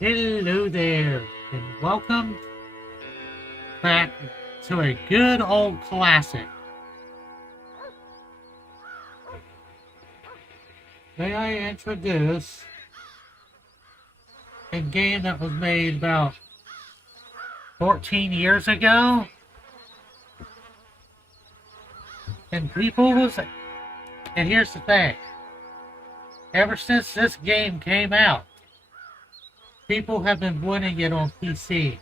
Hello there, and welcome back to a good old classic. May I introduce a game that was made about 14 years ago? And here's the thing. Ever since this game came out, people have been wanting it on PC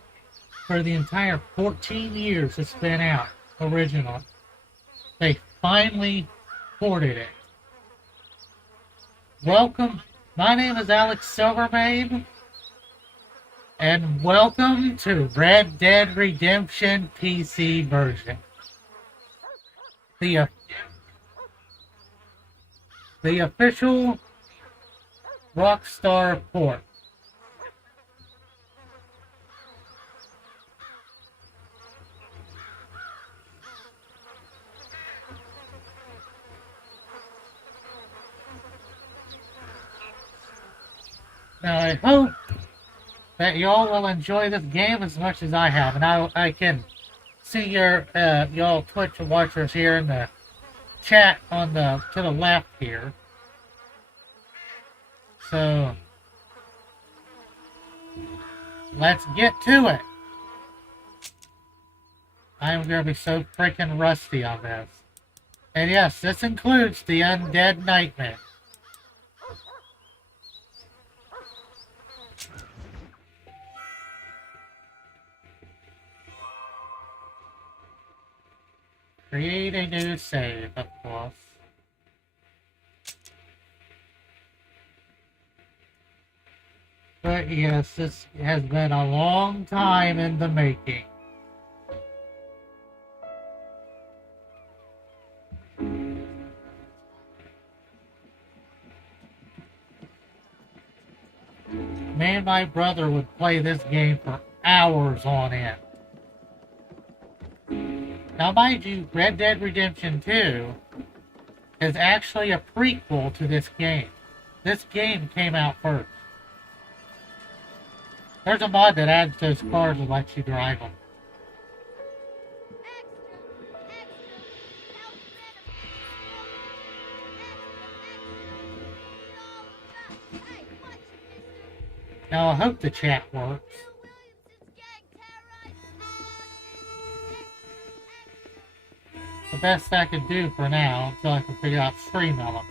for the entire 14 years it's been out originally. They finally ported it. Welcome, my name is Alex Silvermaid, and welcome to Red Dead Redemption PC version. The official Rockstar port. Now I hope that y'all will enjoy this game as much as I have, and I can see your y'all Twitch watchers here in the chat on to the left here. So let's get to it. I am gonna be so freaking rusty on this. And yes, this includes the Undead Nightmare. Create a new save, of course. But yes, this has been a long time in the making. Me and my brother would play this game for hours on end. Now, mind you, Red Dead Redemption 2 is actually a prequel to this game. This game came out first. There's a mod that adds those cars and lets you drive them. Now, I hope the chat works. The best I can do for now until I can figure out stream elements.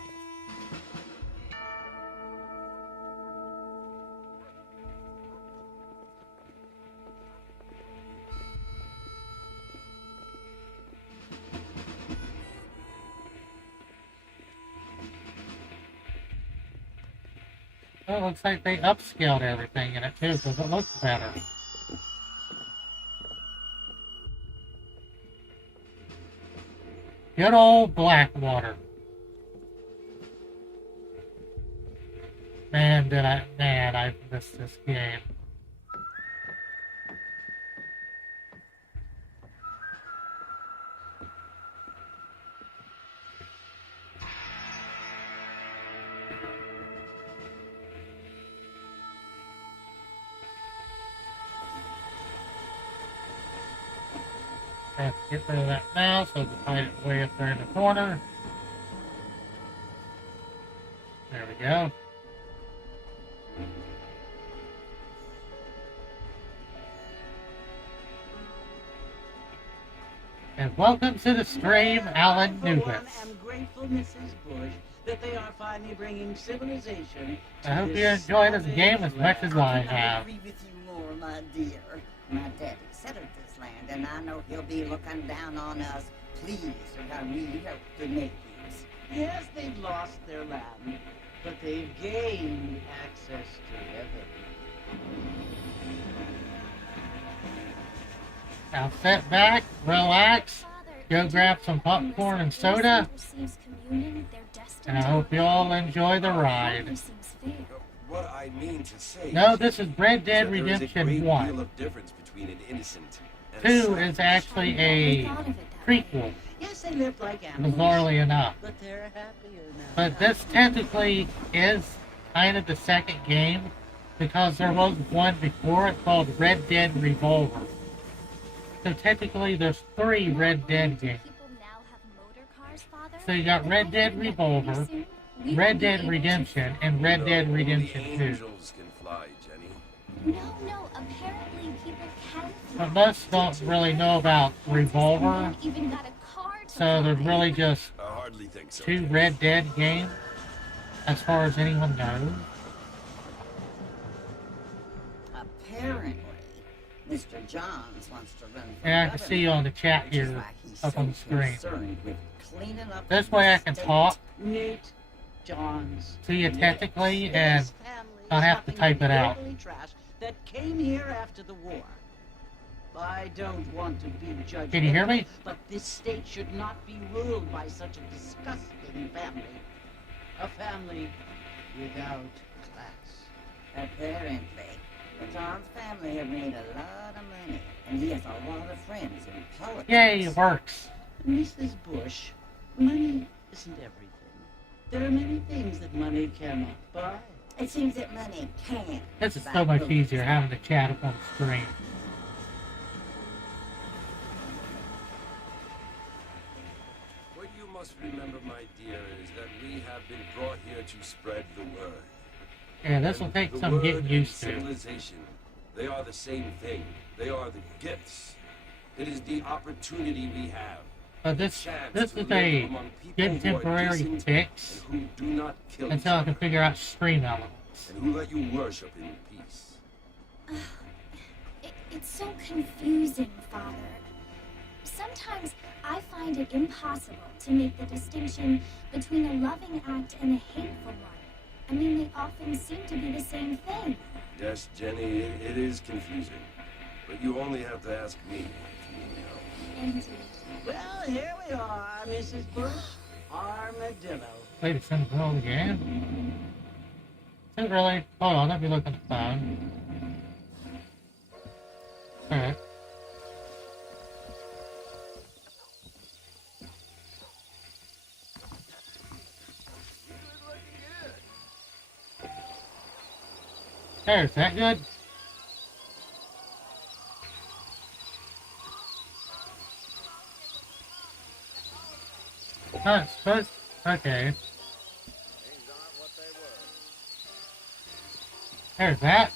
Oh, it looks like they upscaled everything in it too, because it looks better. Good old Blackwater. Man, I missed this game. Have to get rid of that now, so just hide it way up there in the corner. There we go. And welcome to the stream, Alan Nubis. I'm grateful, Mrs. Bush, that they are finally bringing civilization. I hope you enjoy this game as much as I have. I agree with you more, my dear. My daddy settled this land, and I know he'll be looking down on us, pleased with how we helped to make things. Yes, they've lost their land, but they've gained access to heaven. Now sit back, relax, go grab some popcorn and soda, and I hope you all enjoy the ride. What I mean to say No, this is Red Dead Redemption 1. Deal of difference between an innocent and 2 is actually a prequel, Yes, they live like animals, bizarrely enough. but they're happier now. But this technically is kind of the second game, because there was one before it called Red Dead Revolver. So technically there's 3 Red Dead games. So you got Red Dead Revolver, Red Dead Redemption, and Red Dead Redemption 2. Angels can fly, Jenny. No, apparently people can fly. But most don't really know about Revolver, Even got a car to so there's fly. really just I hardly think so. 2 Red Dead games, as far as anyone knows. Apparently, Mr. Johns wants to run for And I can see you on the chat which is here, why he's up so on the screen. concerned with cleaning up This the way I can state. talk Nate Johns. to you technically, and This family is I'll have to nothing type but it out. orderly trash that came here after the war. I don't want to be judgmental, Can you hear me? but this state should not be ruled by such a disgusting family. A family without class. Apparently, the Johns family have made a lot of money, and he has a lot of friends in politics. Yay, it works. Mrs. Bush, money isn't everything. There are many things that money cannot buy. It seems that money can. This is buy so much votes. easier having the chat up on the screen. What you must remember, my dear, is that we have been brought here to spread the word. Yeah, this will And take the some word getting and used to. civilization, they are the same thing. They are the gifts. It is the opportunity we have. But the this chance is to live a among people good who are temporary decent fix and who do not kill each until I can other, figure out stream elements. and who let you worship in peace. It's so confusing, Father. Sometimes I find it impossible to make the distinction between a loving act and a hateful one. I mean, they often seem to be the same thing. Yes, Jenny, it is confusing. But you only have to ask me if you need help. Indeed. Well, here we are, Mrs. Bush. Armadillo. Wait, it's in the middle of the game? Is it really? Hold on, let me look at the phone. Alright. There, is that good? Oh, it's supposed... Okay. There's that.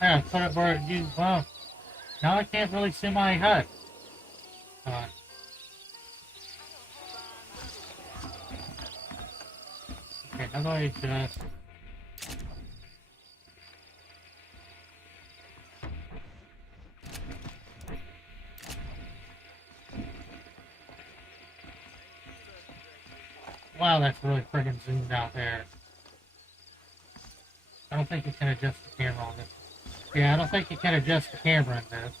Yeah, put it where you... Well, now I can't really see my HUD. Okay, how do I just... Wow, that's really friggin' zoomed out there. I don't think you can adjust the camera on this. Yeah, I don't think you can adjust the camera in this.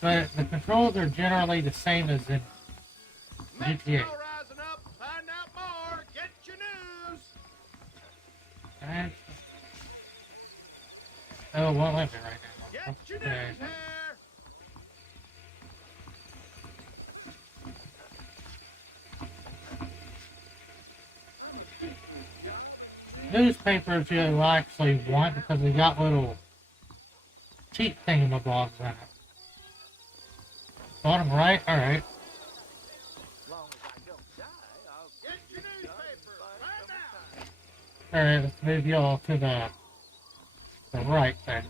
But the controls are generally the same as in GTA. Rising up, find out more, get your news. Alright. Oh, it won't let me right now. Get your Okay. news here. Newspapers you'll actually want because they got little cheap thingamabobs in it. Bottom right? Alright. Get your newspaper, right now. Alright, let's move y'all to the right then.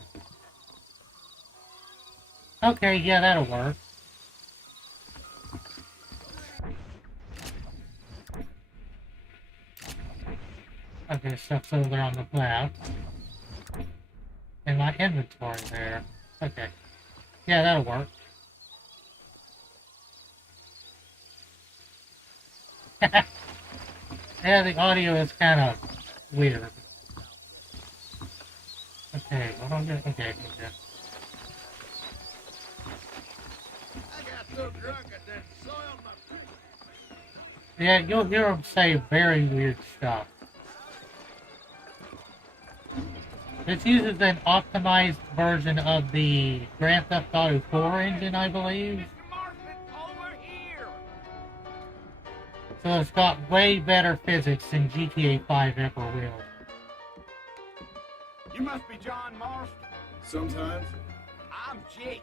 Okay, yeah, that'll work. Okay, stuff's over there on the left. And my inventory there. Okay. Yeah, that'll work. Yeah, the audio is kind of weird. Okay, what am I doing? Okay, okay. I got so drunk I done soiled my pants. Yeah, you'll hear them say very weird stuff. This uses an optimized version of the Grand Theft Auto 4 engine, I believe. Mr. Martin, over here. So it's got way better physics than GTA 5 ever will. You must be John Marston. Sometimes. I'm Jake.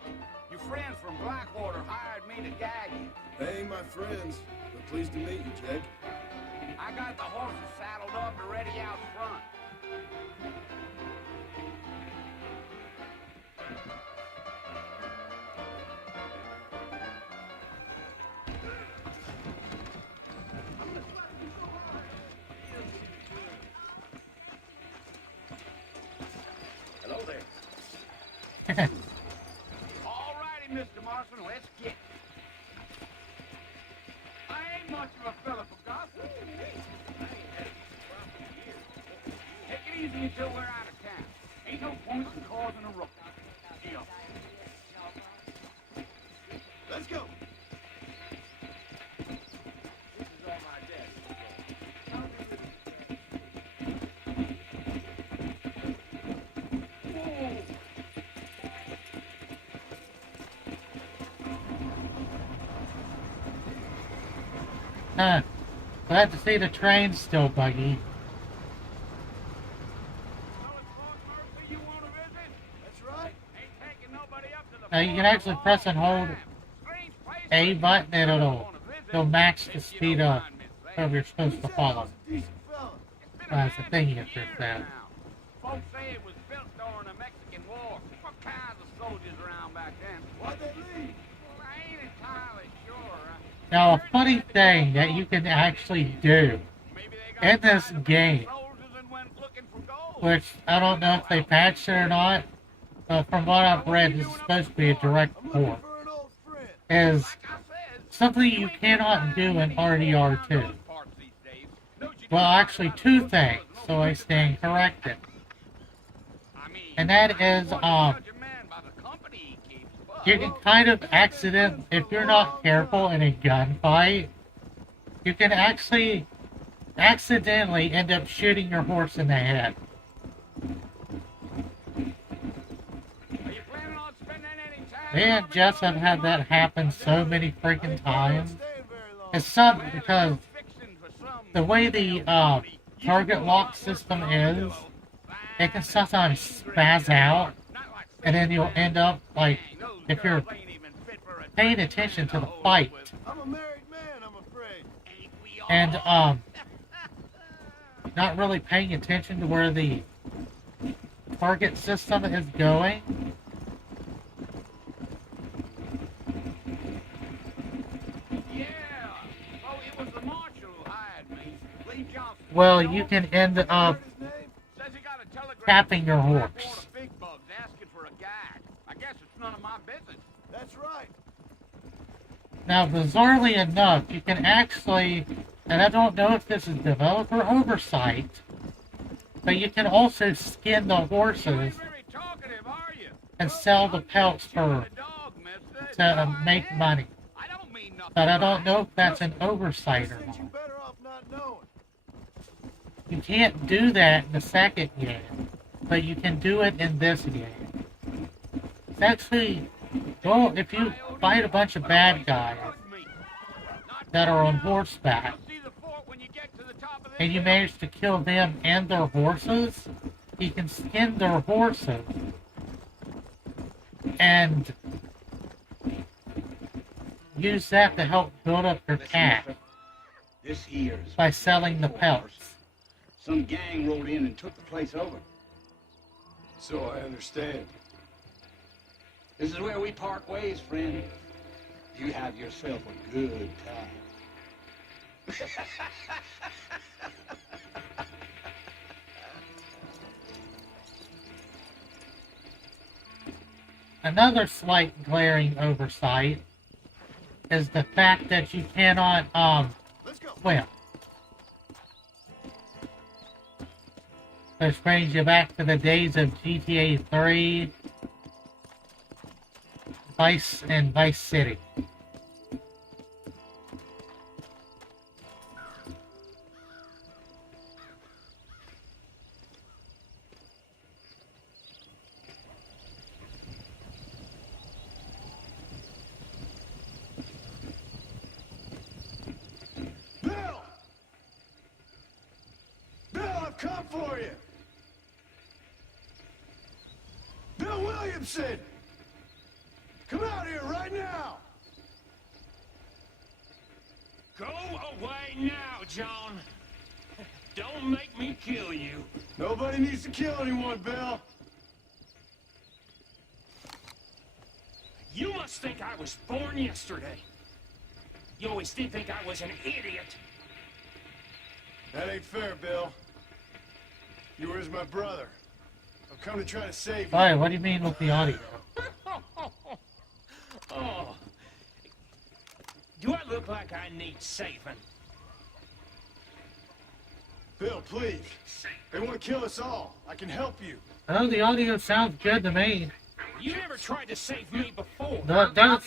Your friends from Blackwater hired me to gag you. They ain't my friends, but pleased to meet you, Jake. I got the horses saddled up and ready out front. Hello there. All righty, Mr. Marston, let's get it. I ain't much of a fella for gossip. Take it easy until we're out of town. Ain't no point in causing a ruckus. Deal. Let's go. This is all my debt. Huh. Glad to see the train's still buggy. So it's Lord Murphy you want to visit? That's right. Ain't taking nobody up to the Now you can actually press and hold A button and it'll match the speed of whoever you're supposed to follow. Decent fella. That's the thing you have to accept. Folks say it was built during the Mexican War. What kinds of soldiers around back then? Why'd they leave? Well, I ain't entirely sure. Now, a funny thing that you can actually do Maybe they got in this tired of game, being soldiers and went looking for gold. which I don't know if they patched it or not, but from what I've read, this is supposed to be a direct I'm looking port, for an old friend. is Like I said, something you cannot do in RDR2. Well, actually two things, so I stand corrected. And that is, you can kind of accident, if you're not careful in a gunfight, you can actually accidentally end up shooting your horse in the head. Me and Jess have had that happen so many freaking times. It's something because the way the target lock system is, it can sometimes spaz out, and then you'll end up like, if you're paying attention to the fight, I'm a married man, I'm afraid. and not really paying attention to where the target system is going, well, you can end up tapping your horse. That's right. Now, bizarrely enough, you can actually, and I don't know if this is developer oversight, but you can also skin the horses and sell the pelts to make money. But I don't know if that's an oversight or not. You're better off not knowing. You can't do that in the second game, but you can do it in this game. It's actually, well, if you fight a bunch of bad guys that are on horseback, and you manage to kill them and their horses, you can skin their horses and use that to help build up your cash This here's by selling the pelts. Some gang rode in and took the place over. So I understand. This is where we part ways, friend. You have yourself a good time. Another slight glaring oversight is the fact that you cannot, Let's go. swim. Which brings you back to the days of GTA 3, Vice, and Vice City. Yeah. Williamson! Come out here right now! Go away now, John. Don't make me kill you. Nobody needs to kill anyone, Bill. You must think I was born yesterday. You always did think I was an idiot. That ain't fair, Bill. You were as my brother. I've come to try to save you. Why? What do you mean with the audio? Oh. Do I look like I need saving? Bill, please. They want to kill us all. I can help you. Oh, the audio sounds good to me. You never tried to save me before. Though it does,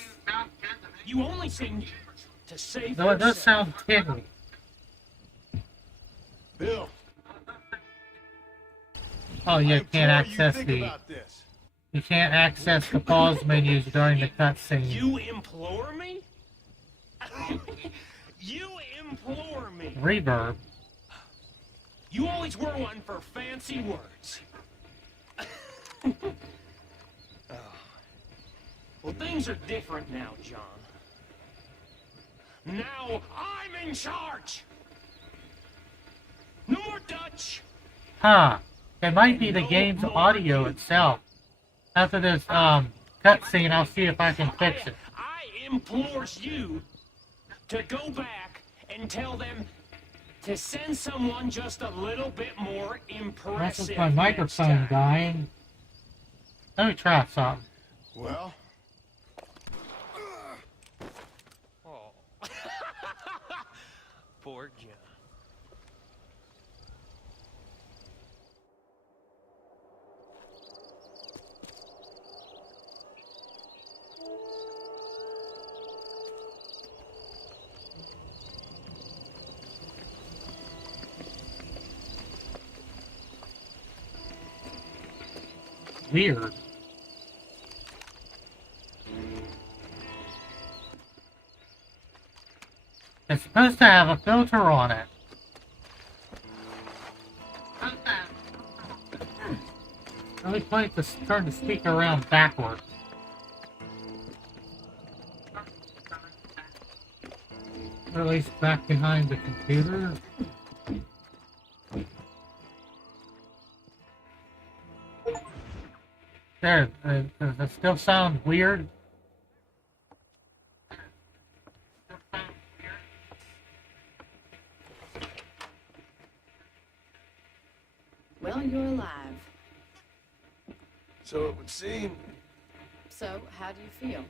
You only seem to save though it does yourself. sound tinny. Bill, Oh, I you can't implore you access think the about this. you can't access the pause menus during the cutscene. You implore me? You implore me. Reverb. You always were one for fancy words. Oh. Well, things are different now, John. Now I'm in charge. No more Dutch. Huh. It might be the game's audio itself. After this cutscene, I'll see if I can fix it. I implores you to go back and tell them to send someone just a little bit more impressive. That's my microphone dying. Let me try something. Well, Oh. Poor John. Weird. It's supposed to have a filter on it. Let me turn the speaker around backwards. Or at least back behind the computer. There, does it still sound weird? Well, you're alive. so it would seem. So, how do you feel?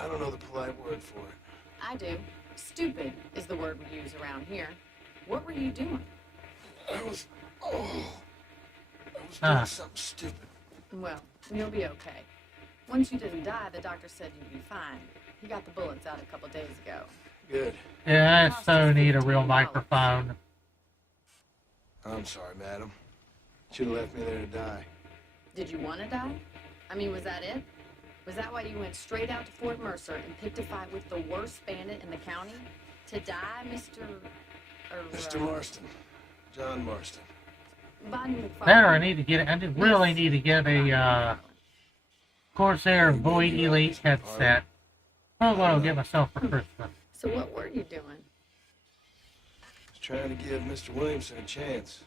I don't know the polite word for it. I do. Stupid is the word we use around here. What were you doing? I was doing Ah. something stupid. Well, you'll be okay. Once you didn't die, the doctor said you'd be fine. He got the bullets out a couple days ago. Good. Yeah, I so need a real microphone. I'm sorry, madam. Should have left me there to die. Did you want to die? I mean, was that it? Was that why you went straight out to Fort Mercer and picked a fight with the worst bandit in the county? To die, Mr. Mr. Marston. John Marston. Bonnie McFarlane? Better, I need to get. I really need to get a Corsair Void Elite headset. Oh, what I'll get myself for Christmas. So what were you doing? Was trying to give Mr. Williamson a chance.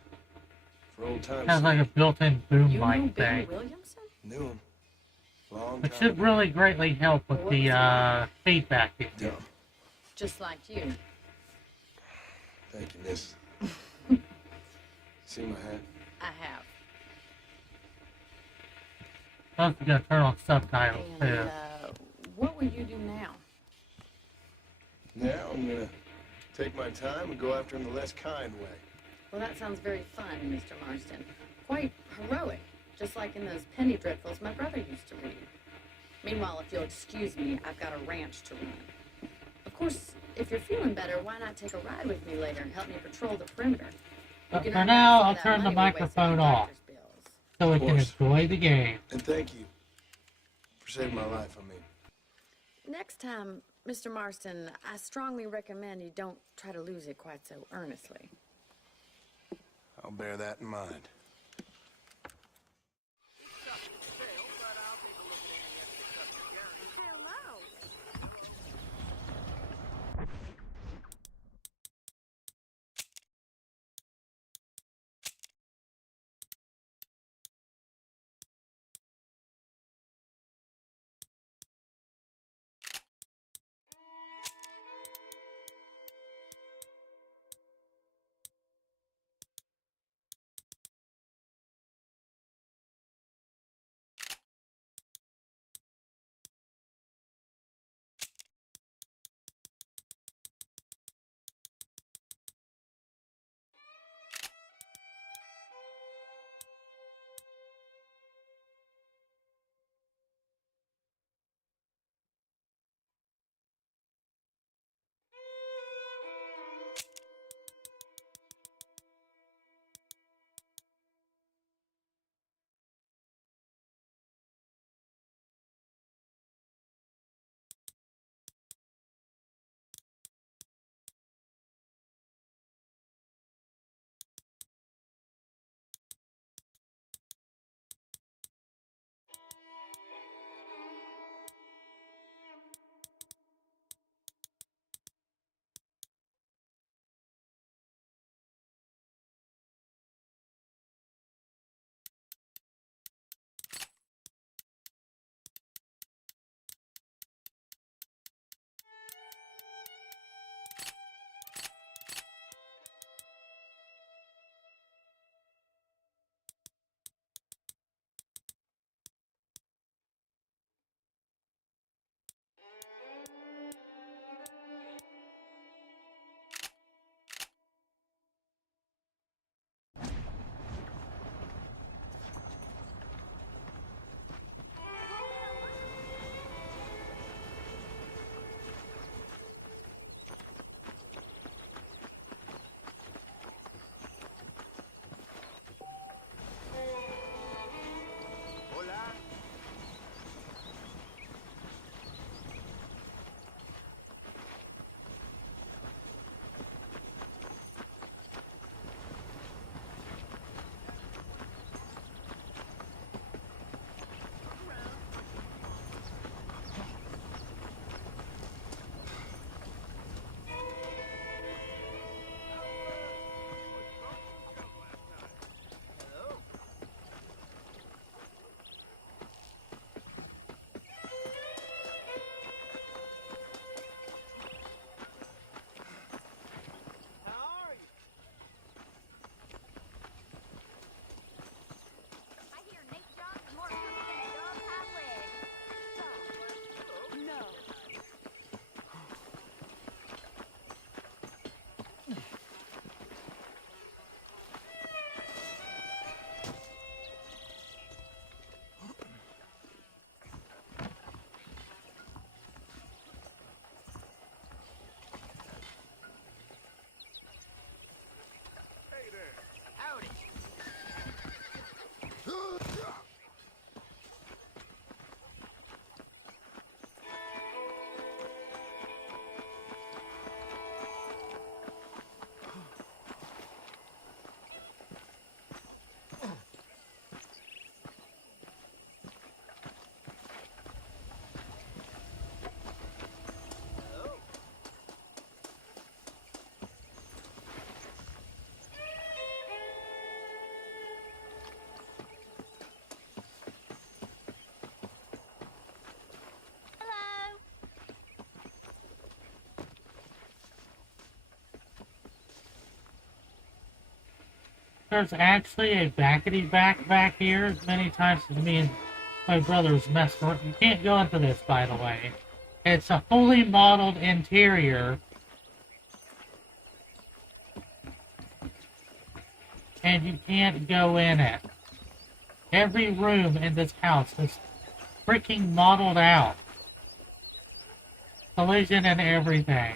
For old times' Has like a built-in boom You know mic Bill thing, Williamson? Knew him. Long which time should ago. really greatly help with the feedback it Dumb. gives. Just like you. Thank you, miss. See my hat? I have. I was gonna turn on subtitles And, too. what will you do now? Now I'm gonna take my time and go after him the less kind way. Well, that sounds very fun, Mr. Marston. Quite heroic, just like in those penny dreadfuls my brother used to read. Meanwhile, if you'll excuse me, I've got a ranch to run. Of course, if you're feeling better, why not take a ride with me later and help me patrol the perimeter? You But can for earn now, some I'll of that turn the money we wasted microphone on off doctor's bills. so we Of can course. enjoy the game. And thank you for saving my life, I mean. Next time, Mr. Marston, I strongly recommend you don't try to lose it quite so earnestly. I'll bear that in mind. There's actually a back here. Many times as me and my brothers messed around. You can't go into this, by the way. It's a fully modeled interior. And you can't go in it. Every room in this house is freaking modeled out. Collision and everything.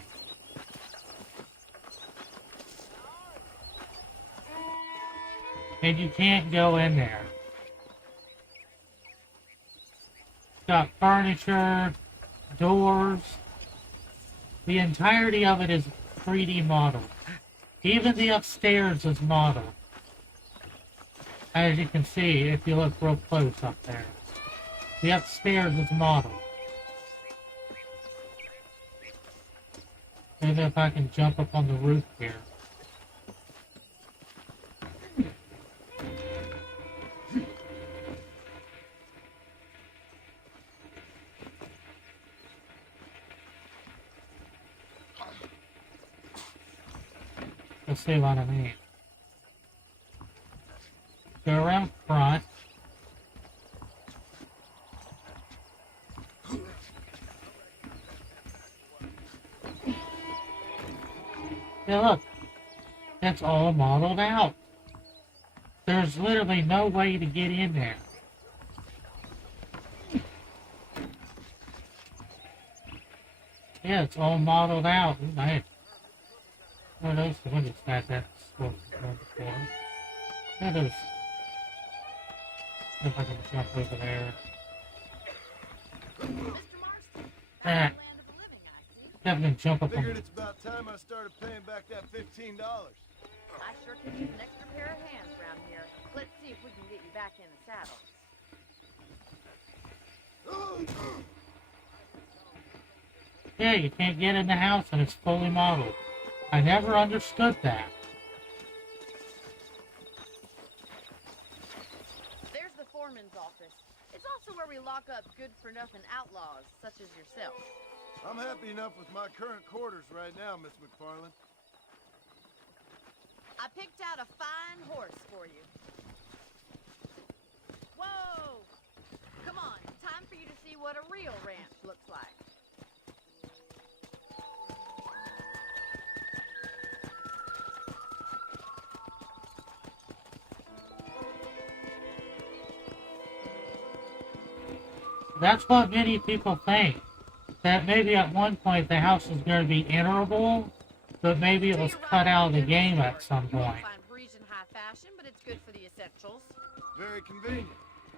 And you can't go in there. It's got furniture, doors. The entirety of it is 3D modeled. Even the upstairs is modeled. As you can see, if you look real close up there. The upstairs is modeled. Maybe if I can jump up on the roof here. Let's see what I mean. Go around front. Yeah, look. It's all modeled out. There's literally no way to get in there. Yeah, it's all modeled out. Nice. Oh, those the windows that that's what before. Yeah, there's. If I can jump over there. Mr. Marston, Ah. that's the land of the living, I see. Definitely jump up on. Figured it's about time I started paying back that $15. I sure could use an extra pair of hands around here. Let's see if we can get you back in the saddle. Yeah, you can't get in the house and it's fully modeled. I never understood that. There's the foreman's office. It's also where we lock up good-for-nothing outlaws, such as yourself. I'm happy enough with my current quarters right now, Miss McFarland. I picked out a fine horse for you. Whoa! Come on, time for you to see what a real ranch looks like. That's what many people think. That maybe at one point the house is going to be enterable, but maybe it was cut out of the game at some You won't point. find Parisian high fashion, but it's good for the essentials. Very convenient.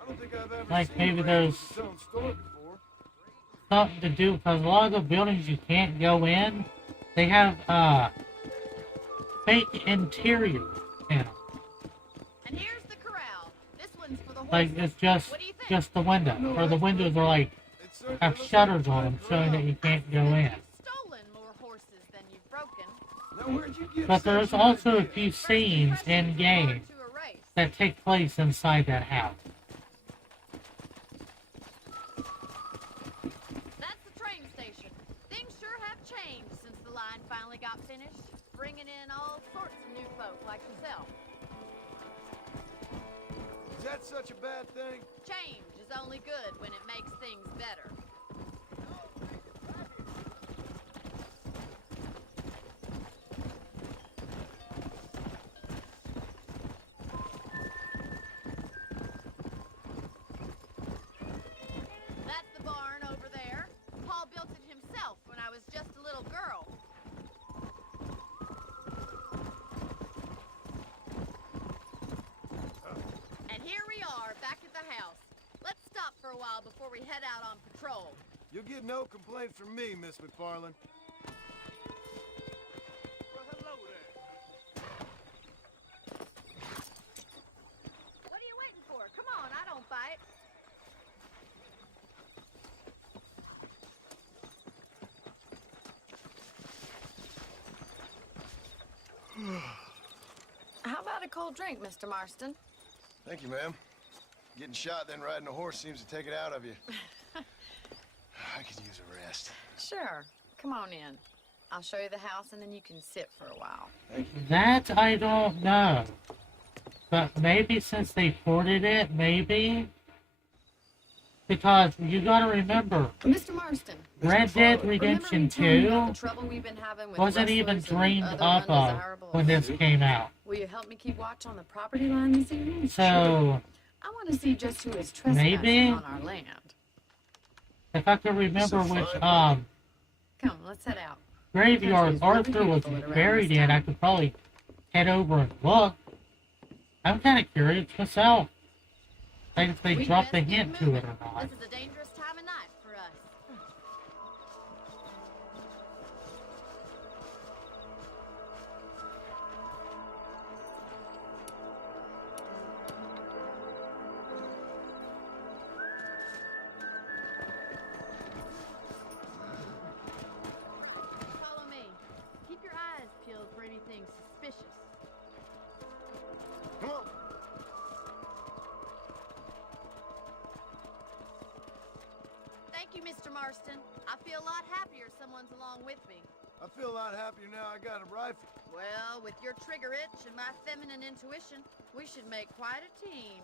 I don't think I've ever Like seen maybe a ranch there's with its own store before. something to do, because a lot of the buildings you can't go in, they have fake interior in them. And here's the corral. This one's for the horses. Like it's just What do you think? the window, or the windows are like It certainly have looks like shutters a on them good showing that corral. you can't go in. You've stolen more horses than you've broken. Now where'd you get But such there's an also a idea? few First scenes impressions in are game hard to erase. that take place inside that house. That's the train station. Things sure have changed since the line finally got finished, bringing in all sorts of new folk like yourself. Is that such a bad thing? Change is only good when it makes things better. That's the barn over there. Paul built it himself when I was just a little girl. And here we are, back at the house. Let's stop for a while before we head out on patrol. You'll get no complaints from me, Miss McFarland. Well, hello there. What are you waiting for? Come on, I don't bite. How about a cold drink, Mr. Marston? Thank you, ma'am. Getting shot then riding a horse seems to take it out of you. I could use a rest. Sure. Come on in. I'll show you the house and then you can sit for a while. Thank you. That I don't know. But maybe since they ported it, maybe. Because you gotta remember, Mr. Marston, Red Dead remember me Redemption telling you about 2 the trouble we've been having with wasn't even rustlers and dreamed other up of undesirable when this offenders? came out. Will you help me keep watch on the property line this evening? So, I want to see just who is trespassing maybe on our land. if I could remember which Come, let's head out. graveyard Country's really Arthur was beautiful around buried this in, I town. could probably head over and look. I'm kind of curious myself. Like if they We dropped a best get hint to moving. it or not. This is a dangerous time of night for us. Follow me. Keep your eyes peeled for anything suspicious. Come on. Thank you, Mr. Marston. I feel a lot happier someone's along with me. I feel a lot happier now I got a rifle. Well, with your trigger itch and my feminine intuition, we should make quite a team.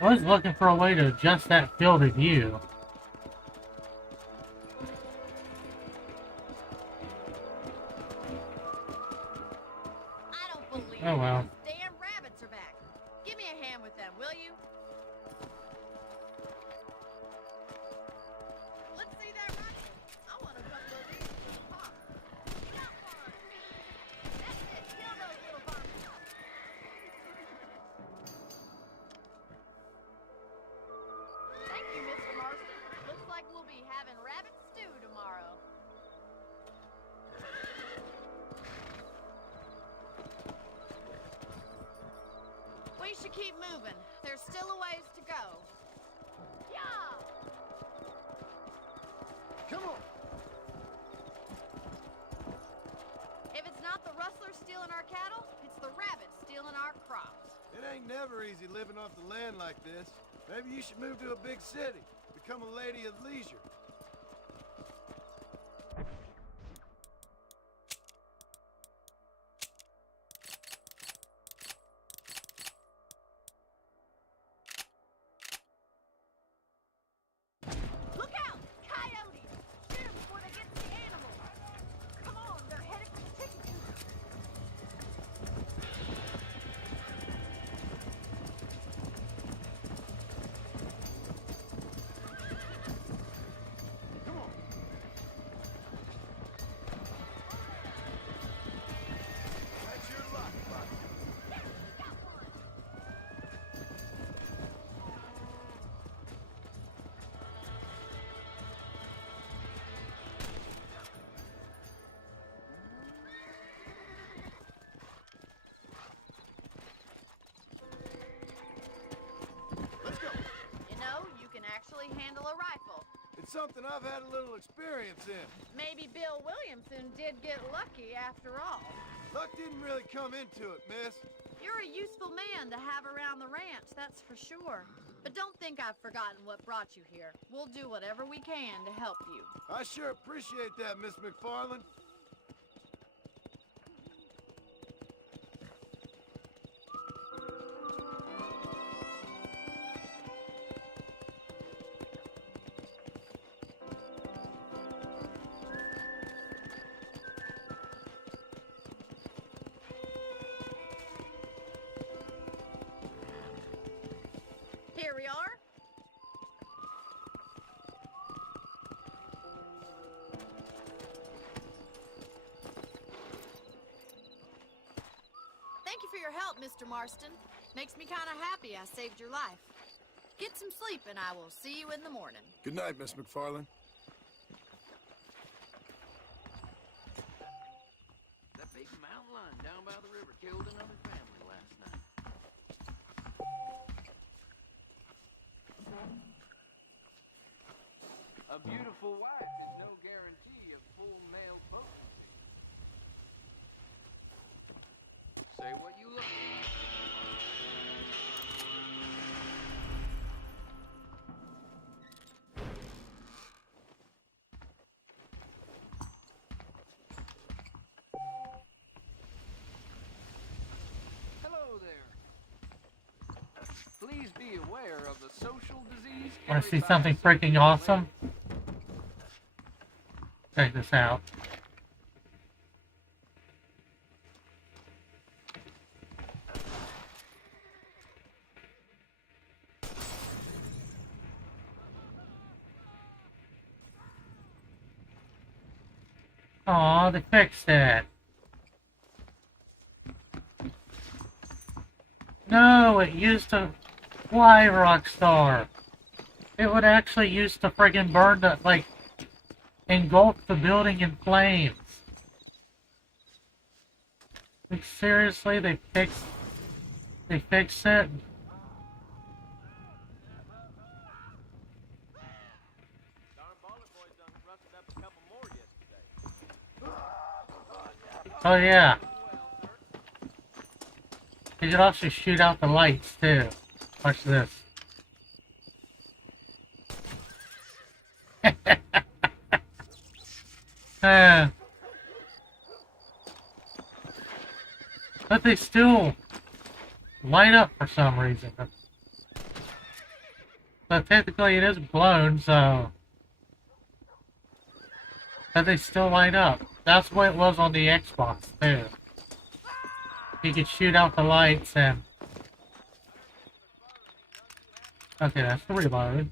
I was looking for a way to adjust that field of view. I don't believe Oh well. these damn rabbits are back. Give me a hand with them, will you? Let's see that running. I want a couple of these for the park. Got one. That's it. Kill those little varmints. Thank you, Mr. Marston. Looks like we'll be having rabbit stew tomorrow. We should keep moving. There's still a ways to go. Yeah! Come on. If it's not the rustlers stealing our cattle, it's the rabbits stealing our crops. It ain't never easy living off the land like this. Maybe you should move to a big city. Become a lady of leisure. Look out! Coyotes! Shoot them before they get to the animals! Come on, they're headed for the chicken coop. Come on. That's your luck, buddy. Got one! Let's go. You know, you can actually handle a rifle. It's something I've had a little experience in. Maybe Bill Williamson did get lucky after all. Luck didn't really come into it, miss. You're a useful man to have around the ranch, that's for sure. But don't think I've forgotten what brought you here. We'll do whatever we can to help you. I sure appreciate that, Miss McFarland. Here we are. Thank you for your help, Mr. Marston. Makes me kind of happy I saved your life. Get some sleep, and I will see you in the morning. Good night, Miss McFarlane. That big mountain lion down by the river killed another family last night. A beautiful wife is no guarantee of full male potency. Say what you look for. Hello there. Please be aware of the social disease. Want to see something freaking awesome? Check this out. Aw, they fixed it. No, it used to fly, Rockstar. It would actually use to friggin' burn the, like, engulf the building in flames. Like, seriously, they fixed it? Oh yeah. You could also shoot out the lights too. Watch this. But they still light up for some reason. But technically it is blown, so... But they still light up. That's what it was on the Xbox, too. You could shoot out the lights and... Okay, that's the reload.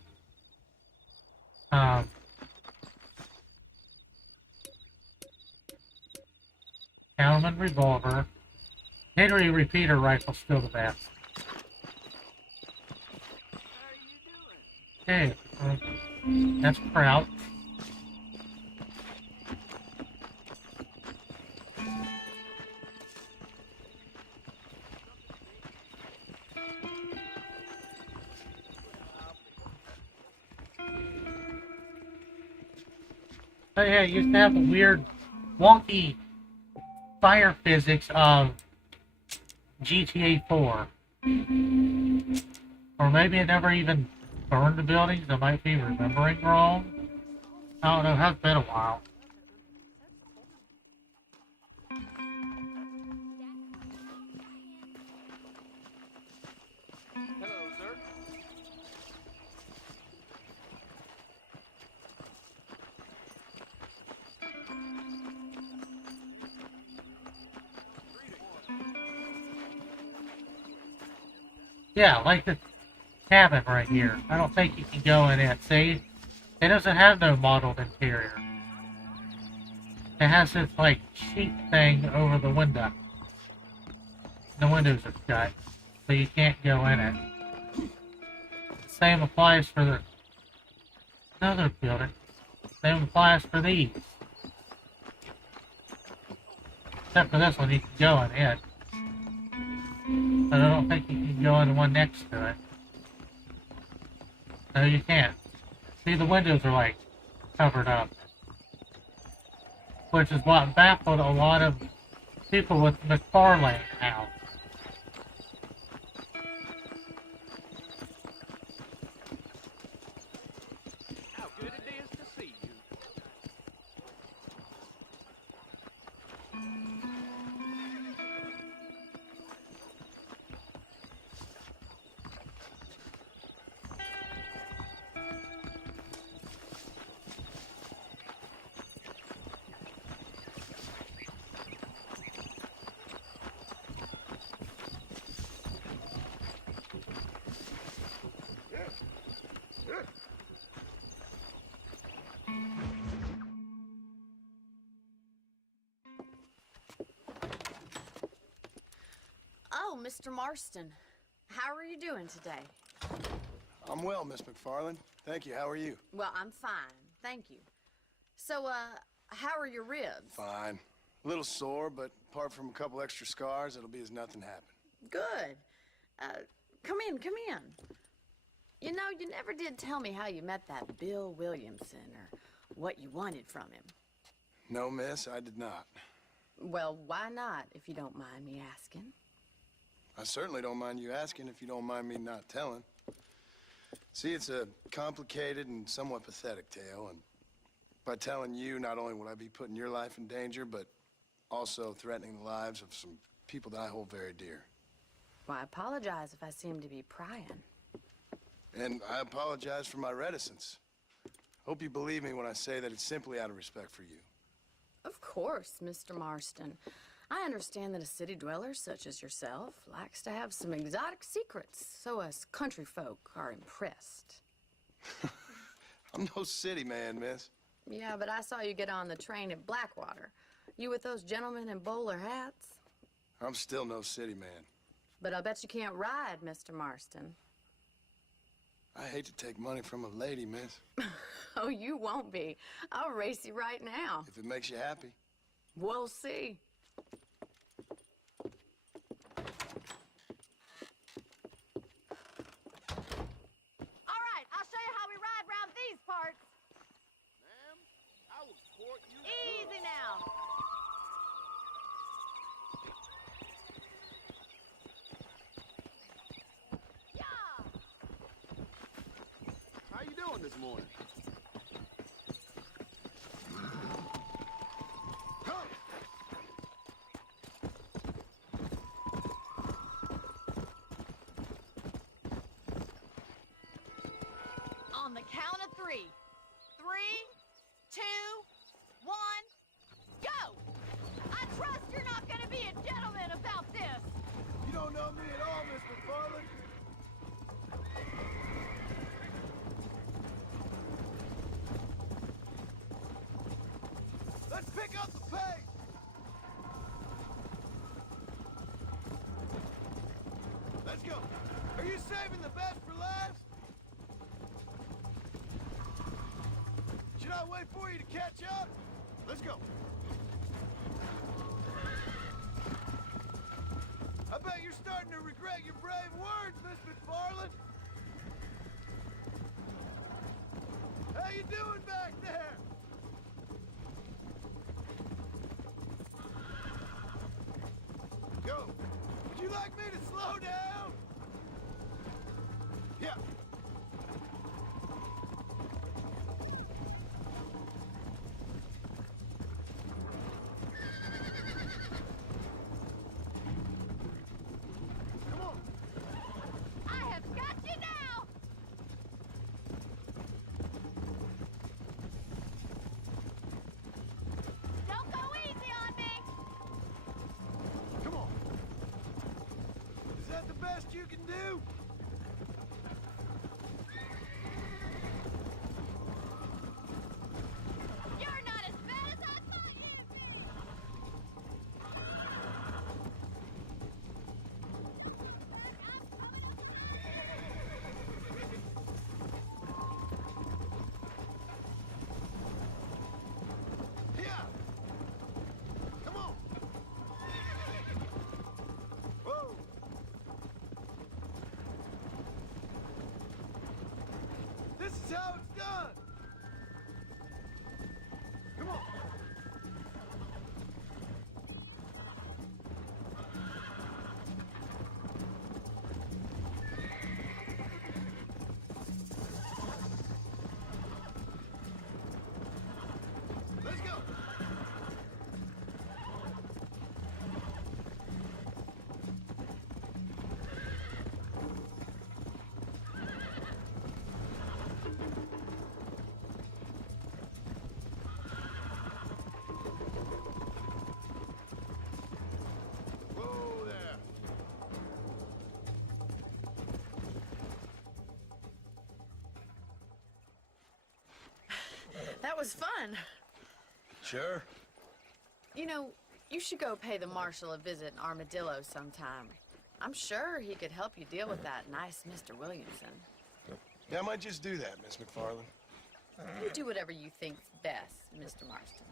Cattleman revolver. Henry repeater rifle still the best. Okay, that's Kraut. Oh yeah, it used to have the weird, wonky fire physics of GTA 4. Or maybe it never even burned the buildings. I might be remembering wrong. I don't know, it has been a while. Hello, sir. Yeah, like the cabin right here. I don't think you can go in it. See? It doesn't have no modeled interior. It has this, like, sheet thing over the window. The windows are shut, so you can't go in it. Same applies for the other building. Same applies for these. Except for this one, you can go in it. But I don't think you can go in the one next to it. No, you can't. See, the windows are, like, covered up. Which is what baffled a lot of people with McFarlane house. How good it is to see you. Oh, Mr. Marston. How are you doing today? I'm well, Miss McFarland. Thank you. How are you? Well, I'm fine. Thank you. So, how are your ribs? Fine. A little sore, but apart from a couple extra scars, it'll be as nothing happened. Good. Come in, come in. You know, you never did tell me how you met that Bill Williamson or what you wanted from him. No, miss, I did not. Well, why not, if you don't mind me asking? I certainly don't mind you asking if you don't mind me not telling. See, it's a complicated and somewhat pathetic tale, and by telling you, not only would I be putting your life in danger, but also threatening the lives of some people that I hold very dear. Well, I apologize if I seem to be prying. And I apologize for my reticence. Hope you believe me when I say that it's simply out of respect for you. Of course, Mr. Marston. I understand that a city dweller such as yourself likes to have some exotic secrets, so us country folk are impressed. I'm no city man, miss. Yeah, but I saw you get on the train at Blackwater. You with those gentlemen in bowler hats? I'm still no city man. But I bet you can't ride, Mr. Marston. I hate to take money from a lady, miss. Oh, you won't be. I'll race you right now. If it makes you happy. We'll see. All right, I'll show you how we ride round these parts. Ma'am, I will court you. Easy now. How you doing this morning? Come! On the count of 3. 3, 2, 1, go! I trust you're not gonna be a gentleman about this. You don't know me at all, Miss McFarland. Let's pick up the pace! Let's go! Are you saving the best for last? Should I wait for you to catch up? Let's go! I bet you're starting to regret your brave words, Miss McFarland! How you doing back there? Go. Would you like me to slow down? Yeah. Come on. I have got you now. Don't go easy on me. Come on. Is that the best you can do? You're not as bad as I thought you'd be. Yeah. Come on. Whoa. This is how it's done. Come on. Let's go. Whoa there. That was fun. Sure. You know, you should go pay the marshal a visit in Armadillo sometime. I'm sure he could help you deal with that nice Mr. Williamson. Yeah, I might just do that, Miss McFarland. You do whatever you think's best, Mr. Marston.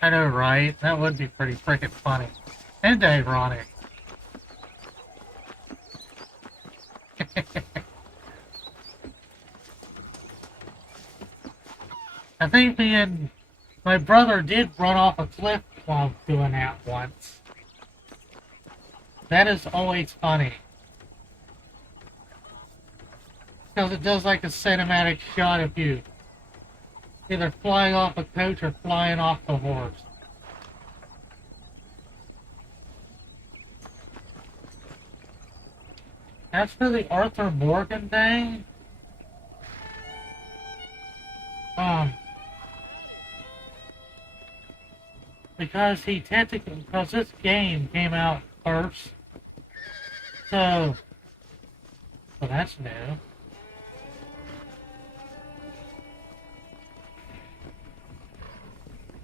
I know, right? That would be pretty freaking funny. And ironic. I think me and my brother did run off a cliff while doing that once. That is always funny. Because it does like a cinematic shot of you either flying off a coach or flying off the horse. As for the Arthur Morgan thing, because this game came out first, so that's new.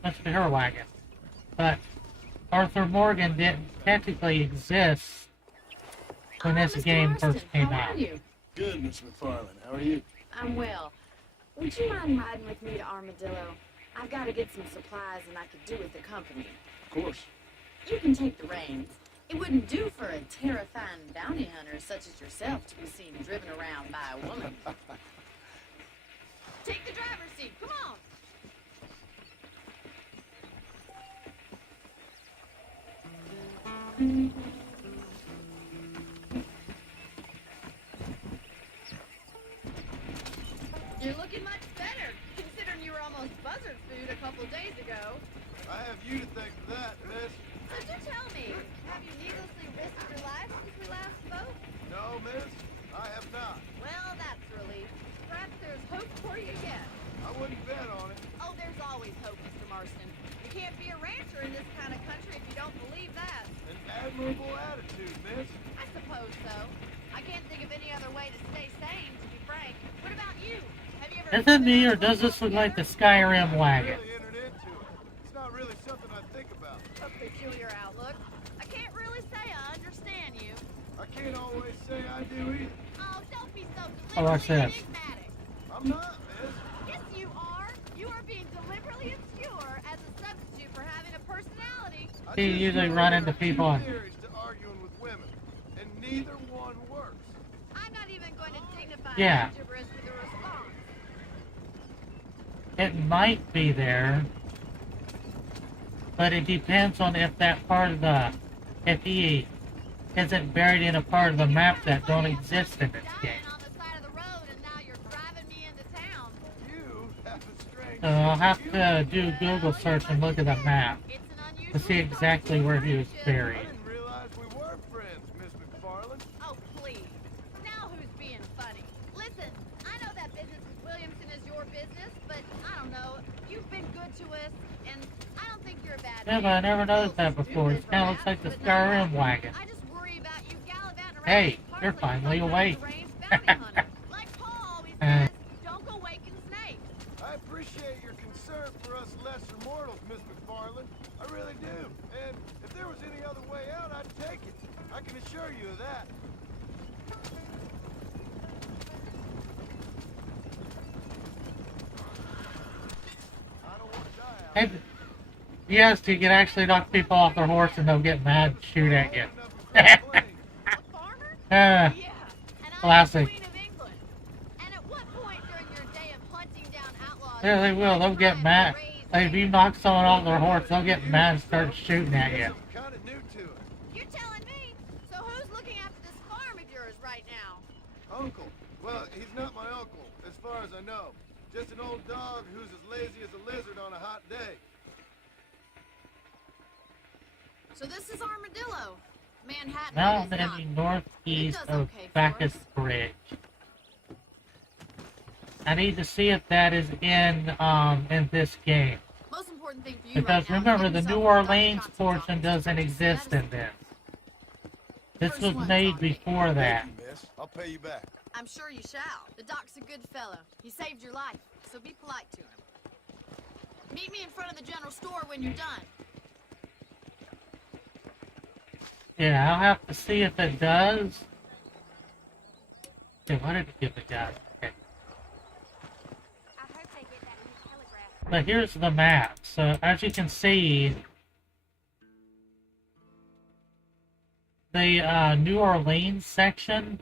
That's the her wagon. But Arthur Morgan didn't technically exist when this game first came out. Good, Miss McFarland. How are you? I'm well. Would you mind riding with me to Armadillo? I've got to get some supplies and I could do with the company. Of course. You can take the reins. It wouldn't do for a terrifying bounty hunter such as yourself to be seen driven around by a woman. Take the driver's seat. Come on. You're looking much better, considering you were almost buzzard food a couple days ago. I have you to thank for that, miss. So do tell me, have you needlessly risked your life since we last spoke? No, miss, I have not. Well, that's a relief. Perhaps there's hope for you yet. I wouldn't bet on it. Oh, there's always hope, Mr. Marston. You can't be a rancher in this kind of country if you don't believe that. An admirable attitude, miss. I suppose so. I can't think of any other way to stay sane, to be frank. What about you? Have you ever... Is it me, or does this look like the Skyrim wagon? Really entered into it. It's not really something I think about. A peculiar outlook. I can't really say I understand you. I can't always say I do either. Oh, don't be so Oh, watch deliberately this. enigmatic. I'm not, miss. Yes, you are. You are being deliberately obscure as a substitute for having a personality. You usually run into people and... Theories to arguing with women, and neither one works. I'm not even going to dignify Yeah. that gibberish with a response. It might be there, but it depends on if that part of the... if he isn't buried in a part of the map that don't exist in this game. On the side of the road, and now you're driving me into town. You have a strange... So I'll have to do Google search and look at the map to see exactly where he was buried. I didn't realize we were friends, Miss McFarland. Oh, please. Now who's being funny? Listen, I know that business with Williamson is your business, but I don't know. You've been good to us, and I don't think you're a bad Yeah, but I never noticed that before. It kind of looks like the Skyrim wagon. I just worry about you gallivanting around Hey, these parts you're like finally some awake. deranged bounty hunter. Like Paul always says, don't go waking snakes. I appreciate your concern for us lesser mortals, Miss McFarland. I really do. And if there was any other way out, I'd take it. I can assure you of that. I don't want to die out. And yes, you can actually knock people off their horse and they'll get mad and shoot at you. Classic. And at what point during your day of hunting down outlaws Yeah, they will. They'll get mad. Like, if you knock someone off their horse, they'll get mad and start shooting at you. Kind of new to it. You're telling me? So who's looking after this farm of yours right now? Uncle. Well, he's not my uncle, as far as I know. Just an old dog who's as lazy as a lizard on a hot day. So this is Armadillo. Manhattan Now is I'm not. in the northeast It does of okay for Bacchus us. Bridge. I need to see if that is in this game. Most important thing for you Because right now is remember, get the yourself New to Dr. Orleans Johnson's portion office doesn't to exist in medicine. this. This First was one's made on me. before that. Thank you, miss. I'll pay you back. I'm sure you shall. The doc's a good fellow. He saved your life, so be polite to him. Meet me in front of the general store when you're done. Yeah, I'll have to see if it does. Okay, what did it give the guy? Okay. I hope they get that in the telegraph. But here's the map. So as you can see, the New Orleans section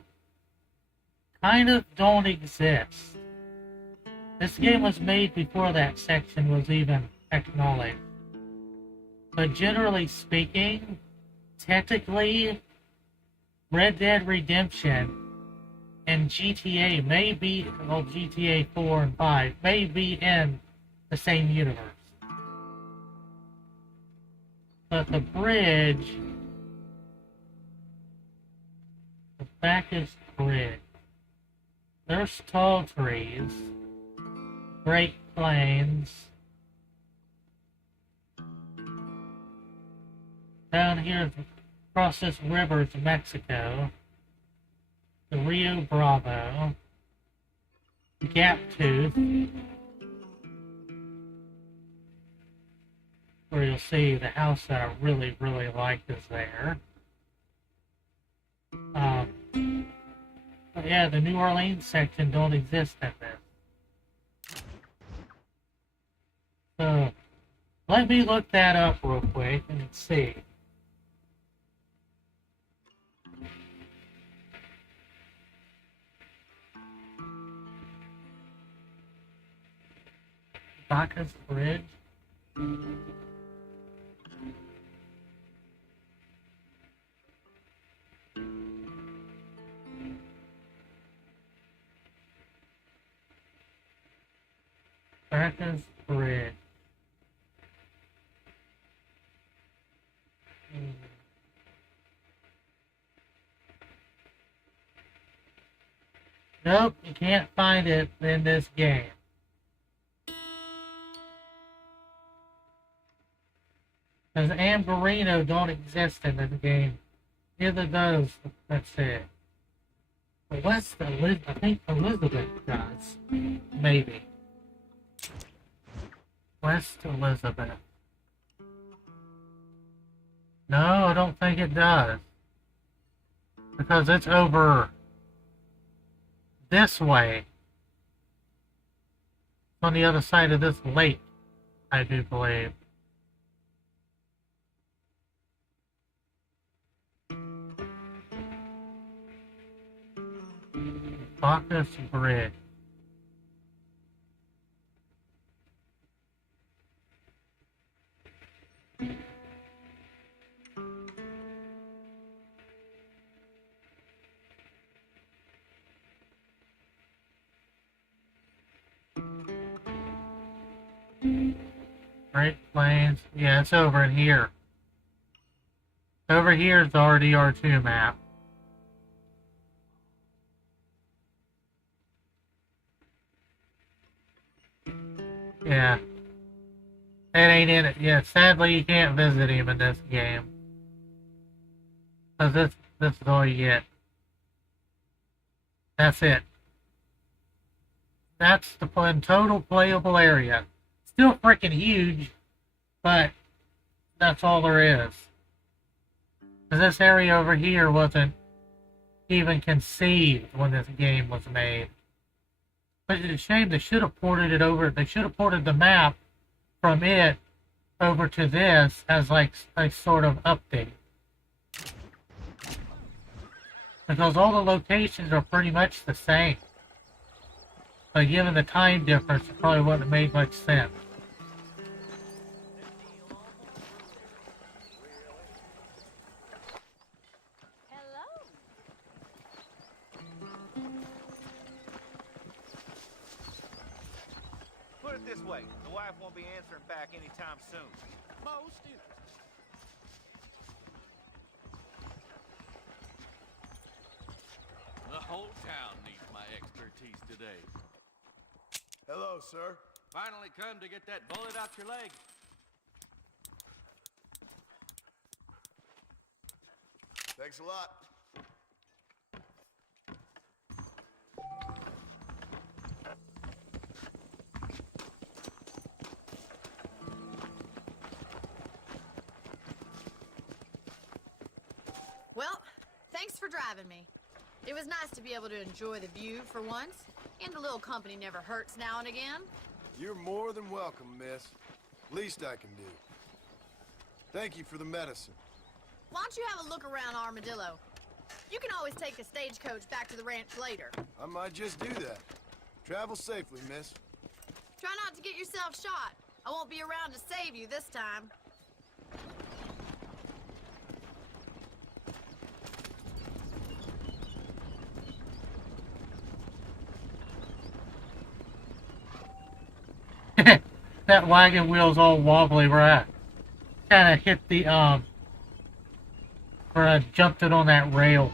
kind of don't exist. This game was made before that section was even acknowledged. But generally speaking, technically, Red Dead Redemption and GTA may be, well, GTA 4 and 5 may be in the same universe. But the bridge, the Bacchus Bridge, there's tall trees, Great Plains. Down here, across this river to Mexico, the Rio Bravo, Gap Tooth, where you'll see the house that I really, really like is there. But yeah, the New Orleans section don't exist in this. So, let me look that up real quick and see. Bacchus Bridge. Bacchus Bridge. Nope, you can't find it in this game. Because Amberino don't exist in the game. Neither does, let's see. But West Elizabeth, I think Elizabeth does. Maybe. West Elizabeth. No, I don't think it does. Because it's over this way. On the other side of this lake, I do believe. Bacchus Bridge. Great Plains. Yeah, it's over in here. Over here is the RDR2 map. Yeah. It ain't in it yet. Sadly, you can't visit him in this game. Because this is all you get. That's it. That's the total playable area. Still freaking huge, but that's all there is. Because this area over here wasn't even conceived when this game was made. But it's a shame they should have ported it over. They should have ported the map from it over to this as like a sort of update. Because all the locations are pretty much the same. But given the time difference, it probably wouldn't have made much sense. Put it this way, the wife won't be answering back anytime soon. Most interesting. The whole town needs my expertise today. Hello, sir. Finally come to get that bullet out your leg. Thanks a lot. Well, thanks for driving me. It was nice to be able to enjoy the view for once, and a little company never hurts now and again. You're more than welcome, miss. Least I can do. Thank you for the medicine. Why don't you have a look around Armadillo? You can always take a stagecoach back to the ranch later. I might just do that. Travel safely, miss. Try not to get yourself shot. I won't be around to save you this time. That wagon wheel's all wobbly where I kind of hit the, where I jumped it on that rail.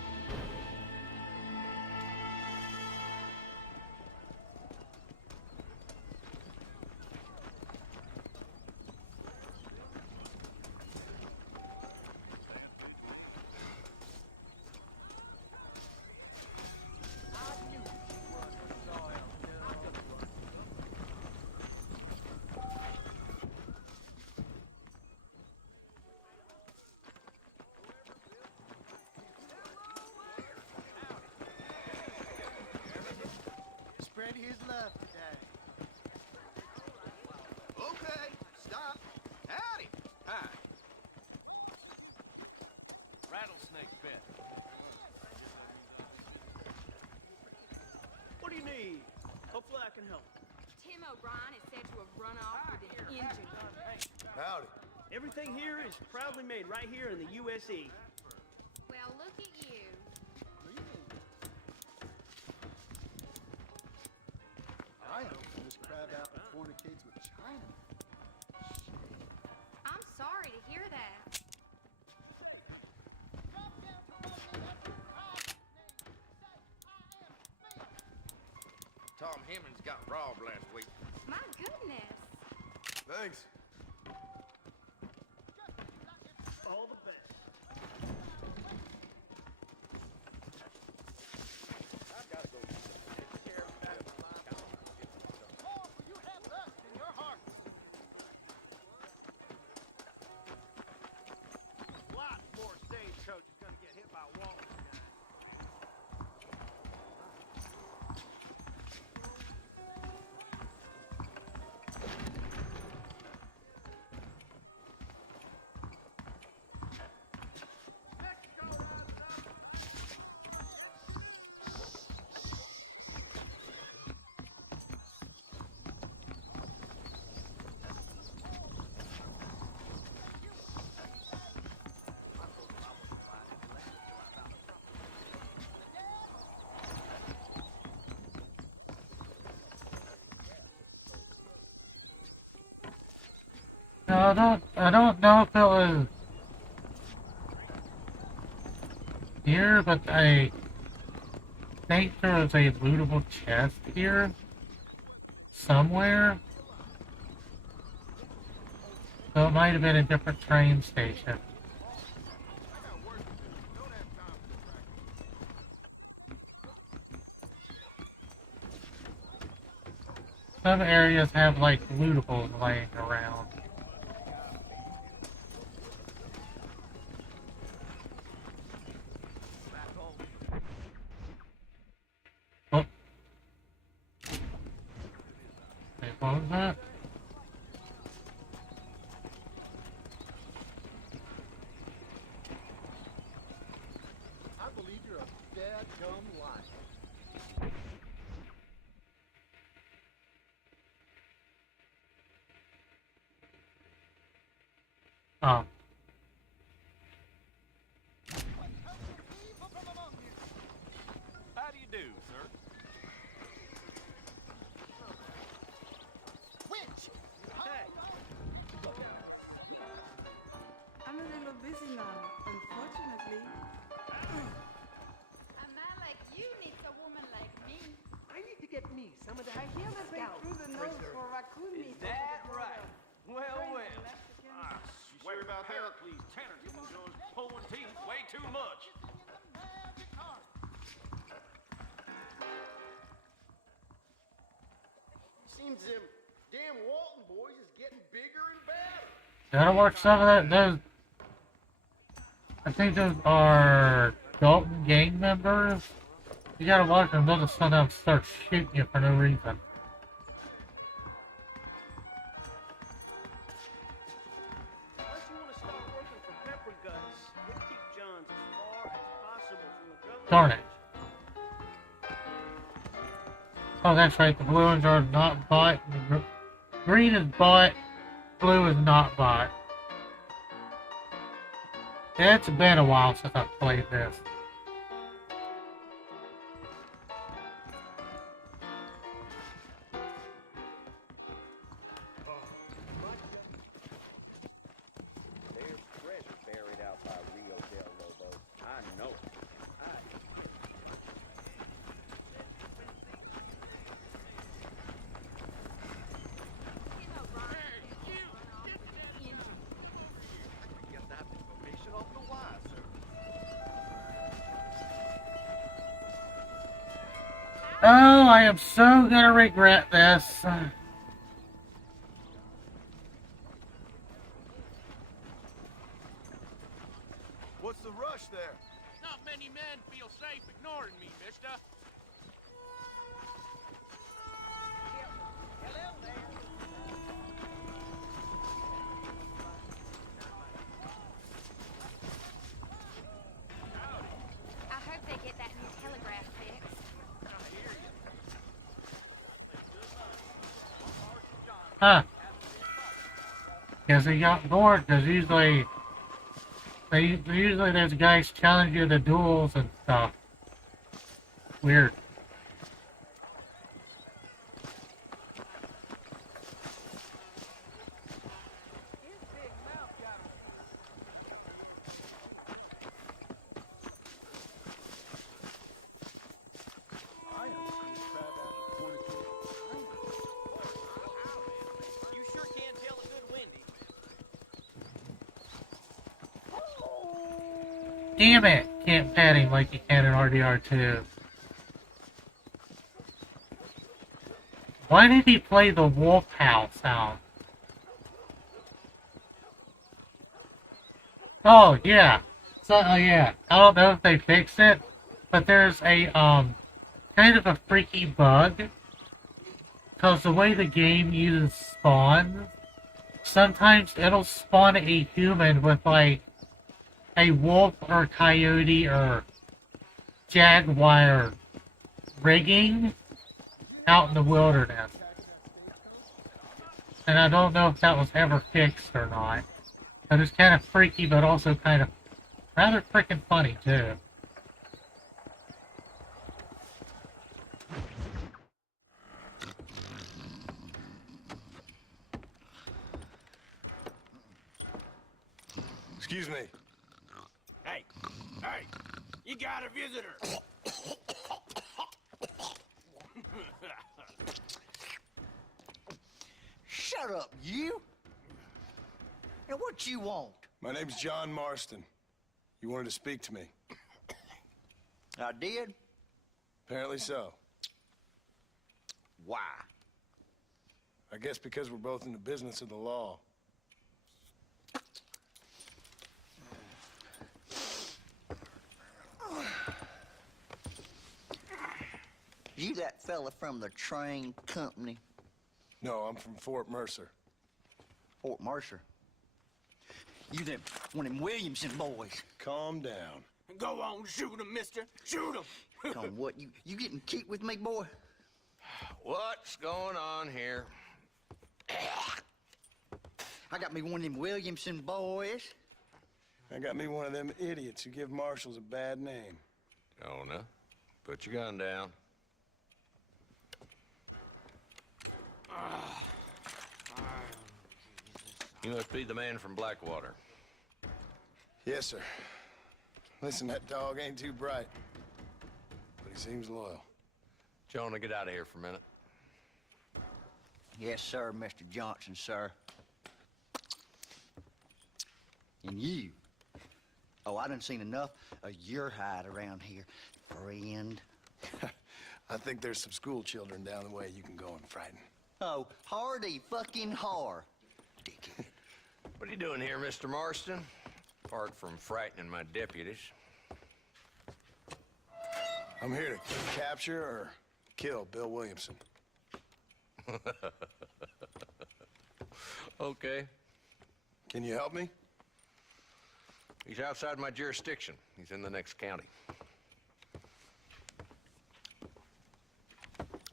Spread his love today. Okay, stop. Howdy. Hi. Rattlesnake bit. What do you need? Hopefully I can help. Tim O'Brien is said to have run off with an engine. Howdy. Everything here is proudly made right here in the USA. Well, look at you. I hope this crab apple fornicates with China. I'm sorry to hear that. Tom Hemmings got robbed last week. My goodness. Thanks. All the best. I've got to go take care of that. Lord, will you have lust in your heart? Lots more stagecoach is going to get hit by walls tonight. No, I don't know if it was here, but I think there was a lootable chest here somewhere. So it might have been a different train station. Some areas have like lootables laying around. Oh. Wait, what was that? I believe you're a dadgum liar. Oh. How do you do, sir? Witch! Hey! I'm a little busy now, unfortunately. A man like you needs a woman like me. I need to get me some of that healing scalp. Through the nose for raccoon Is meat. that right? Well, well. You sure about that? Please, Tanner, those pulling teeth way too much. Seems them damn Walton boys is getting bigger and badder. Gotta work some of that. Those. I think those are Dalton gang members. You gotta watch them. They'll just sometimes start shooting you for no reason. Unless you want to start working for Pepper Guts, we'll keep Johns as far as possible from the government. Darn it. Oh, that's right. The blue ones are not bought. The green is bought. Blue is not bought. Yeah, it's been a while since I've played this. There's treasure buried out by Rio del Lobo. I know it. Oh, I am so gonna regret this. What's the rush there? Not many men feel safe ignoring me, mister. I hope they get that new telegraph fixed. Huh. Because he got bored, because usually there's guys challenge you to duels and stuff. Weird. You sure can't tell a good windy. Damn it! Can't pet him like you can in RDR2. Why did he play the wolf howl sound? Oh, yeah. So, yeah. I don't know if they fixed it, but there's a, kind of a freaky bug. Because the way the game uses spawns, sometimes it'll spawn a human with, like, a wolf or coyote or jaguar rigging out in the wilderness. And I don't know if that was ever fixed or not. But it's kind of freaky, but also kind of rather freaking funny, too. Excuse me. Hey, hey, you got a visitor. Shut up, you! Now what you want? My name's John Marston. You wanted to speak to me. I did? Apparently so. Why? I guess because we're both in the business of the law. You that fella from the train company? No, I'm from Fort Mercer. Fort Mercer? You them, one of them Williamson boys. Calm down. Go on, shoot him, mister. Shoot him. Come on, what, you getting keep with me, boy? What's going on here? I got me one of them Williamson boys. I got me one of them idiots who give marshals a bad name. Jonah, put your gun down. You must be the man from Blackwater. Yes, sir. Listen, that dog ain't too bright, but he seems loyal. Jonah, get out of here for a minute. Yes, sir, Mr. Johnson, sir. And you. Oh, I done seen enough of your hide around here, friend. I think there's some school children down the way you can go and frighten. Oh, hardy fucking har. What are you doing here, Mr. Marston? Apart from frightening my deputies. I'm here to capture or kill Bill Williamson. Okay. Can you help me? He's outside my jurisdiction. He's in the next county.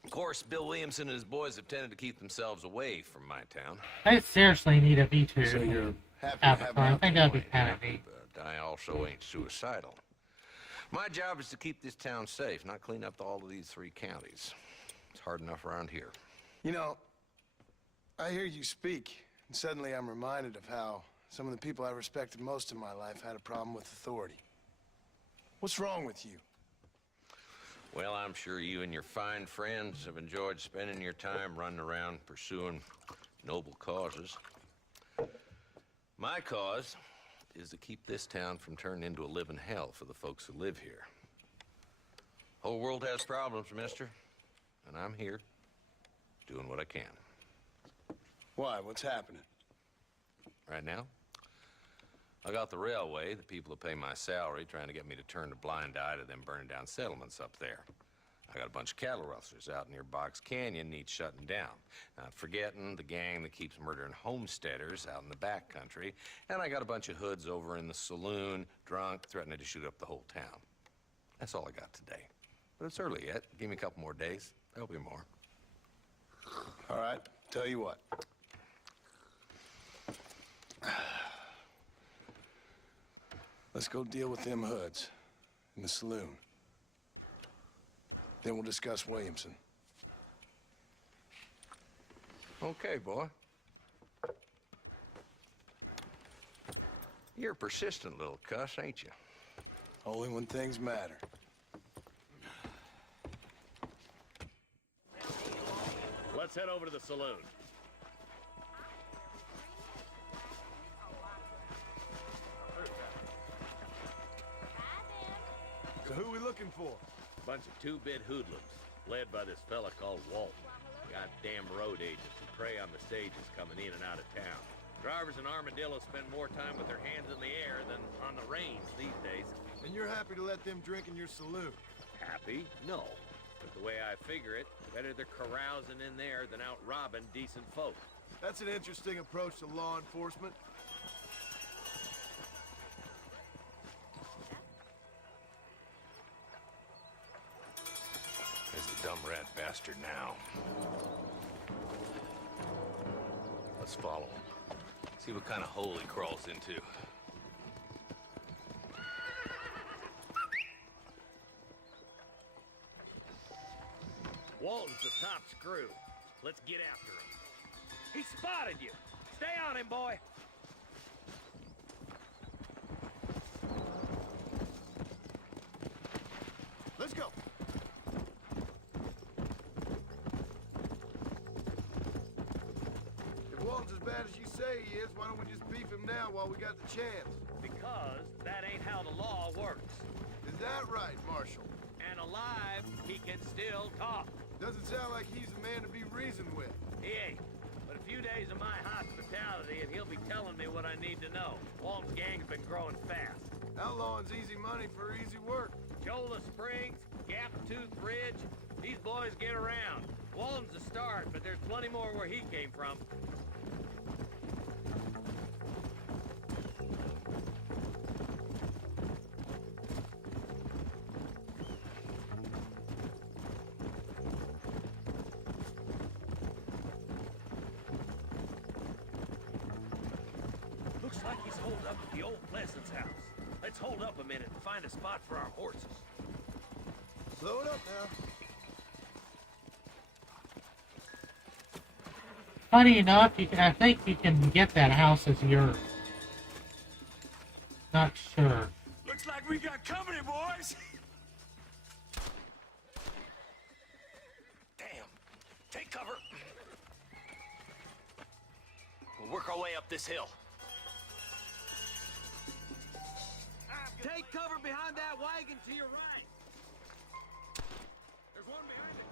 Of course, Bill Williamson and his boys have tended to keep themselves away from my town. I seriously need a V2 So you're happy to have avatar. I think that'd be kind of neat. But I also ain't suicidal. My job is to keep this town safe, not clean up all of these 3 counties. It's hard enough around here. You know, I hear you speak, and suddenly I'm reminded of how some of the people I respected most in my life had a problem with authority. What's wrong with you? Well, I'm sure you and your fine friends have enjoyed spending your time running around pursuing noble causes. My cause is to keep this town from turning into a living hell for the folks who live here. Whole world has problems, mister, and I'm here doing what I can. Why? What's happening? Right now, I got the railway, the people who pay my salary, trying to get me to turn a blind eye to them burning down settlements up there. I got a bunch of cattle rustlers out near Box Canyon needs shutting down. Not forgetting the gang that keeps murdering homesteaders out in the back country. And I got a bunch of hoods over in the saloon, drunk, threatening to shoot up the whole town. That's all I got today. But it's early yet. Give me a couple more days. There'll be more. All right, tell you what. Let's go deal with them hoods in the saloon. Then we'll discuss Williamson. Okay, boy. You're a persistent little cuss, ain't you? Only when things matter. Let's head over to the saloon. So who we looking for? Bunch of 2-bit hoodlums, led by this fella called Walton. Goddamn road agents who prey on the stages coming in and out of town. Drivers in Armadillo spend more time with their hands in the air than on the reins these days. And you're happy to let them drink in your saloon? Happy? No. But the way I figure it, better they're carousing in there than out robbing decent folk. That's an interesting approach to law enforcement. There's the dumb rat bastard now. Let's follow him. See what kind of hole he crawls into. Walton's the top screw. Let's get after him. He spotted you. Stay on him, boy. Let's go. If Walton's as bad as you say he is, why don't we just beef him now while we got the chance? Because that ain't how the law works. Is that right, Marshal? And alive, he can still talk. Doesn't sound like he's the man to be reasoned with. He ain't. But a few days of my hospitality, and he'll be telling me what I need to know. Walton's gang's been growing fast. Outlawing's easy money for easy work. Chola Springs, Gap Tooth Ridge, these boys get around. Walton's a start, but there's plenty more where he came from. like he's holed up at the old Pleasant's house. Let's hold up a minute and find a spot for our horses. Slow it up now. Funny enough, I think you can get that house as yours. Not sure. Looks like we got company, boys. Damn. Take cover. We'll work our way up this hill. Take cover behind that wagon to your right. There's one behind it.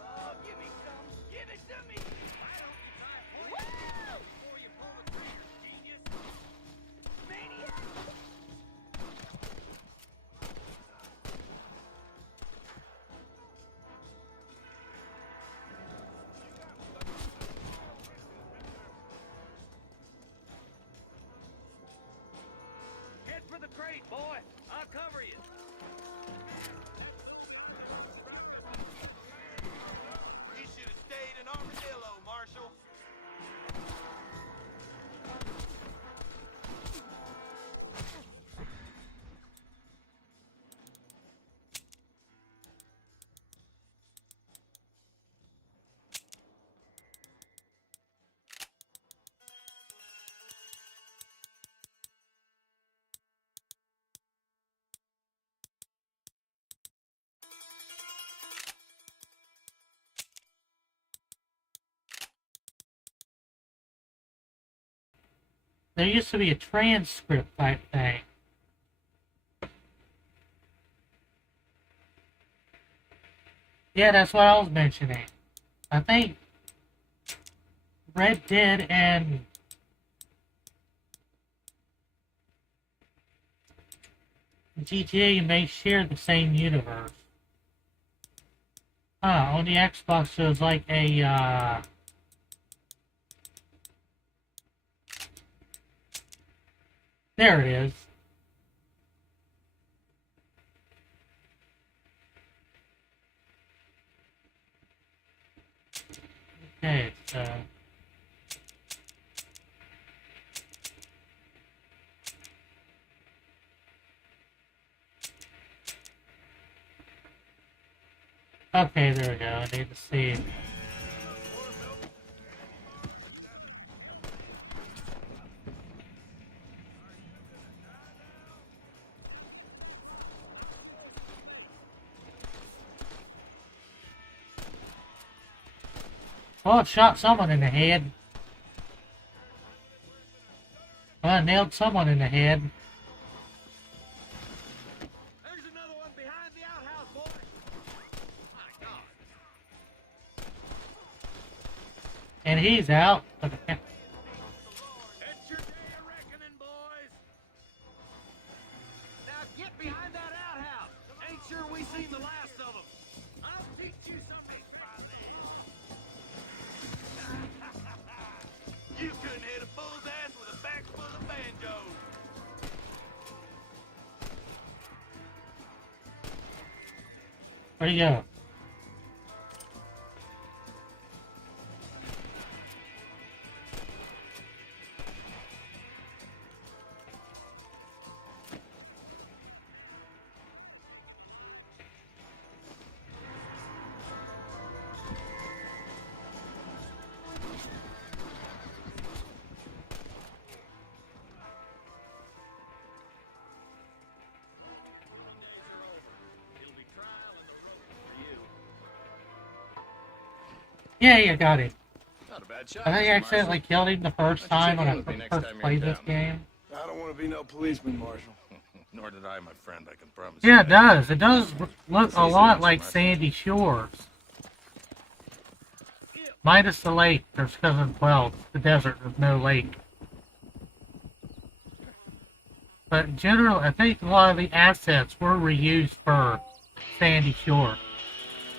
Oh, give me some. Give it to me. Maniac. Head for the crate, boy. I'll cover you. You should have stayed in Armadillo, Marshal. There used to be a transcript type thing. Yeah, that's what I was mentioning. I think Red Dead and GTA may share the same universe. On the Xbox there's like a there it is. Okay, so okay, there we go. I need to see. Oh, it shot someone in the head. Well, I nailed someone in the head. There's another one behind the outhouse, boy. My God. And he's out. It's your day of reckoning, boys. Now get behind that outhouse. Ain't sure we seen the last of them. I'll teach you something, Finally. You couldn't hit a bull's ass with a bag full of banjos. Where'd he go? Yeah, you got him. Not a bad shot. I think I accidentally killed him the first time when I first played this game. I don't want to be no policeman, Marshal. Nor did I, my friend, I can promise Yeah, you it does. It does look a lot like Sandy Shores. Minus the lake. There's well, the desert with no lake. But in general, I think a lot of the assets were reused for Sandy Shore.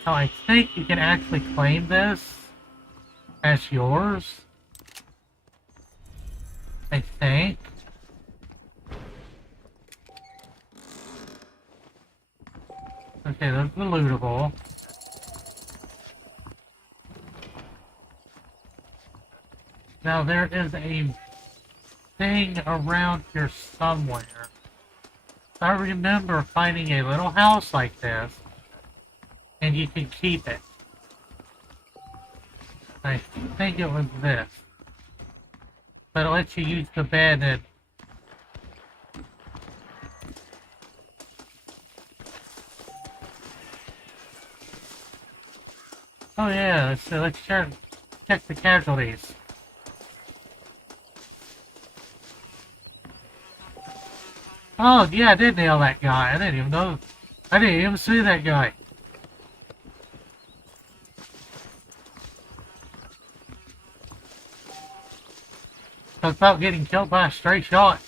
Now, I think you can actually claim this as yours. I think. Okay, there's the lootable. Now there is a thing around here somewhere. I remember finding a little house like this, and you can keep it. I think it was this. But it lets you use the bed and... Oh yeah, let's check the casualties. Oh yeah, I did nail that guy. I didn't even know. I didn't even see that guy. Talk about getting killed by a stray shot.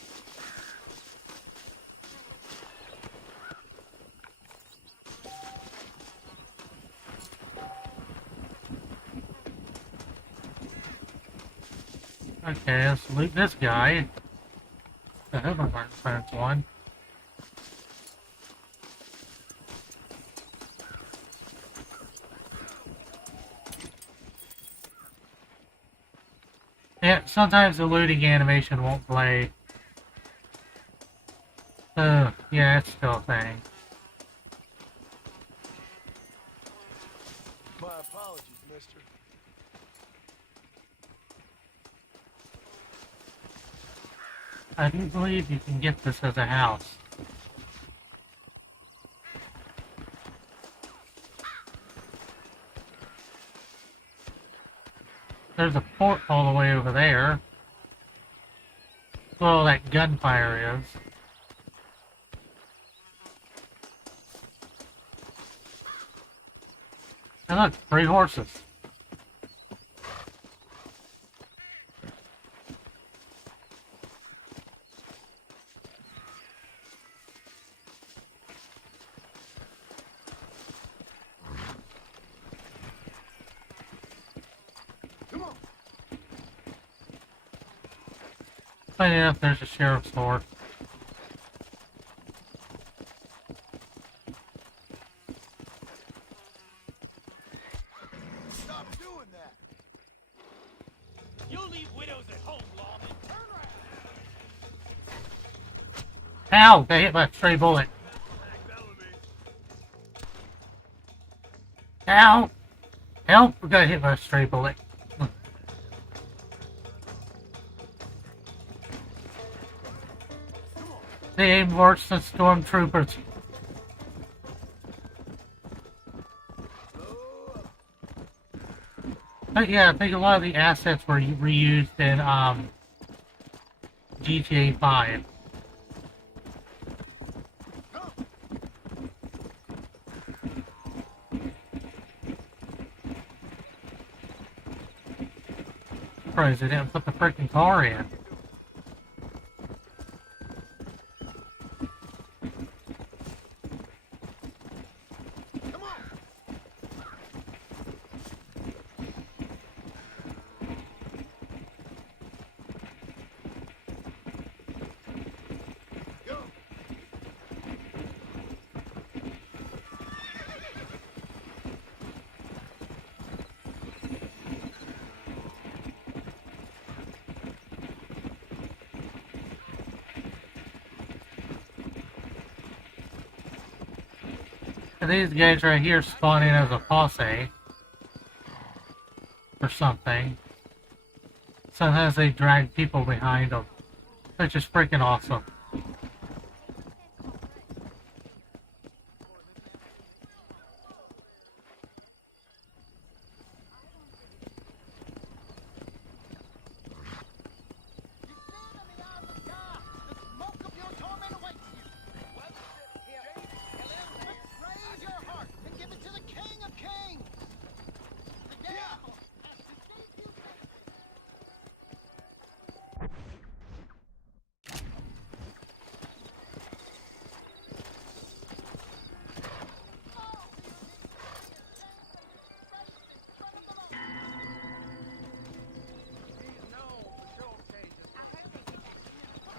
Okay, let's loot this guy. I hope I'm not find one. Yeah, sometimes the looting animation won't play. Yeah, it's still a thing. My apologies, mister. I do believe you can get this as a house. There's a fort all the way over there. Well, that gunfire is. And look, 3 horses. Funny enough, there's a sheriff's sword. Stop doing that! You'll leave widows at home, lawman. Turn around. Ow! Got hit by a stray bullet. Ow! Help! We got hit by a stray bullet. They aim worse than stormtroopers. But yeah, I think a lot of the assets were reused in GTA 5. Surprised they didn't put the freaking car in. And these guys right here spawn in as a posse. Or something. Sometimes they drag people behind them. Which is freaking awesome.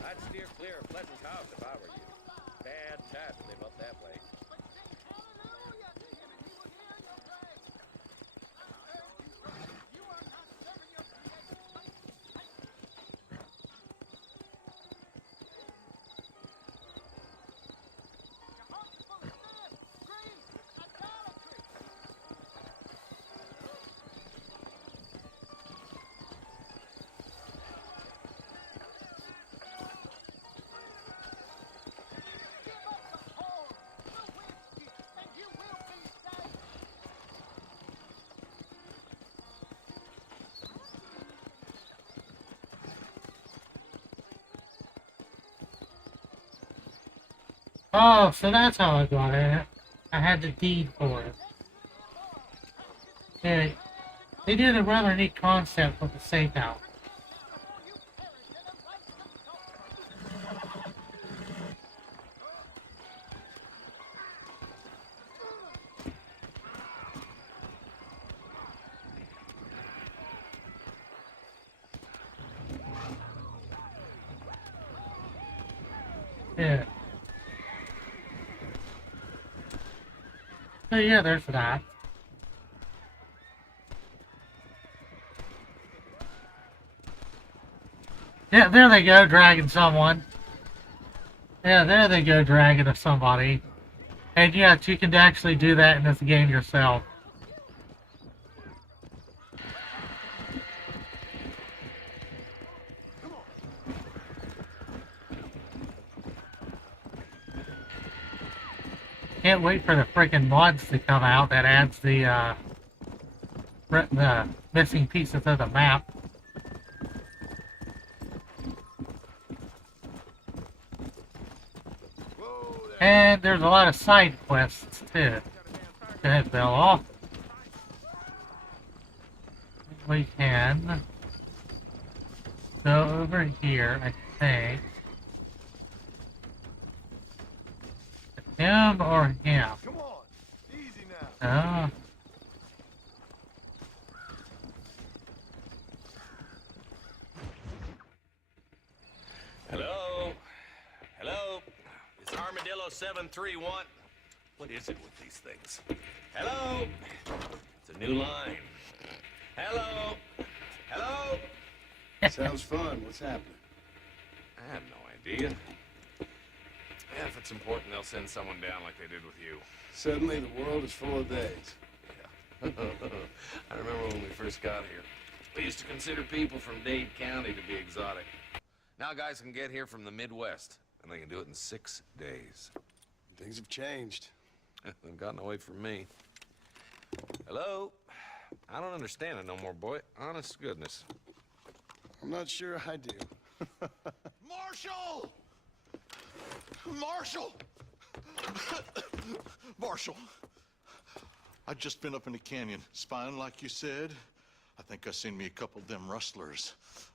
I'd steer clear of Pleasant's house if I were you. Bad time to live up that way. Oh, so that's how I got it. I had the deed for it. Yeah, they did a rather neat concept with the safe house. Yeah. So yeah, there's that. Yeah, there they go, dragging someone. Yeah, there they go, dragging somebody. And yes, you can actually do that in this game yourself. Can't wait for the freaking mods to come out that adds the missing pieces of the map. And there's a lot of side quests too. Go ahead, Bill. Off. We can go over here, I think. Him or him? Come on, easy now. Oh. Hello? Hello? Is Armadillo 731? What is it with these things? Hello? It's a new line. Hello? Hello? Sounds fun. What's happening? I have no idea. Yeah, if it's important, they'll send someone down like they did with you. Suddenly, the world is full of days. Yeah. I remember when we first got here. We used to consider people from Dade County to be exotic. Now guys can get here from the Midwest, and they can do it in 6 days. Things have changed. They've gotten away from me. Hello? I don't understand it no more, boy. Honest to goodness. I'm not sure I do. Marshall! Marshall! Marshall! I just been up in the canyon, spying like you said. I think I seen me a couple of them rustlers.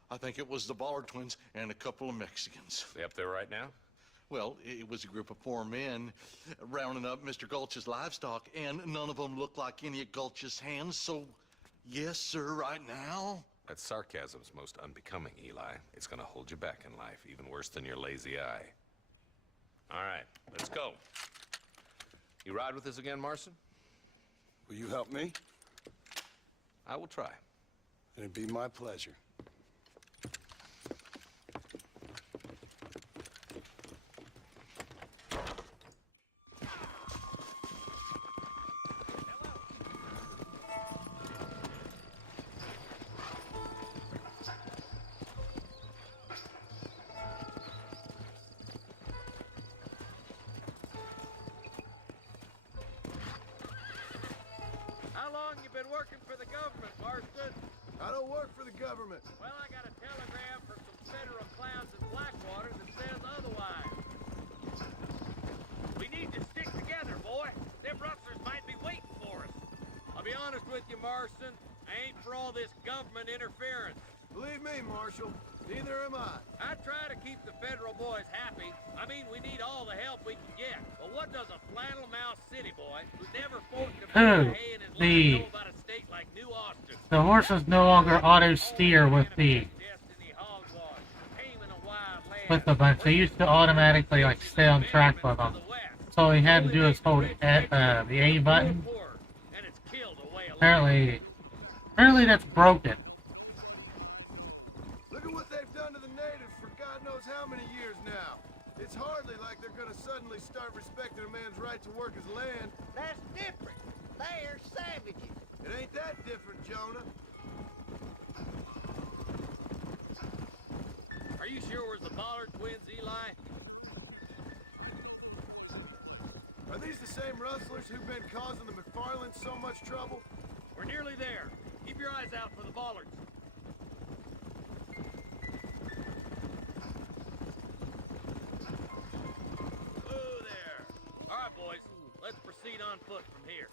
I think it was the Ballard twins and a couple of Mexicans. They up there right now? Well, it was a group of 4 men rounding up Mr. Gulch's livestock, and none of them looked like any of Gulch's hands, so yes, sir, right now. That sarcasm's most unbecoming, Eli. It's gonna hold you back in life, even worse than your lazy eye. All right, let's go. You ride with us again, Marson? Will you help me? I will try. It'd be my pleasure. How long you been working for the government, Marston? I don't work for the government. Well, I got a telegram from some federal clowns in Blackwater that says otherwise. We need to stick together, boy. Them rustlers might be waiting for us. I'll be honest with you, Marston. I ain't for all this government interference. Believe me, Marshal, neither am I. I try to keep the federal boys happy. I mean, we need all the help we can get. But what does a flannel-mouthed city boy who's never forked a bale of hay in his life know about a state like New Austin? The horses no longer auto steer with the bunch. They used to automatically like stay on track with them. So all he had to do is hold the A button. Apparently that's broken. Look at what they've done to the natives for God knows how many years now. It's hardly like they're gonna suddenly start respecting a man's right to work his land. That's different. They're savages. It ain't that different, Jonah. Are you sure it was the Ballard twins, Eli? Are these the same rustlers who've been causing the McFarlands so much trouble? We're nearly there. Keep your eyes out for the Ballards. Whoa there. on foot from here.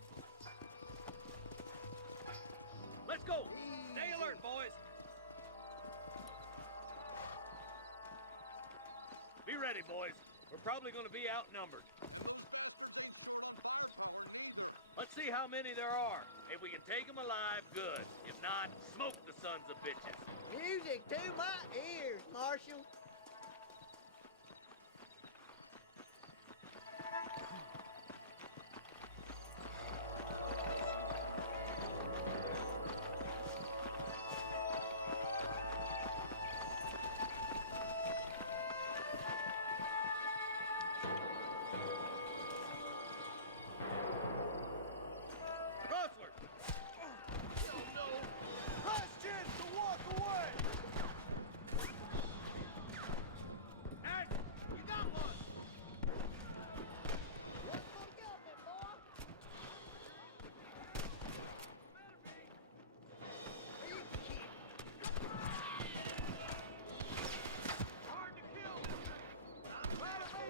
Let's go! Stay alert, boys! Be ready, boys. We're probably gonna be outnumbered. Let's see how many there are. If we can take them alive, good. If not, smoke the sons of bitches. Music to my ears, Marshal. Rustlers! Last chance to walk away! Hey, you got one! Hard to kill this thing! Right of me!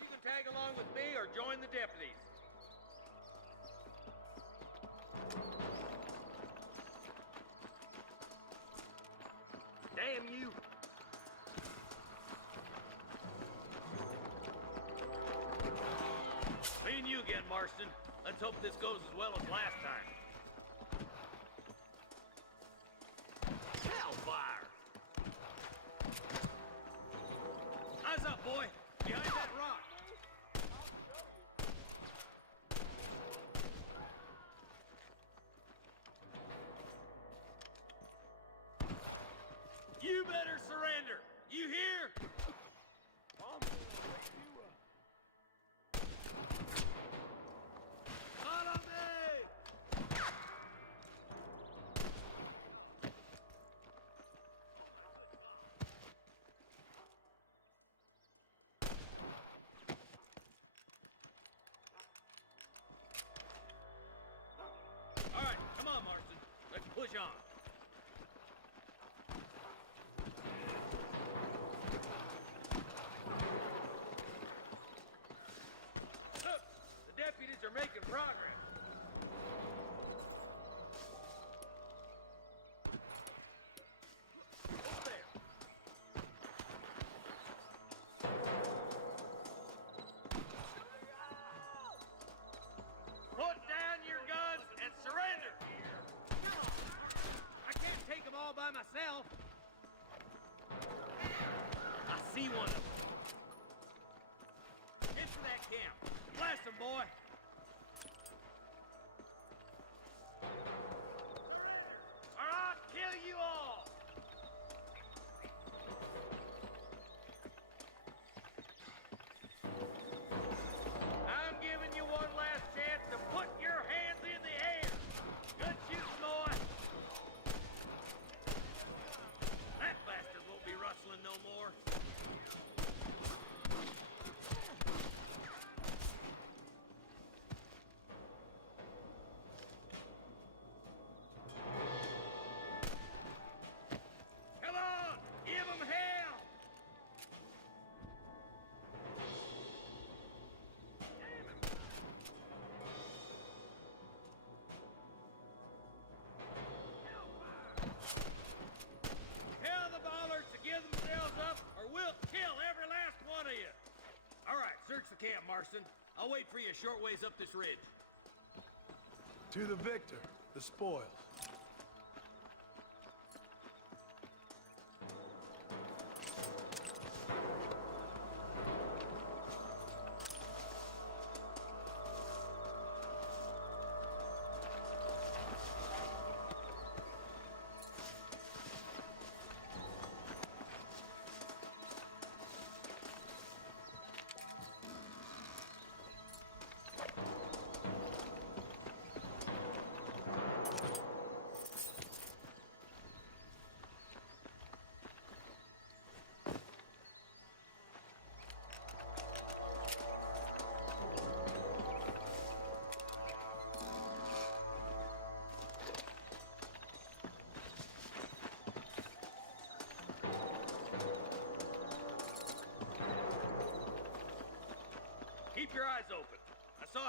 You can tag along with me or join the deputies. Damn you! Me and you again, Marston. Let's hope this goes as well as last time. Hellfire! Eyes up, boy! Behind that rock! You better surrender! You hear? I'm gonna wake you up. Follow me! All right, come on, Marston. Let's push on. Look, the deputies are making progress. Over there. Put down your guns and surrender! I can't take them all by myself. I see one of them. Get to that camp. Blast them, boy. Or I'll kill you all. I'm giving you one last chance to put your hands in the air. Good shooting, boy. That bastard won't be rustling no more. Come on, give them hell. Tell the ballers to give themselves up, or we'll kill every last one of you. All right, search the camp, Marston. I'll wait for you a short ways up this ridge. To the victor, the spoils.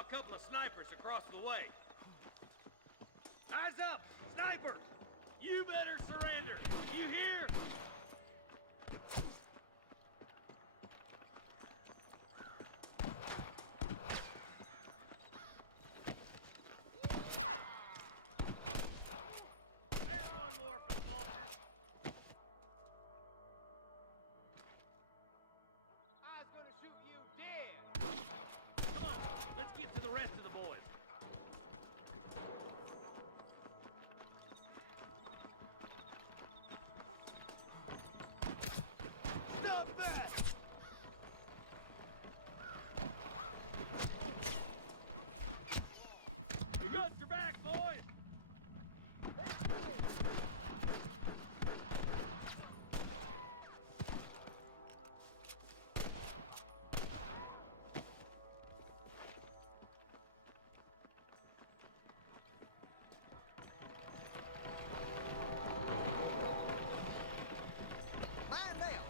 a couple of snipers across the way. Eyes up! Sniper! You better surrender! You hear? I was gonna shoot you dead. Come on, let's get to the rest of the boys. Stop that! Your guns are back, boys! Man down!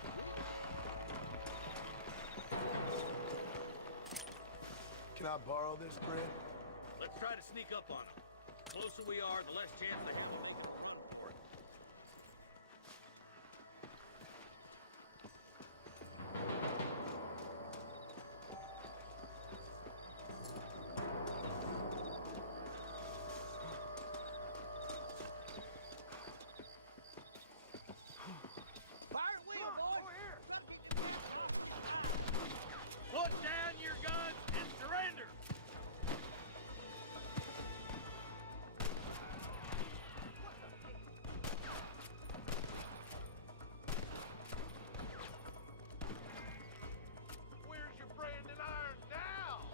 Can I borrow this, Fred? Let's try to sneak up on them. The closer we are, the less chance they have. Put down your guns and surrender! Where's your branding iron now?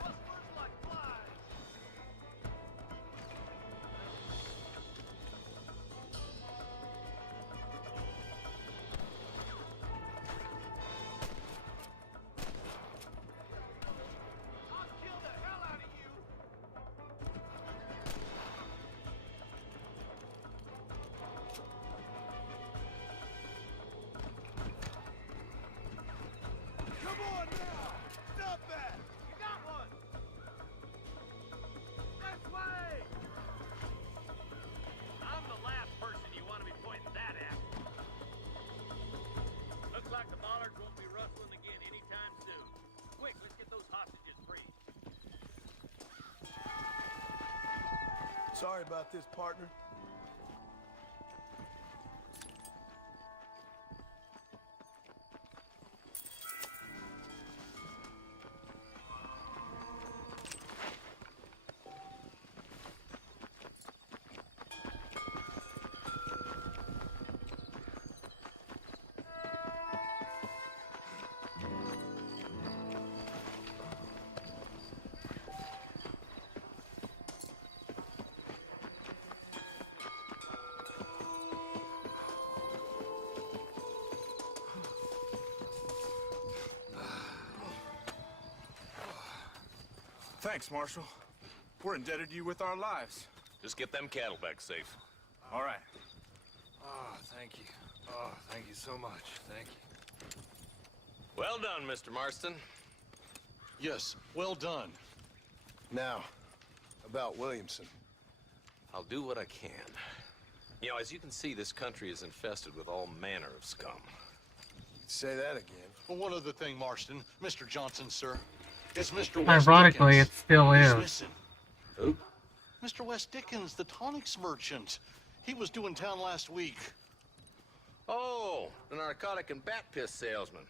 Rustlers like flies. I'll kill the hell out of you. Come on now! Stop that! You got one. This way. I'm the last person you want to be pointing that at. Looks like the bollards won't be rustling again anytime soon. Quick, let's get those hostages free. Sorry about this, partner. Thanks, Marshal. We're indebted to you with our lives. Just get them cattle back safe. All right. Oh, thank you. Oh, thank you so much. Thank you. Well done, Mr. Marston. Yes, well done. Now, about Williamson. I'll do what I can. You know, as you can see, this country is infested with all manner of scum. Say that again. Well, one other thing, Marston. Mr. Johnson, sir. It's Mr. West Ironically, Dickens. it still He's is. missing. Who? Mr. West Dickens, the tonics merchant. He was due in town last week. Oh, the narcotic and bat piss salesman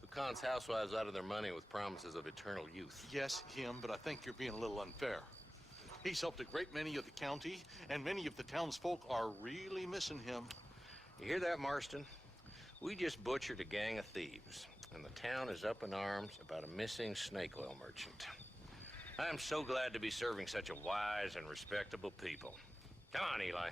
who cons housewives out of their money with promises of eternal youth. Yes, him, but I think you're being a little unfair. He's helped a great many of the county, and many of the townsfolk are really missing him. You hear that, Marston? We just butchered a gang of thieves, and the town is up in arms about a missing snake oil merchant. I am so glad to be serving such a wise and respectable people. Come on, Eli.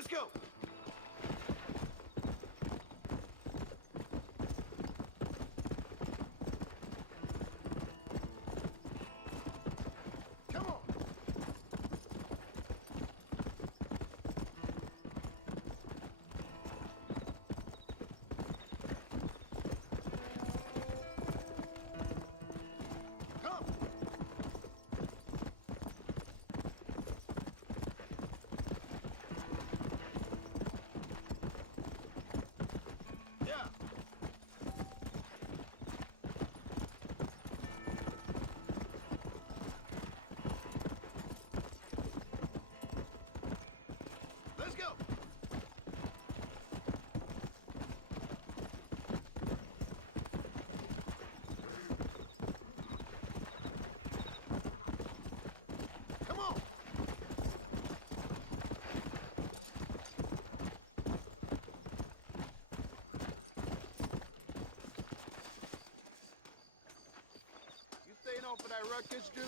Let's go! Come on! Come! Yeah! Let's go! Come on! You staying on for that ruckus, Juice?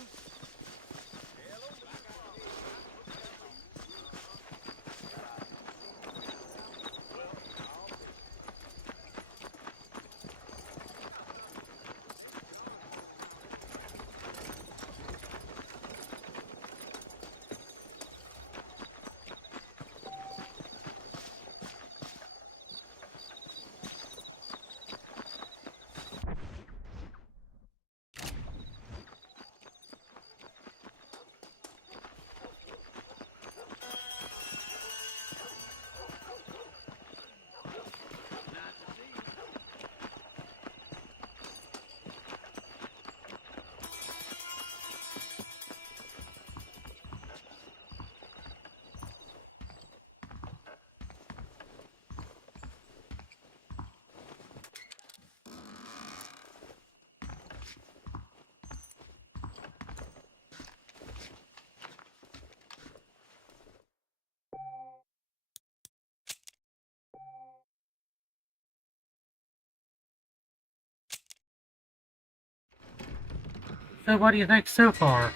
So what do you think so far?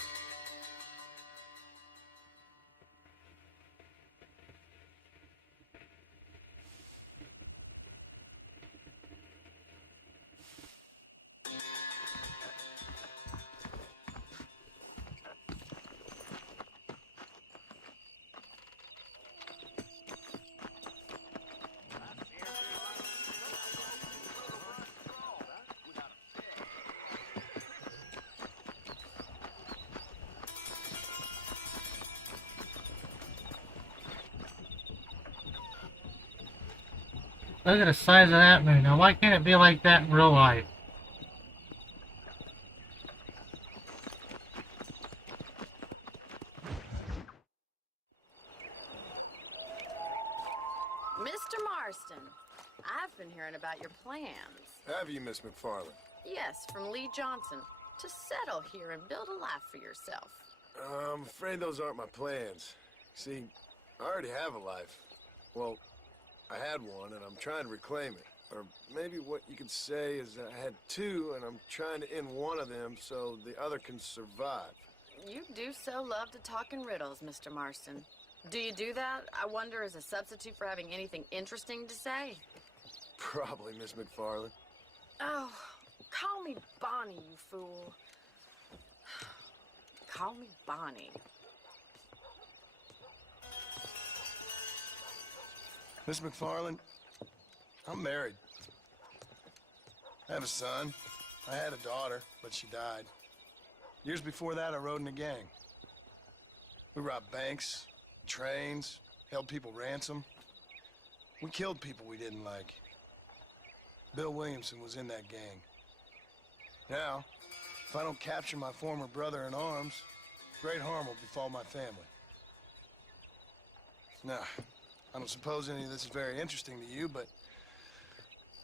Look at the size of that moon. Now why can't it be like that in real life? Mr. Marston, I've been hearing about your plans. Have you, Miss McFarland? Yes, from Lee Johnson. To settle here and build a life for yourself. I'm afraid those aren't my plans. See, I already have a life. Well, I had one, and I'm trying to reclaim it. Or maybe what you could say is that I had two, and I'm trying to end one of them so the other can survive. You do so love to talk in riddles, Mr. Marston. Do you do that, I wonder, as a substitute for having anything interesting to say? Probably, Miss McFarland. Oh, call me Bonnie, you fool. Call me Bonnie. Miss McFarland, I'm married. I have a son. I had a daughter, but she died. Years before that, I rode in a gang. We robbed banks, trains, held people ransom. We killed people we didn't like. Bill Williamson was in that gang. Now, if I don't capture my former brother in arms, great harm will befall my family. Now, I don't suppose any of this is very interesting to you, but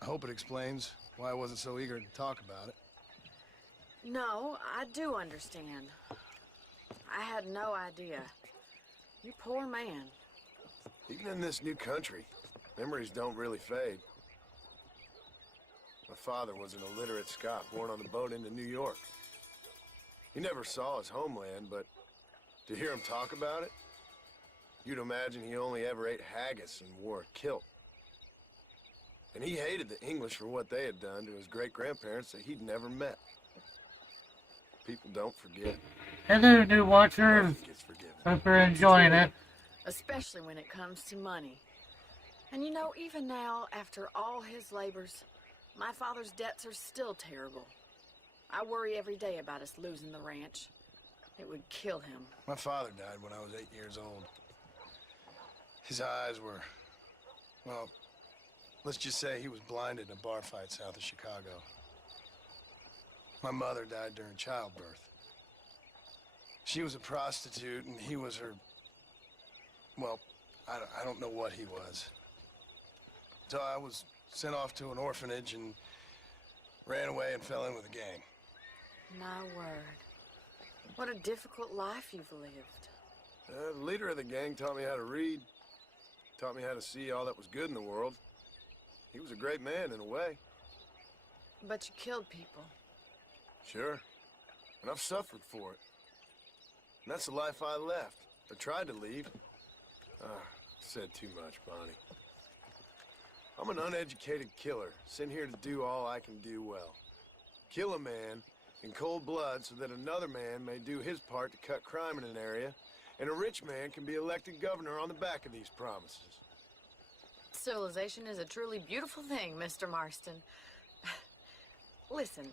I hope it explains why I wasn't so eager to talk about it. No, I do understand. I had no idea. You poor man. Even in this new country, memories don't really fade. My father was an illiterate Scot born on a boat into New York. He never saw his homeland, but to hear him talk about it, You'd imagine he only ever ate haggis and wore a kilt. And he hated the English for what they had done to his great-grandparents that he'd never met. People don't forget. Hello, new watchers. Hope you're enjoying it. Especially when it comes to money. And you know, even now, after all his labors, my father's debts are still terrible. I worry every day about us losing the ranch. It would kill him. My father died when I was 8 years old. His eyes were, well, let's just say he was blinded in a bar fight south of Chicago. My mother died during childbirth. She was a prostitute and he was her, well, I don't know what he was. So I was sent off to an orphanage and ran away and fell in with a gang. My word. What a difficult life you've lived. The leader of the gang taught me how to read. Taught me how to see all that was good in the world. He was a great man in a way. But you killed people. Sure. And I've suffered for it. And that's the life I left. I tried to leave. Said too much, Bonnie. I'm an uneducated killer, sent here to do all I can do well. Kill a man in cold blood so that another man may do his part to cut crime in an area, and a rich man can be elected governor on the back of these promises. Civilization is a truly beautiful thing, Mr. Marston. Listen,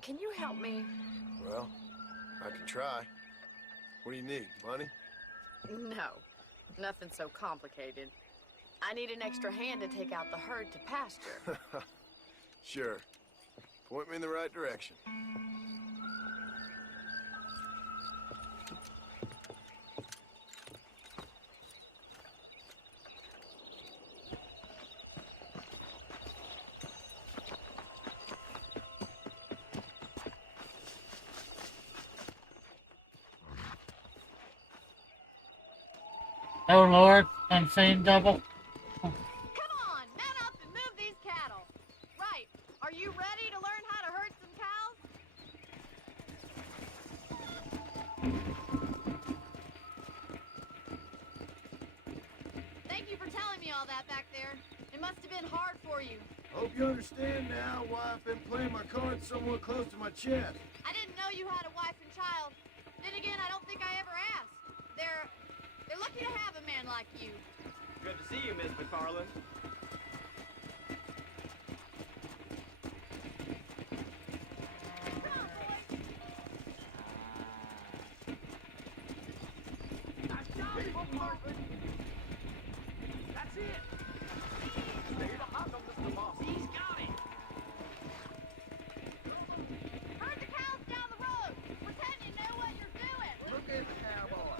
can you help me? Well, I can try. What do you need, money? No, nothing so complicated. I need an extra hand to take out the herd to pasture. Sure. Point me in the right direction. Oh Lord, unseen double. Come on, man up and move these cattle. Right, are you ready to learn how to herd some cows? Thank you for telling me all that back there. It must have been hard for you. Hope you understand now why I've been playing my cards somewhat close to my chest. I didn't know you had a wife and child. Then again, I don't think I ever asked. They're lucky to have a man like you. Good to see you, Miss McFarland. That's it. Stay behind them, Mr. Moss. He's got it. Herd the cows down the road. Pretend you know what you're doing. Look at the cowboy.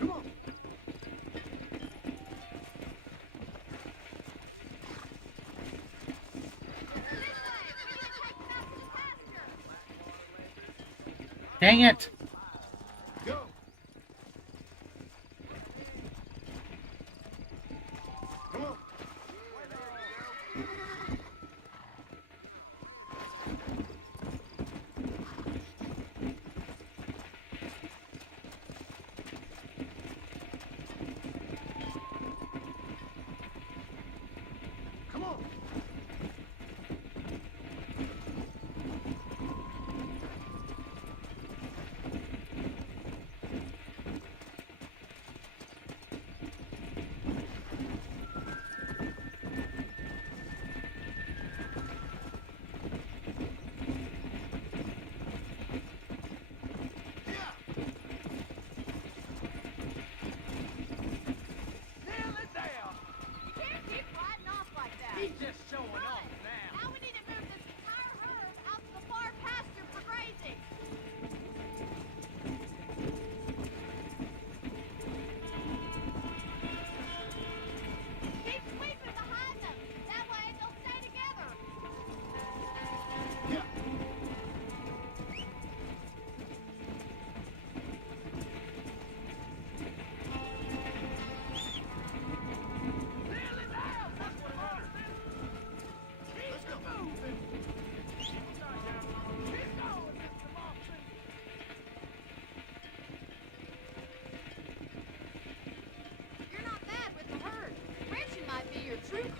Come on. Dang it! Go. Come on. Come on.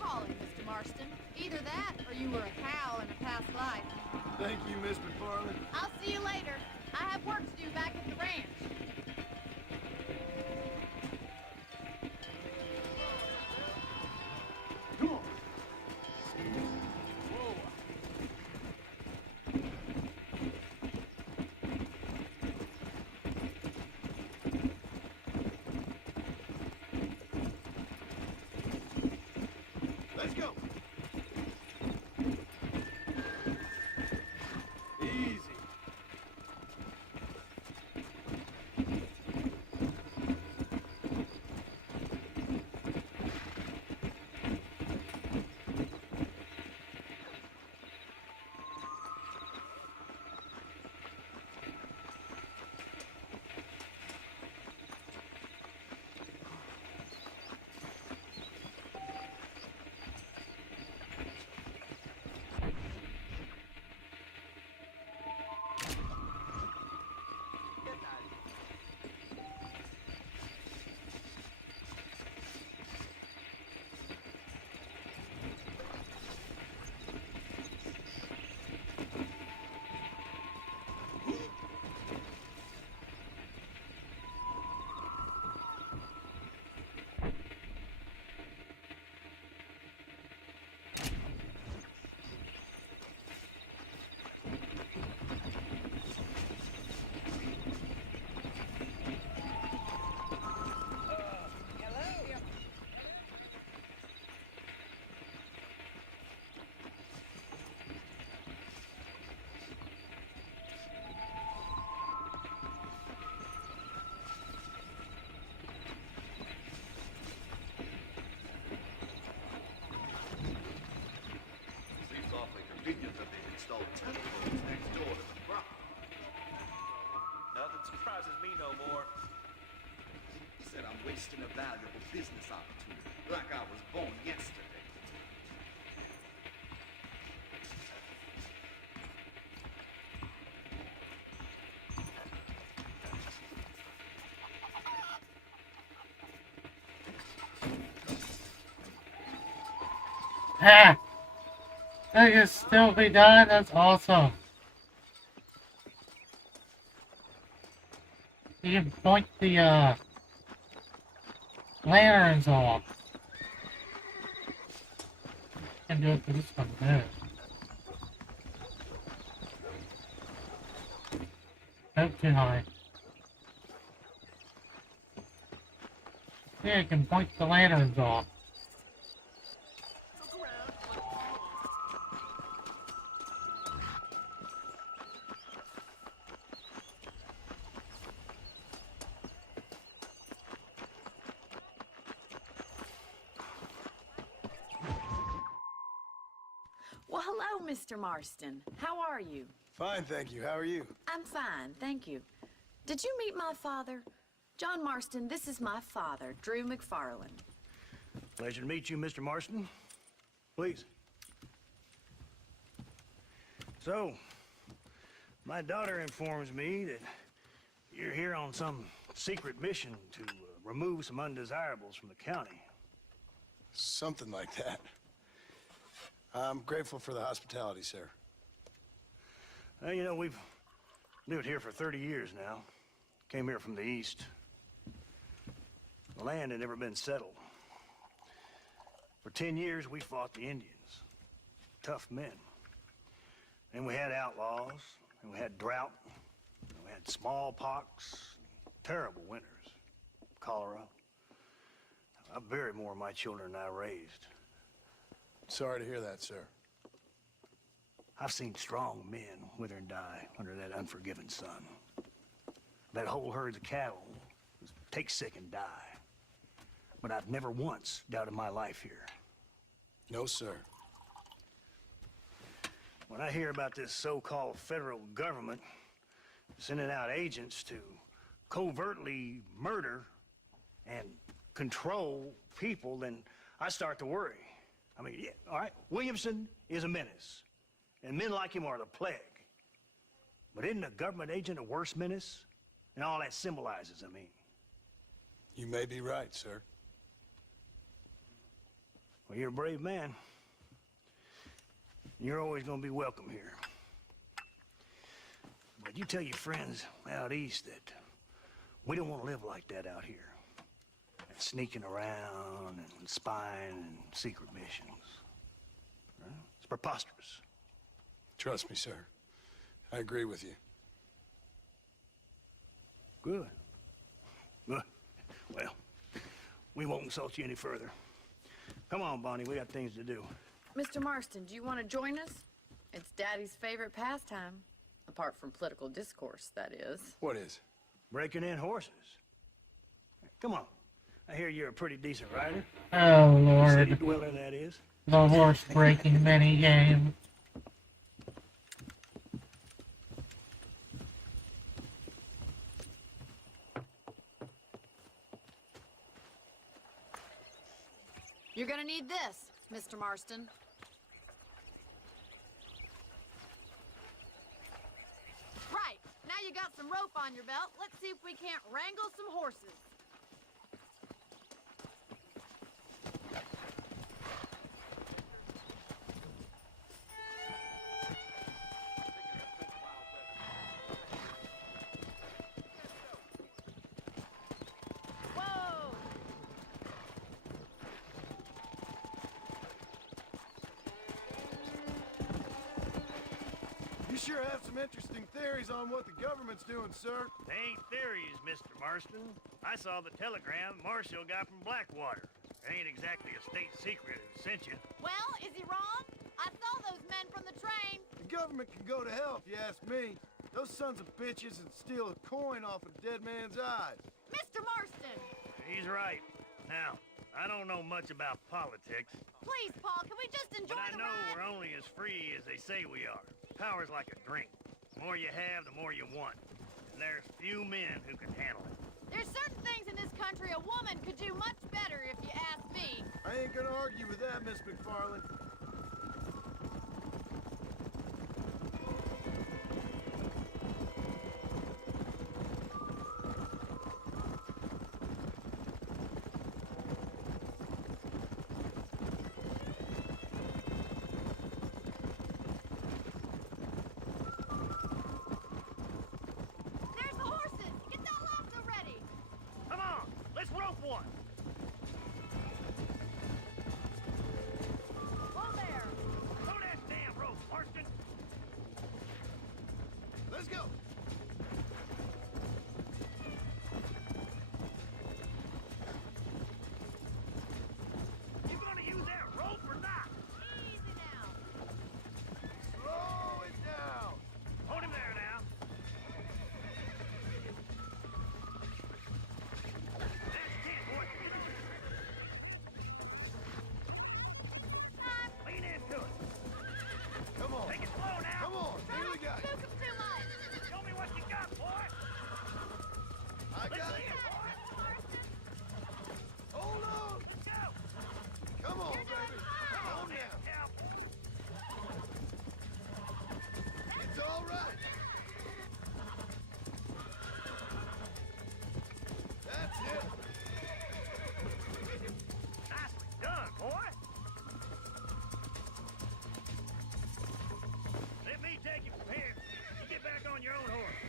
calling, Mr. Marston. Either that, or you were a cow in a past life. Thank you, Miss McFarland. I'll see you later. I have work to do back at the ranch. Come on. Let's go. Easy. Seems awfully convenient that they've installed telephones next door to the property. Nothing surprises me no more. He said I'm wasting a valuable business opportunity, like I was born yesterday. Ah! That can still be done? That's awesome. You can point the, lanterns off. Can do it for this one, too. Nope, too high. Yeah, you can point the lanterns off. Well, hello, Mr. Marston. How are you? Fine, thank you. How are you? I'm fine, thank you. Did you meet my father? John Marston, this is my father, Drew McFarland. Pleasure to meet you, Mr. Marston. Please. So, my daughter informs me that you're here on some secret mission to remove some undesirables from the county. Something like that. I'm grateful for the hospitality, sir. Well, you know, we've lived here for 30 years now. Came here from the east. The land had never been settled. For 10 years, we fought the Indians. Tough men. Then we had outlaws, and we had drought, and we had smallpox, terrible winters, cholera. I buried more of my children than I raised. Sorry to hear that, sir. I've seen strong men wither and die under that unforgiving sun. That whole herds of cattle take sick and die. But I've never once doubted my life here. No, sir. When I hear about this so-called federal government sending out agents to covertly murder and control people, then I start to worry. I mean, yeah, all right, Williamson is a menace, and men like him are the plague. But isn't a government agent a worse menace? And all that symbolizes, I mean. You may be right, sir. Well, you're a brave man. You're always gonna be welcome here. But you tell your friends out east that we don't want to live like that out here. And sneaking around and spying and secret missions. Huh? It's preposterous. Trust me, sir. I agree with you. Good. Good. Well, we won't insult you any further. Come on, Bonnie, we got things to do. Mr. Marston, do you want to join us? It's Daddy's favorite pastime. Apart from political discourse, that is. What is? Breaking in horses. Come on. I hear you're a pretty decent rider. Oh, Lord. City dweller, that is. The horse breaking mini game. You're gonna need this, Mr. Marston. Right, now you got some rope on your belt, let's see if we can't wrangle some horses. Whoa! You sure have some interesting theories on what the government's doing, sir. They ain't theories, Mr. Marston. I saw the telegram Marshall got from Blackwater. It ain't exactly a state secret who sent you. Well, is he wrong? I saw those men from the train. The government can go to hell if you ask me. Those sons of bitches would steal a coin off a dead man's eyes. Mr. Marston! He's right. Now, I don't know much about politics, Please, Paul, can we just enjoy but I the know ride? we're only as free as they say we are. Power's like a drink. The more you have, the more you want. And there's few men who can handle it. There's certain things in this country a woman could do much better if you ask me. I ain't gonna argue with that, Miss McFarland. There's the horses! Get that lasso ready! Come on, let's rope one. Whoa there! Throw that damn rope, Marston. Let's go. You gonna use that rope or not? Easy now. Slow it down. Hold him there now. That's it, boy. Lean into it. Come on. Take it slow now. Come on. Nearly got it. Spook him too much! Show me what you got, boy. I Let's got see it. it, boy. Hold on. Let's go. Come on, You're doing baby. fine. Calm down. It's all right. That's it. Nicely done, boy. Let me take you from here. You get back on your own horse.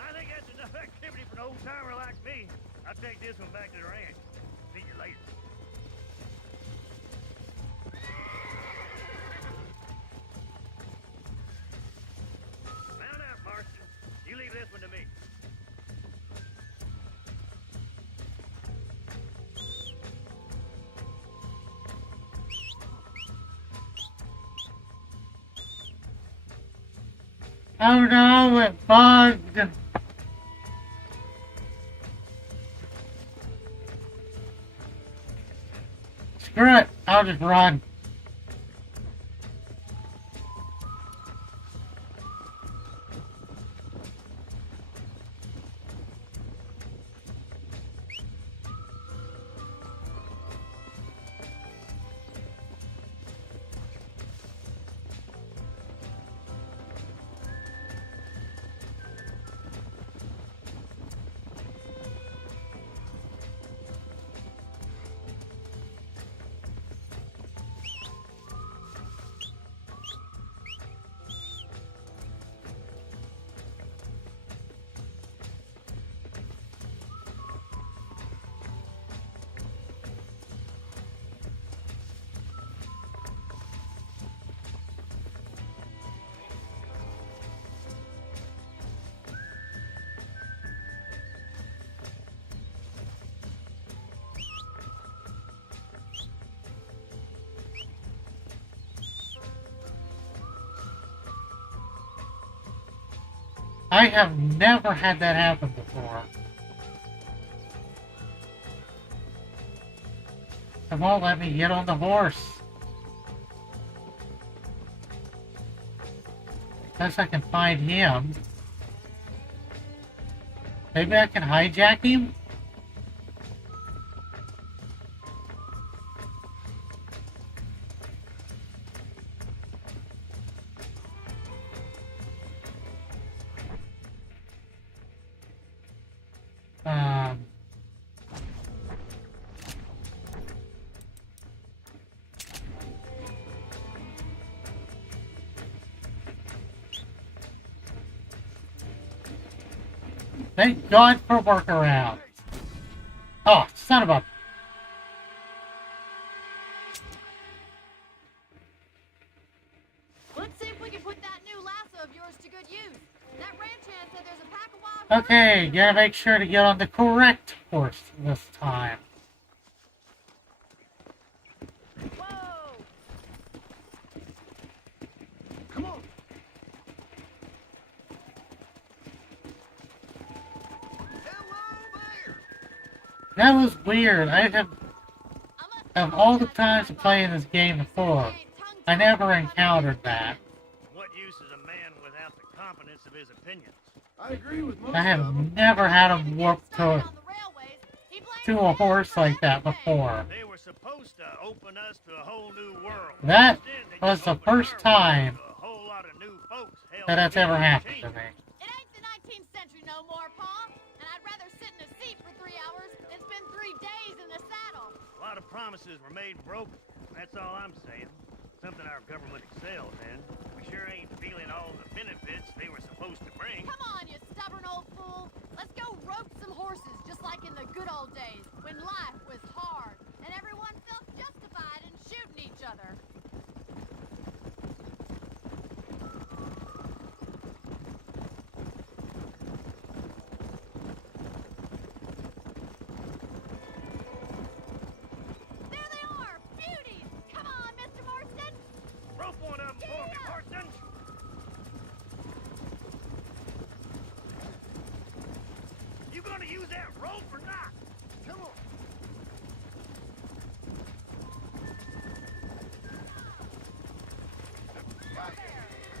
I think that's enough activity for an old-timer like me. I'll take this one back to the ranch. See you later. Mount out, Marston. You leave this one to me. Oh no, it bugged. Screw it, I'll just run. I have never had that happen before. It won't let me get on the horse. Unless I can find him. Maybe I can hijack him? Thank God for workaround. Oh, son of a... Let's see if we can put that new lasso of yours to good use. That ranch hand said there's a pack of wild... Okay, gotta make sure to get on the correct horse this time. Whoa! Come on. That was weird. I have... Of all the times to play in this game before, I never encountered that. What use is a man without the confidence of his opinions? I agree with most I of have them. never had him warp to a horse like that before. They were supposed to open us to a whole new world. That Instead, they was just the opened our first time world to a whole lot of new folks held that that's ever together happened to change. me. It ain't the 19th century no more, Pa. And I'd rather sit in a seat for 3 hours than spend 3 days in the saddle. A lot of promises were made and broken. That's all I'm saying. Something our government excels in. We sure ain't feeling all the benefits they were supposed to bring. Come on, you stubborn old fool. Let's go rope some horses just like in the good old days when life was hard and everyone felt justified in shooting each other. There they are! Beauties! Come on, Mr. Marston! Rope one of them for me, Marston! You gonna use that rope or not? Come on!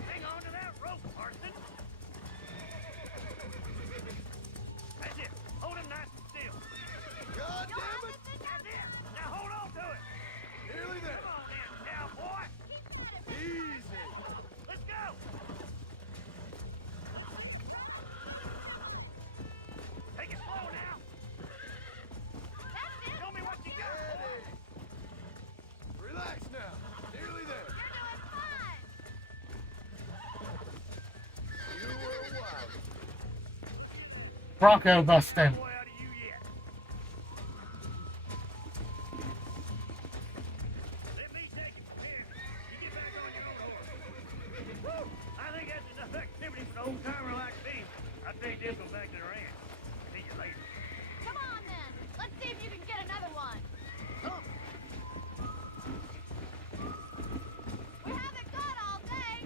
Hang on to that rope, Marston! That's it! Hold him nice and still! God damn it! That's it! Now hold on to it! Nearly there. Come on then, cowboy! Easy. Let's go! Take it slow now! That's it! Show me what you got! Steady. Relax now. Nearly there. You're doing fine! You were a wild. Bronco busting. Boy out of you yet. Let me take it from here. You get back on your own horse. Woo! I think that's enough activity for an old timer like me. I think this will back to the ranch. See you later. Come on then! Let's see if you can get another one! Come. We haven't got all day!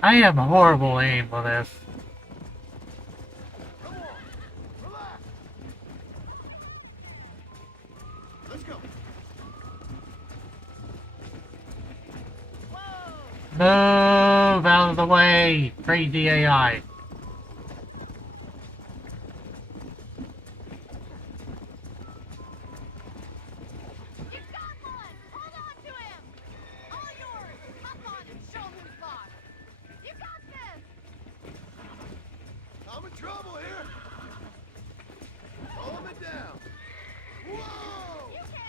I am horrible aim with this. Come on. Relax. Let's go. Move out of the way, crazy AI. You got one! Hold on to him! All yours! Hop on and show who's boss! You got this! I'm in trouble here. Calm it down. Whoa! You can!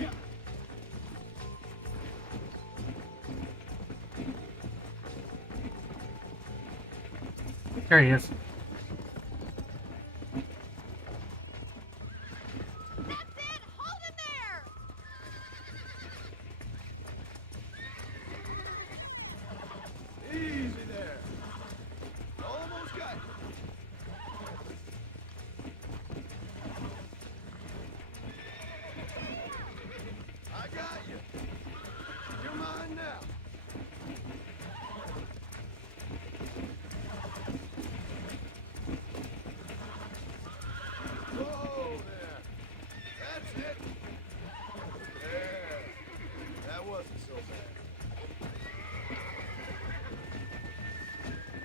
Yeah. There he is. that wasn't so bad.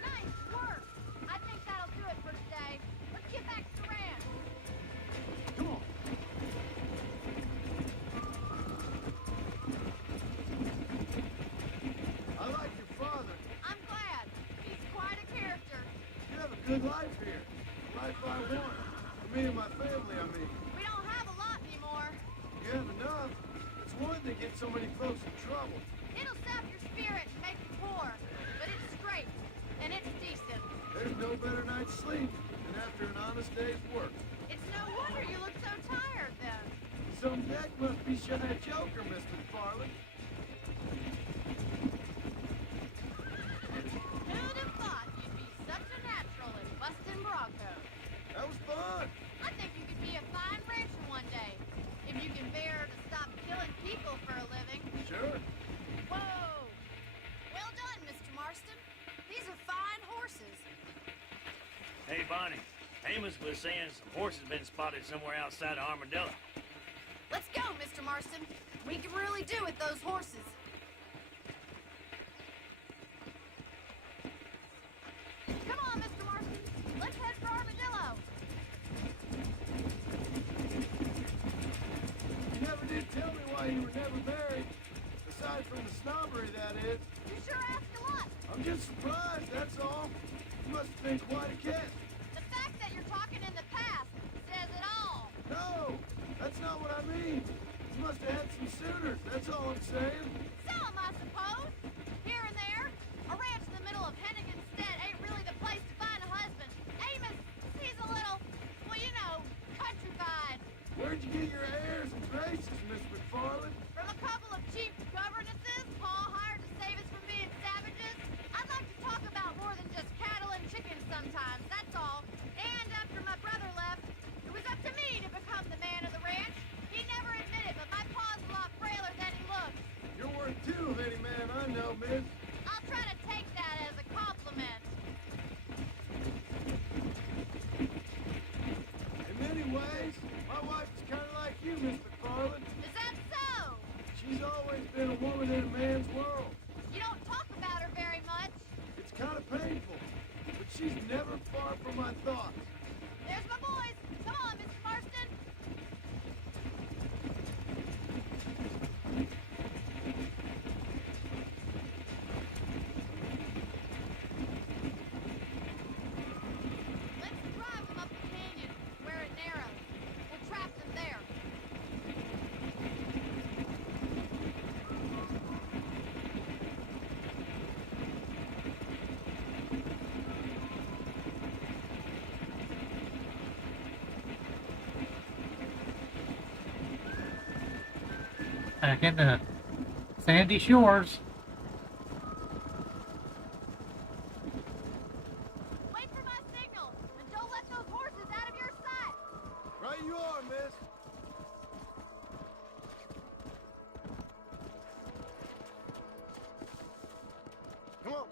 Nice work! I think that'll do it for today. Let's get back to the ranch. Come on. I like your father. I'm glad. He's quite a character. You have a good life here. The life I want. For me and my family, I mean. We don't have a lot anymore. You have enough. It's one that gets so many folks in trouble. It'll sap your spirit and make you poor. But it's straight. And it's decent. There's no better night's sleep than after an honest day's work. It's no wonder you look so tired then. Some deck must be shy of Joker, Miss McFarland. Who'd have thought you'd be such a natural in busting Broncos? That was fun. I think you could be a fine rancher one day. If you can bear to stop killing people for a living. Sure. Whoa! Well done, Mr. Marston. These are fine horses. Hey, Bonnie. Amos was saying some horses been spotted somewhere outside of Armadillo. Let's go, Mr. Marston. We can really do with those horses. Come on, Mr. Marston. Let's head for Armadillo. You never did tell me why you were never married. Aside from the snobbery, that is. You sure asked a lot. I'm just surprised, that's all. You must have been quite a cat. The fact that you're talking in the past says it all. No, that's not what I mean. You must have had some suitors, that's all I'm saying. Some, I suppose. Here and there. A ranch in the middle of Hennigan's Stead ain't really the place to find a husband. Amos, he's a little, well, you know, countrified. Where'd you get your airs and graces, Miss McFarland? From a couple of cheap governesses Paul hired to save us from being savages. I'd like to talk about more than just cattle and chickens sometimes, that's all. And after my brother left, it was up to me to become the man of the ranch. He never admitted, but my pa's a lot frailer than he looks. You're worth two of any man I know, miss. I'll try to take that as a compliment. In many ways, my wife is kind of like you, Miss McFarland. Is that so? She's always been a woman in a man's world. You don't talk about her very much. It's kind of painful, but she's never far from my thoughts. There's my boys. Come on, Mr. Marston. Let's drive them up the canyon, where it narrows. We'll trap them there. Back in the sandy shores. Wait for my signal, and don't let those horses out of your sight. Right you are, miss. Come on.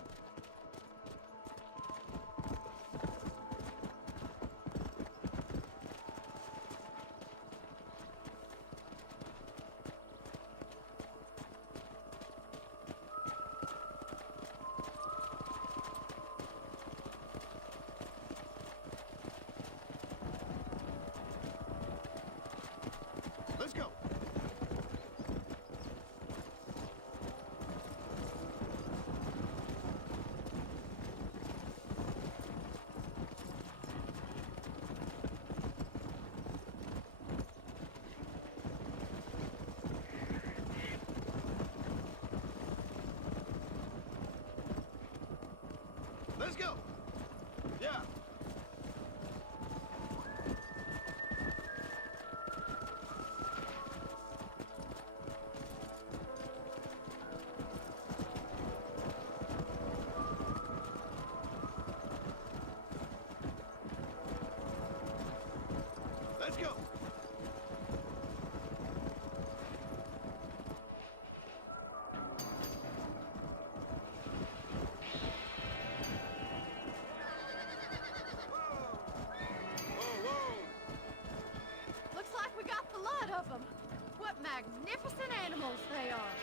Let's go. Let's go. Yeah. Let's go. Looks like we got the lot of them. What magnificent animals they are.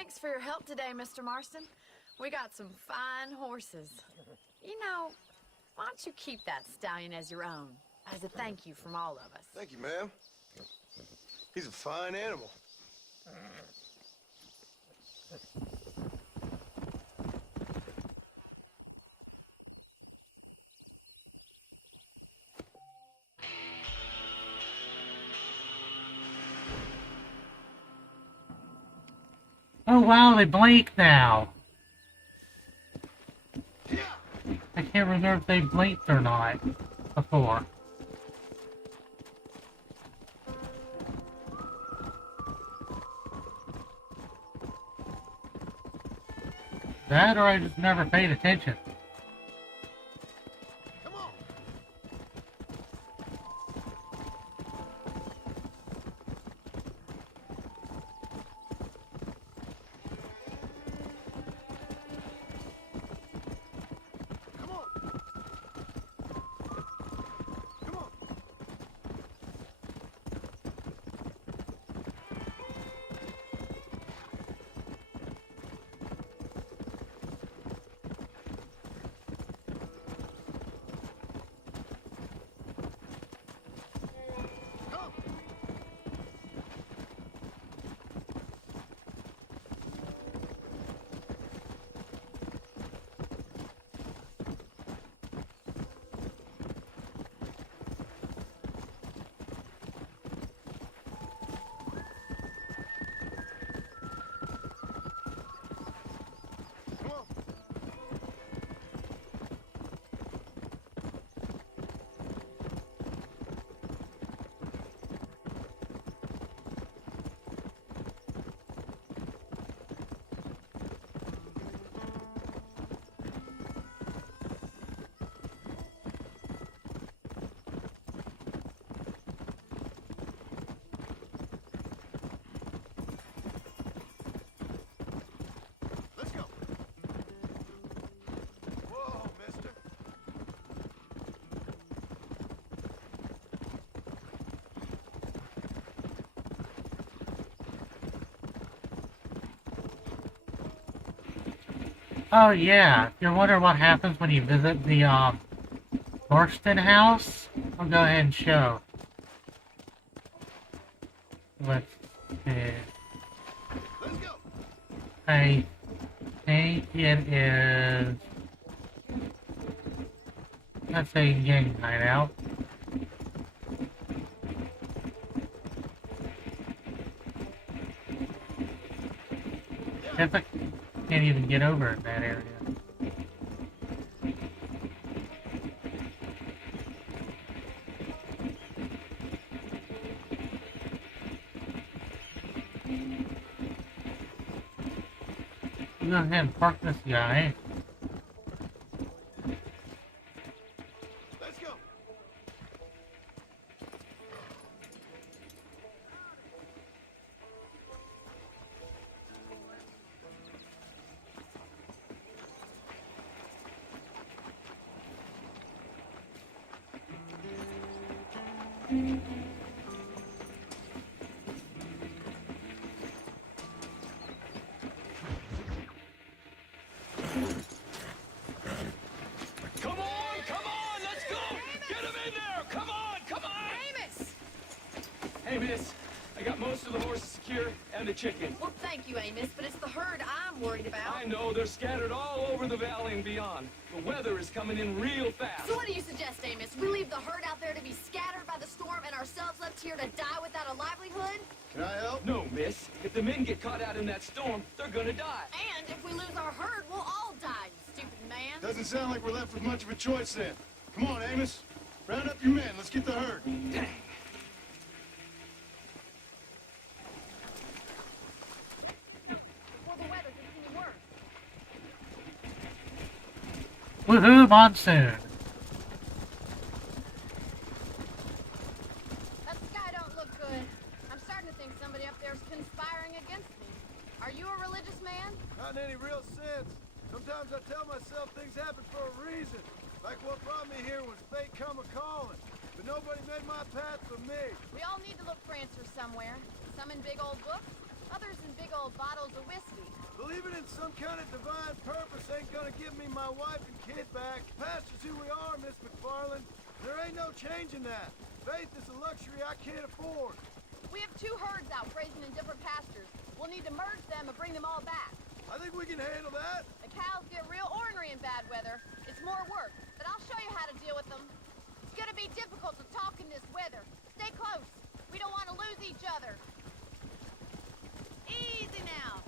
Thanks for your help today, Mr. Marston. We got some fine horses. You know, why don't you keep that stallion as your own, as a thank you from all of us? Thank you, ma'am. He's a fine animal. Oh wow, they blink now. I can't remember if they blinked or not before. That or I just never paid attention. Oh yeah, if you're wondering what happens when you visit the Marston house, I'll go ahead and show. Let's see. I think it is, let's say, gang hideout. I can't even get over in that area. I'm gonna go ahead and park this guy. Let's go. Come on, let's go! Get him in there! Come on! Amos! Hey, miss, I got most of the horses secure and the chicken. Well, thank you, Amos, but it's the herd I'm worried about. I know, they're scattered all over the valley and beyond. The weather is coming in real fast. So what do you suggest, Amos? We leave the herd out there to be scattered by the storm and ourselves left here to die without a livelihood? Can I help? No, miss. If the men get caught out in that storm, they're gonna die. And if we lose our herd, we'll all die, you stupid man. Doesn't sound like we're left with much of a choice then. Come on, Amos. Round up your men. Let's get the herd. Dang. Before the weather gets any worse. Woohoo, monsoon! That sky don't look good. I'm starting to think somebody up there's conspiring against me. Are you a religious man? Not in any real sense. Sometimes I tell myself things happen for a reason. Like what brought me here was fate come a-calling. But nobody made my path for me. We all need to look for answers somewhere. Some in big old books, Others in big old bottles of whiskey. Believing in some kind of divine purpose ain't gonna give me my wife and kid back. Past is who we are, Miss McFarland. There ain't no changing that. Faith is a luxury I can't afford. We have 2 herds out grazing in different pastures. We'll need to merge them and bring them all back. I think we can handle that. The cows get real ornery in bad weather. It's more work, but I'll show you how to deal with them. It's gonna be difficult to talk in this weather. Stay close. We don't want to lose each other. Easy now.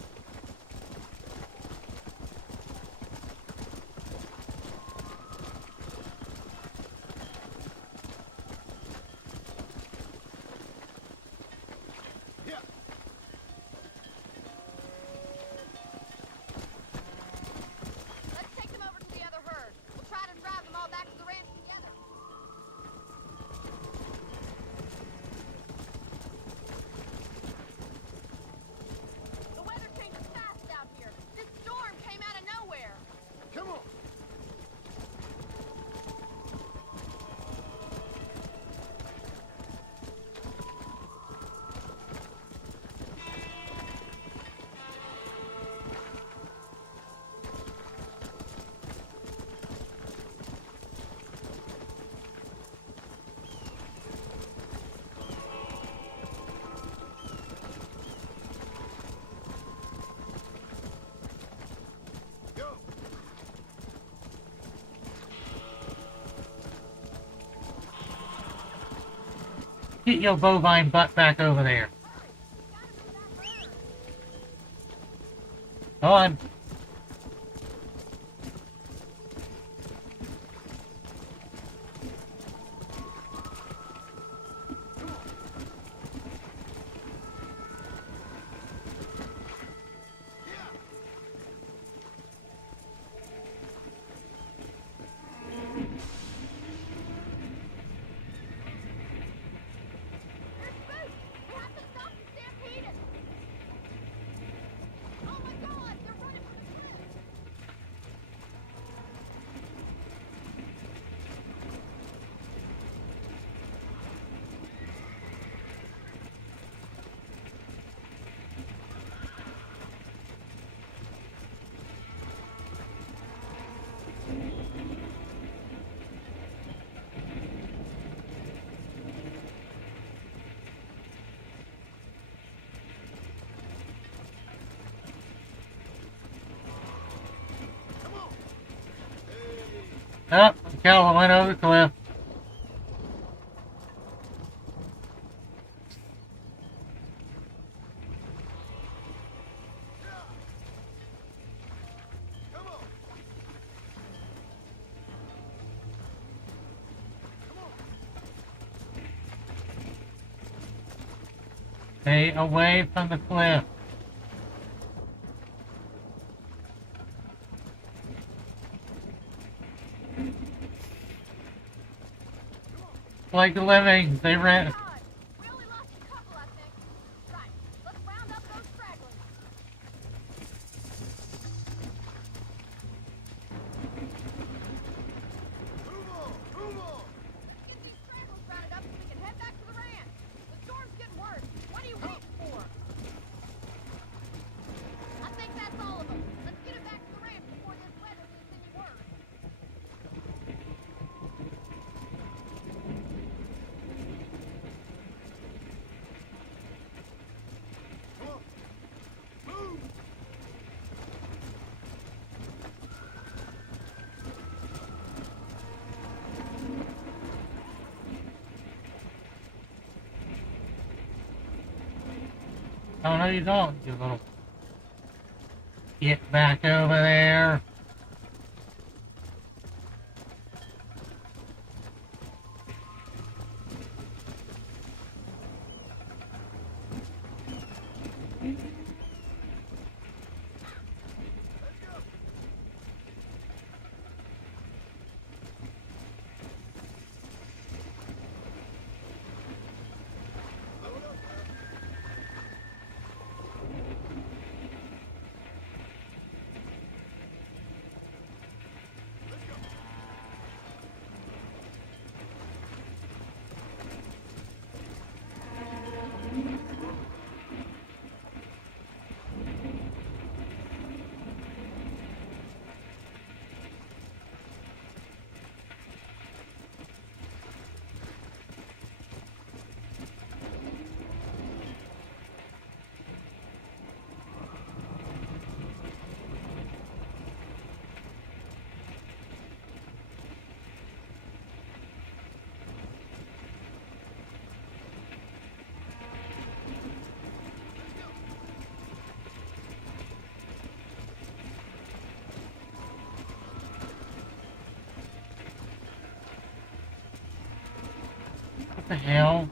Let's take them over to the other herd. We'll try to drive them all back to the ranch together. The weather changes fast out here. This storm came out of nowhere. Come on. Go. Get your bovine butt back over there. On. Oh, Calvin went over the cliff. Stay away from the cliff. Like the lemmings, they ran. Oh, no, you don't, you little... Get back over there. the hell?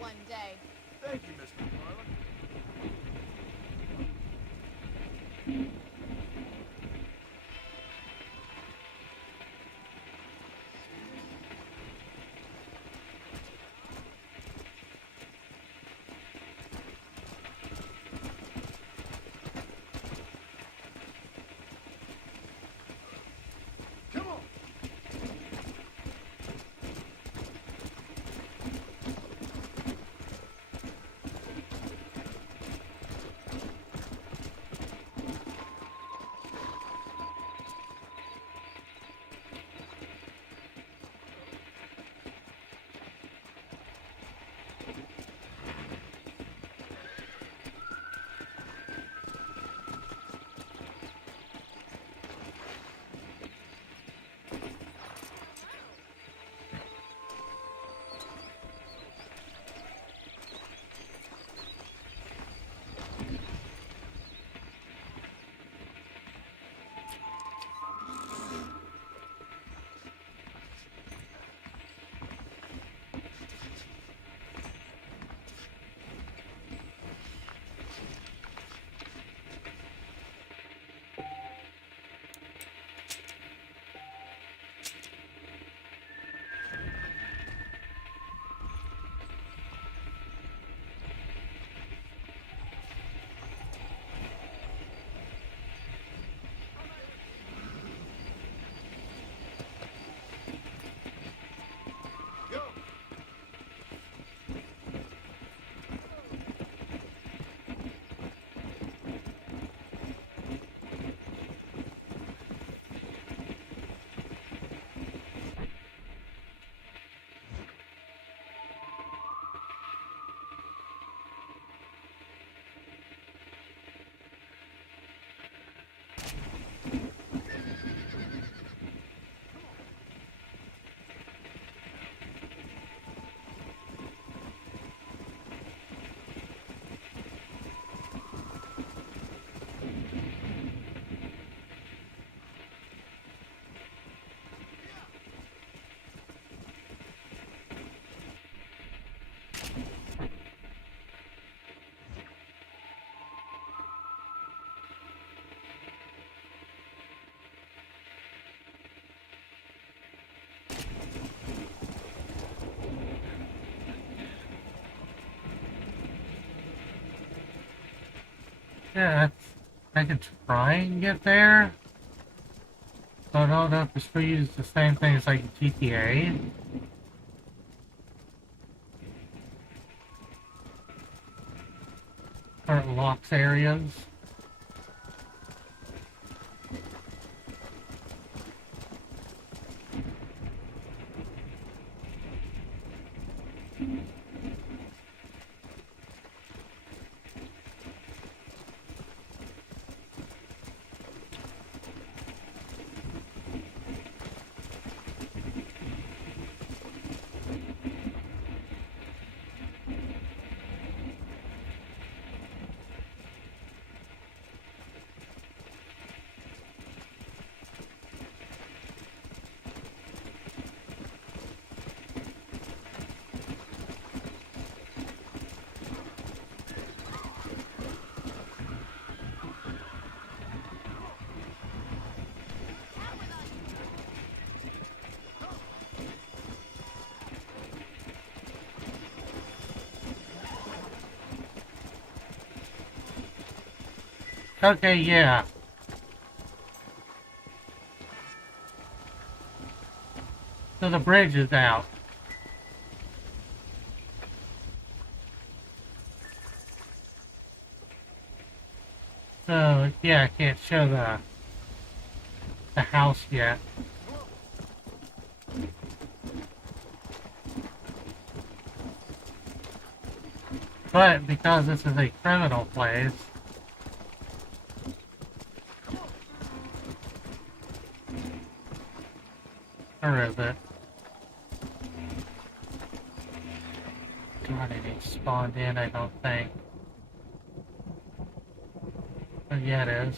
One day. Thank you, Miss McFarland. Come on. Yeah. I can try and get there. So I don't know if it's still use the same thing as like GTA. Or it locks areas. Okay, yeah. So the bridge is out. So, yeah, I can't show the house yet. But because this is a criminal place, or is it? God, it ain't spawned in, I don't think. But yeah, it is.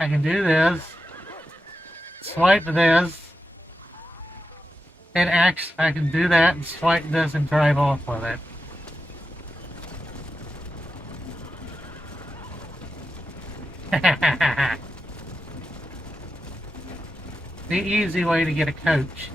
I can do this. Swipe this. And I can do that and swipe this and drive off with it. The easy way to get a coach.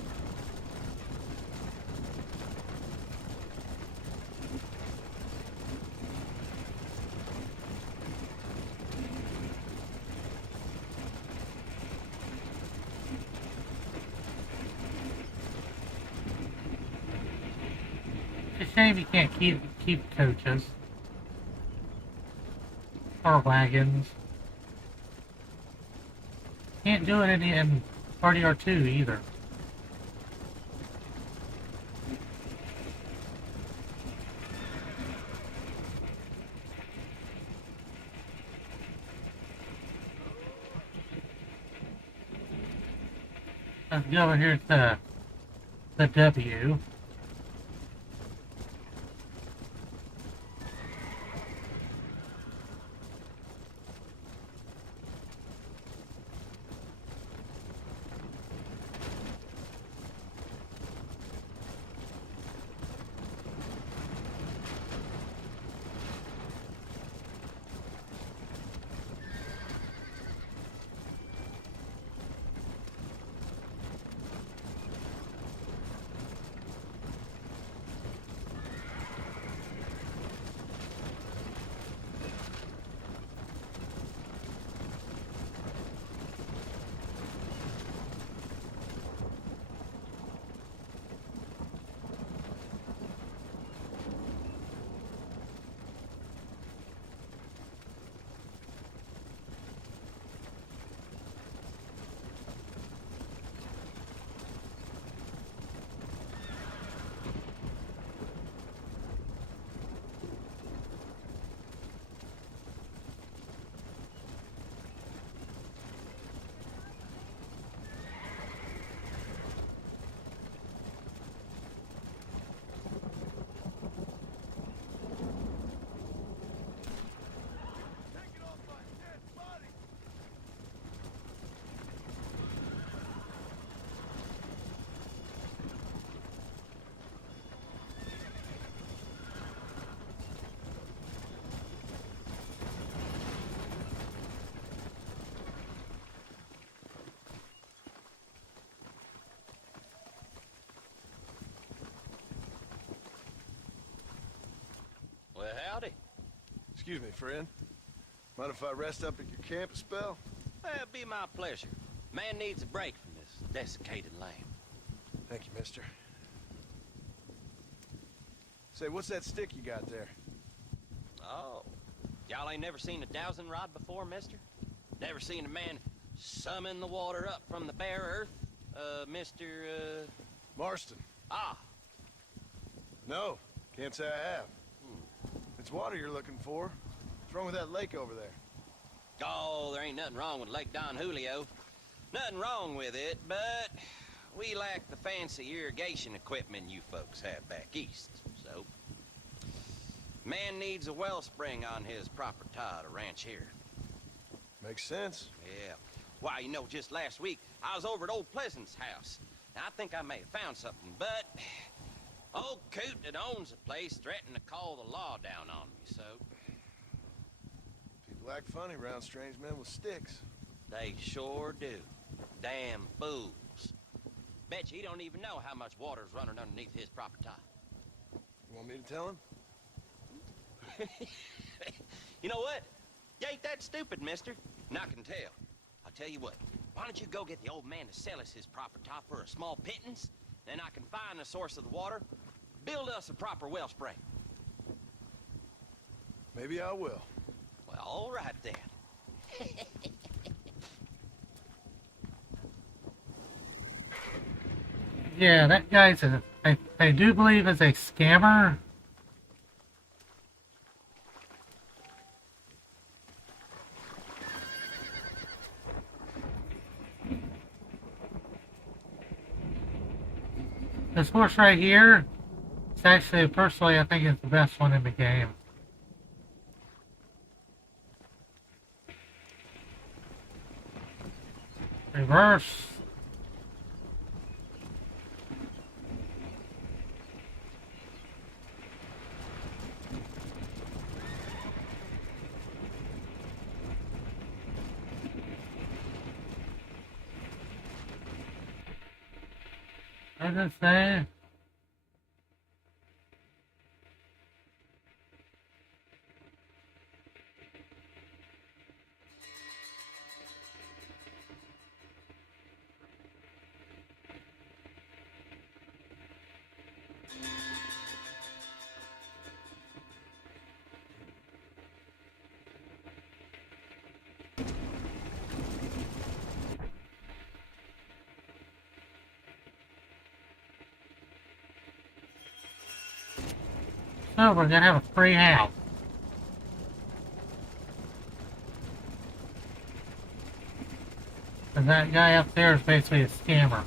It's a shame you can't keep coaches. Or wagons. Can't do it in RDR2 either. Let's go over here to the W. Howdy. Excuse me, friend. Mind if I rest up at your camp a spell? It'd be my pleasure. Man needs a break from this desiccated land. Thank you, mister. Say, what's that stick you got there? Oh. Y'all ain't never seen a dowsing rod before, mister? Never seen a man summon the water up from the bare earth? Mr. Marston. Ah. No, can't say I have. It's water you're looking for. What's wrong with that lake over there? Oh, there ain't nothing wrong with Lake Don Julio. Nothing wrong with it, but we lack the fancy irrigation equipment you folks have back east, so... Man needs a wellspring on his property to ranch here. Makes sense. Yeah. Why, you know, just last week, I was over at old Pleasant's house. Now, I think I may have found something, but... Old Coot that owns the place threatened to call the law down on me, so... People act funny around strange men with sticks. They sure do. Damn fools. Bet you he don't even know how much water's running underneath his property. You want me to tell him? You know what? You ain't that stupid, mister. And I can tell. I'll tell you what. Why don't you go get the old man to sell us his property for a small pittance? Then I can find the source of the water, build us a proper wellspring. Maybe I will. Well, all right then. Yeah, that guy's I do believe is a scammer. This horse right here, it's actually, personally, I think it's the best one in the game. Reverse. What does it say? So we're gonna have a free house. And that guy up there is basically a scammer.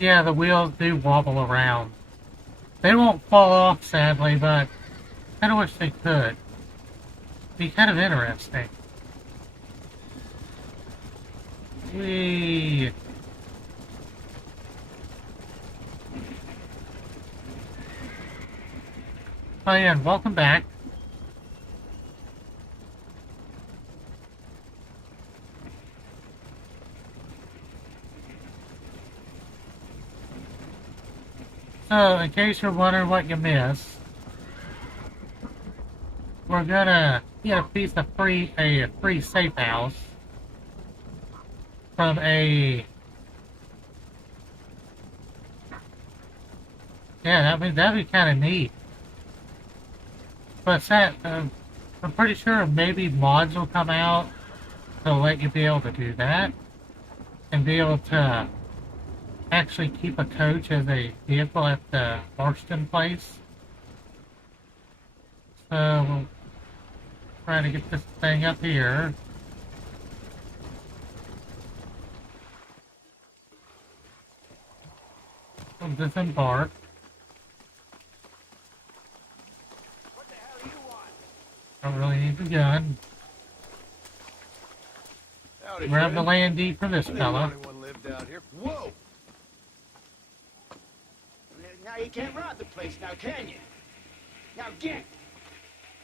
Yeah, the wheels do wobble around. They won't fall off, sadly, but I kind of wish they could. Be kind of interesting. Whee! Oh yeah, and welcome back. So, in case you're wondering what you missed, we're gonna get a piece of free safe house from a... Yeah, that'd be kind of neat. But I'm pretty sure maybe mods will come out to let you be able to do that and be able to actually keep a coach as a vehicle at the Marston place. So we'll try to get this thing up here. We'll disembark. What the hell? Change the gun. Howdy, Grab the friend. land deed for this I didn't fella. know anyone lived out here. Whoa! Now you can't rob the place now, can you? Now get!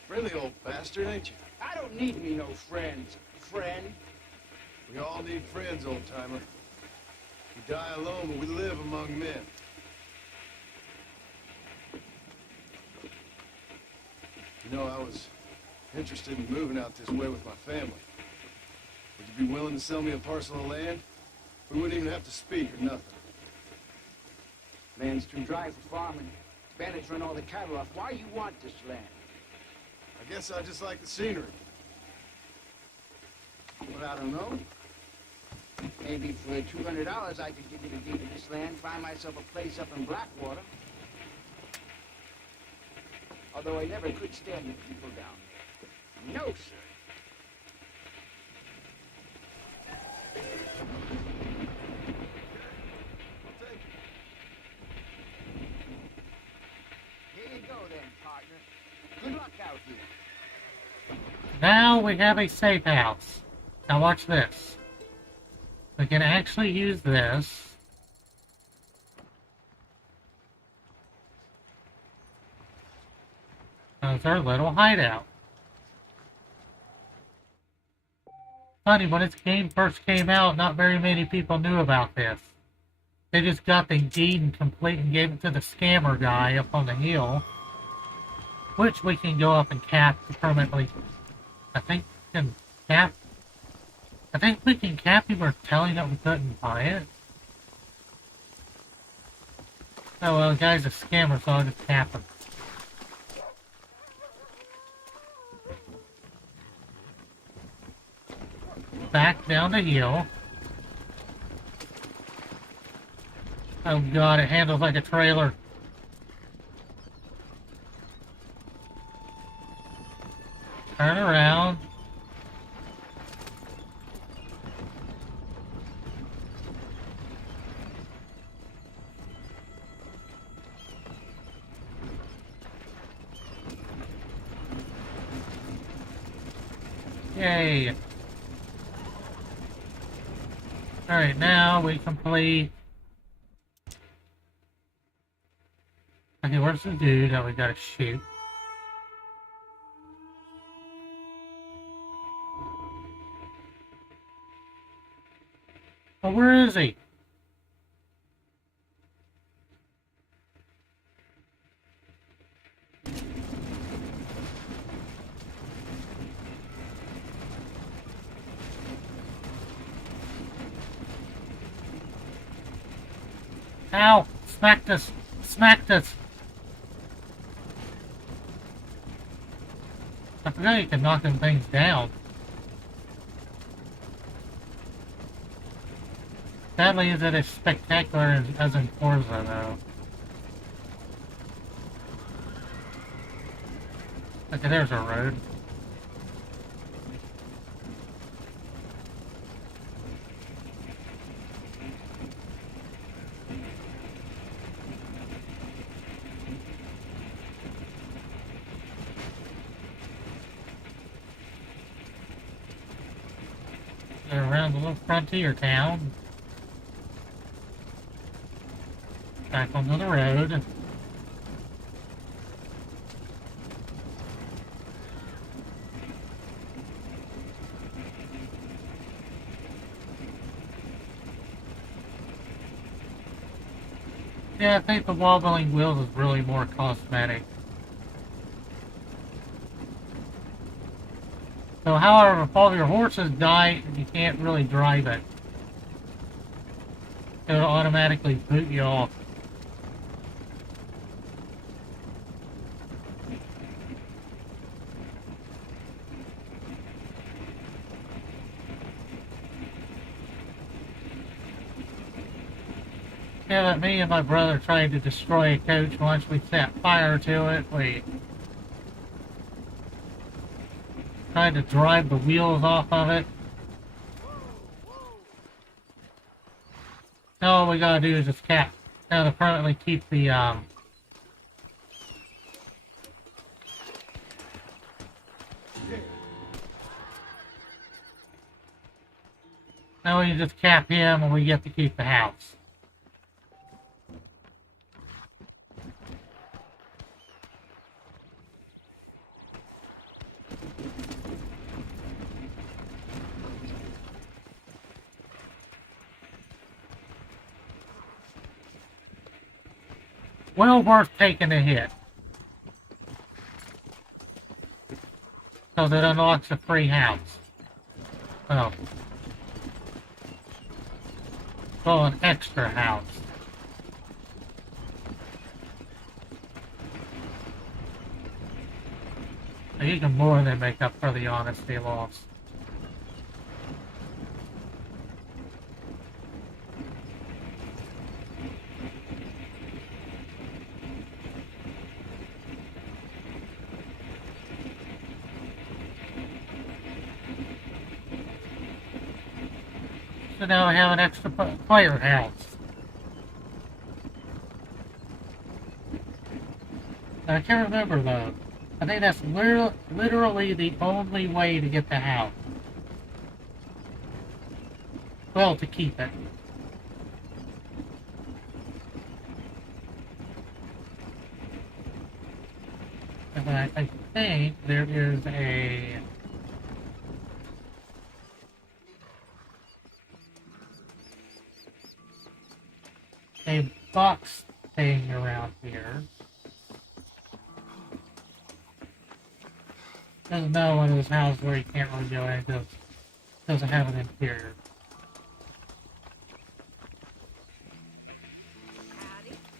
Friendly old bastard, ain't you? I don't need me no friends, friend. We all need friends, old-timer. We die alone, but we live among men. You know, I was interested in moving out this way with my family. Would you be willing to sell me a parcel of land? We wouldn't even have to speak or nothing. Land's too dry for farming. Bandits run all the cattle off. Why you want this land? I guess I just like the scenery. Well, I don't know. Maybe for $200 I could give you the deed of this land, find myself a place up in Blackwater. Although I never could stand the people down there. No, sir. Here you go then, partner. Good luck out here. Now we have a safe house. Now watch this. We can actually use this. As our little hideout. Funny, when this game first came out, not very many people knew about this. They just got the deed and complete and gave it to the scammer guy up on the hill. Which we can go up and cap permanently. I think we can cap. I think we can cap him or tell him that we couldn't buy it. Oh well, the guy's a scammer, so I'll just cap him. Back down the hill. Oh god, it handles like a trailer. Turn around. Yay. Alright, now we complete... Okay, where's the dude that we gotta shoot? Oh, where is he? Ow! Smacked us! Smacked us! I forgot you can knock them things down. Sadly, is it as spectacular as in Forza, though? Okay, there's our road. Go around the little frontier town. Back onto the road. Yeah, I think the wobbling wheels is really more cosmetic. So however, if all your horses die, you can't really drive it. It'll automatically boot you off. Yeah, but me and my brother tried to destroy a coach once. We set fire to it. We tried to drive the wheels off of it. Now all we gotta do is just now to permanently keep the Now we just cap him and we get to keep the house. Well worth taking a hit. So that unlocks a free house. Well, an extra house. You can more than make up for the honesty loss. So now we have an extra player house. I can't remember though. I think that's literally the only way to get the house. Well, to keep it. And I think there is a box thing around here. There's another one of those houses where you can't really go in because it doesn't have an interior.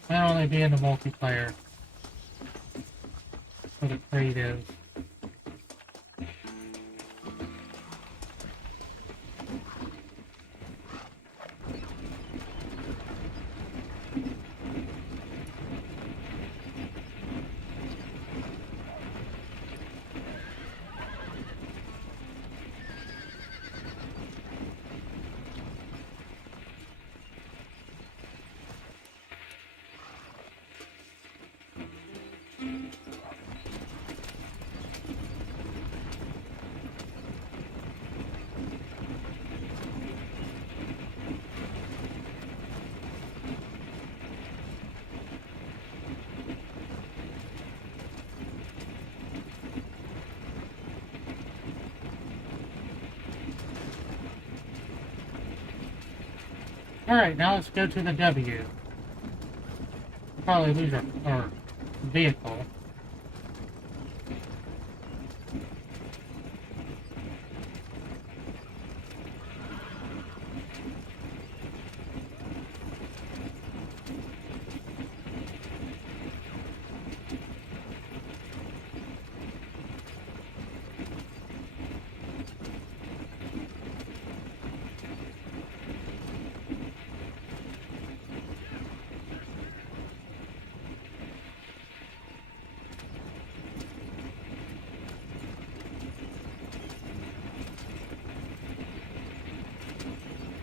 That'll only be in the multiplayer for the creative. Alright, now let's go to the W. Probably lose our vehicle.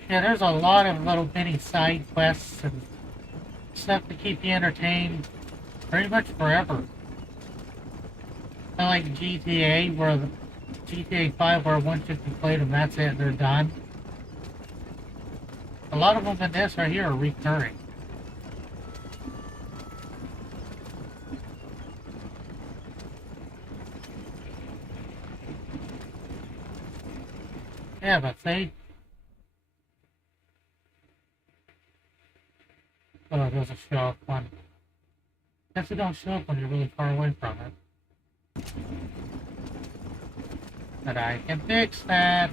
Yeah, there's a lot of little mini side quests and stuff to keep you entertained pretty much forever. Not like GTA, where GTA 5, where once you complete them, that's it, they're done. A lot of them in this right here are recurring. Yeah, but they... Oh, it doesn't show up when... I guess it don't show up when you're really far away from it. But I can fix that.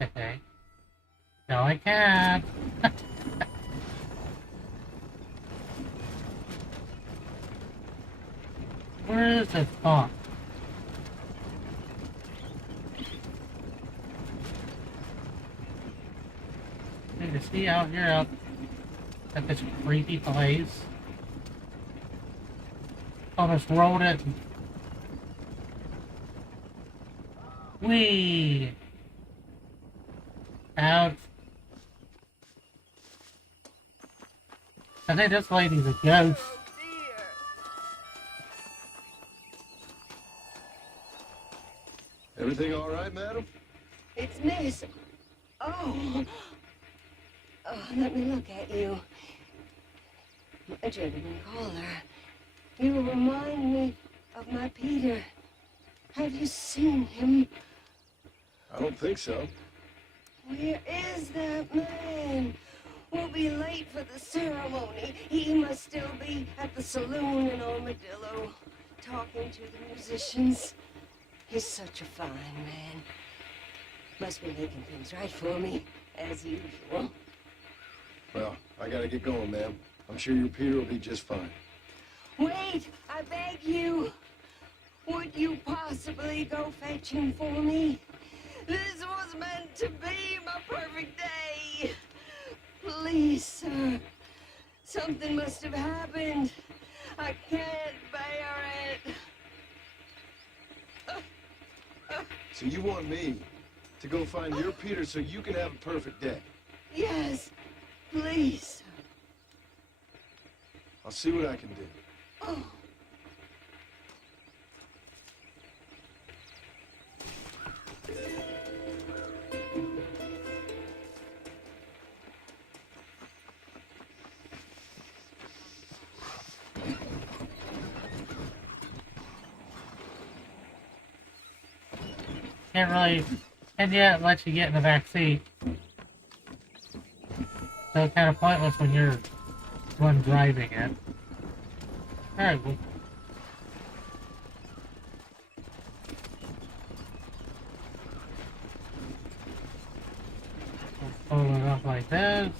Okay. No, I can't. Where is this font? Need to see out here out at this creepy place. Almost rolled it. Whee! Out. I think this lady's a ghost. Everything all right, madam? It's Miss. Oh. Oh, let me look at you. My gentleman caller. You remind me of my Peter. Have you seen him? I don't think so. Where is that man? We'll be late for the ceremony. He must still be at the saloon in Armadillo, talking to the musicians. He's such a fine man. Must be making things right for me, as usual. Well, I gotta get going, ma'am. I'm sure your Peter will be just fine. Wait, I beg you. Would you possibly go fetch him for me? This was meant to be my perfect day. Please, sir. Something must have happened. I can't bear it. So you want me to go find your Peter so you can have a perfect day? Yes, please. I'll see what I can do. Oh. Can't really, and yet it lets you get in the back seat. So it's kind of pointless when you're the one driving it. Alright, well. Pull it up like this.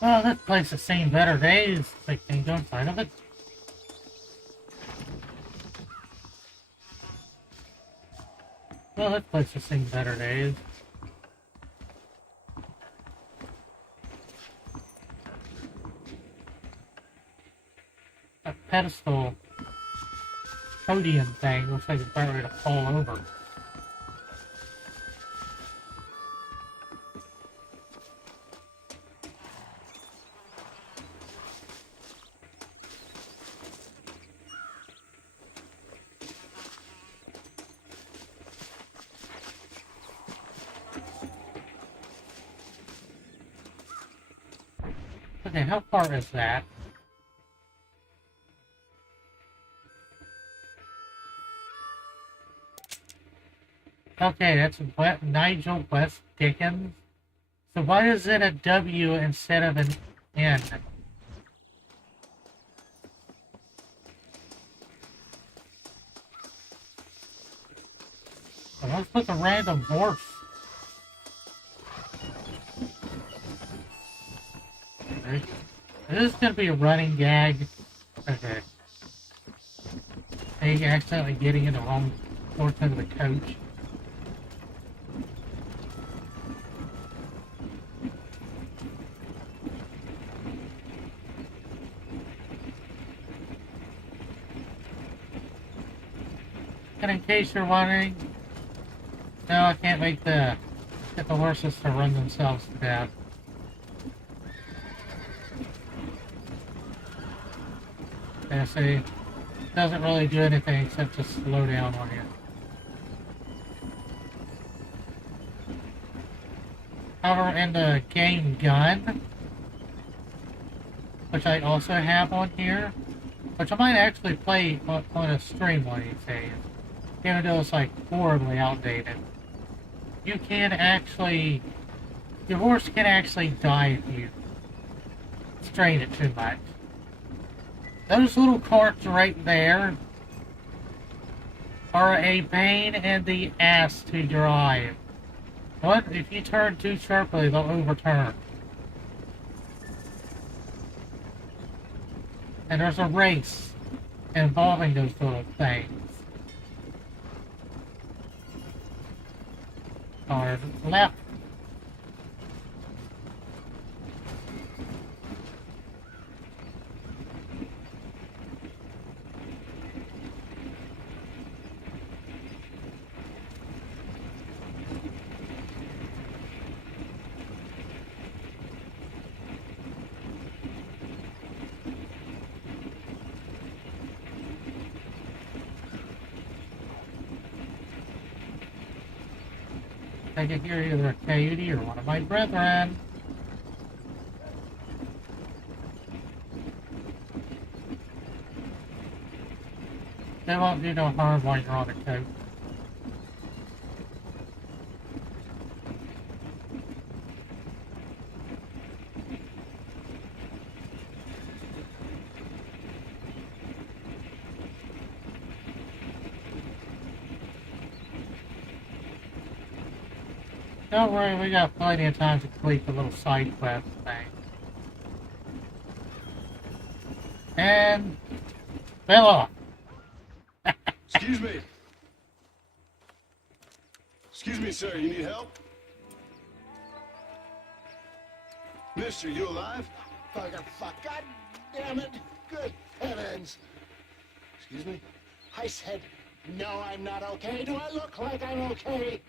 Well, this place has seen better days. Like things outside of it. Well, this place has seen better days. That pedestal podium thing looks like it's about ready to fall over. Okay, how far is that? Okay, that's Nigel West Dickens. So why is it a W instead of an N? Well, let's put the random horse. Okay. Is this gonna be a running gag? Okay. Hey, accidentally getting in the wrong portion of the coach. And in case you're wondering, no, I can't get the horses to run themselves to death. Yeah, see, it doesn't really do anything except to slow down on you. However, in the game Gun, which I also have on here, which I might actually play on a stream one of these days, even though it's like horribly outdated, you can actually, your horse can actually die if you strain it too much. Those little carts right there are a pain in the ass to drive. What if you turn too sharply, they'll overturn. And there's a race involving those little things. Or left. take it you're either a coyote or one of my brethren. They won't do no harm while you're on a coat. Don't worry, we got plenty of time to complete the little side quest thing. And fell off. Excuse me. Excuse me, sir. You need help? Mister, you alive? Fuck. God damn it. Good heavens. Excuse me? I said, no, I'm not okay. Do I look like I'm okay?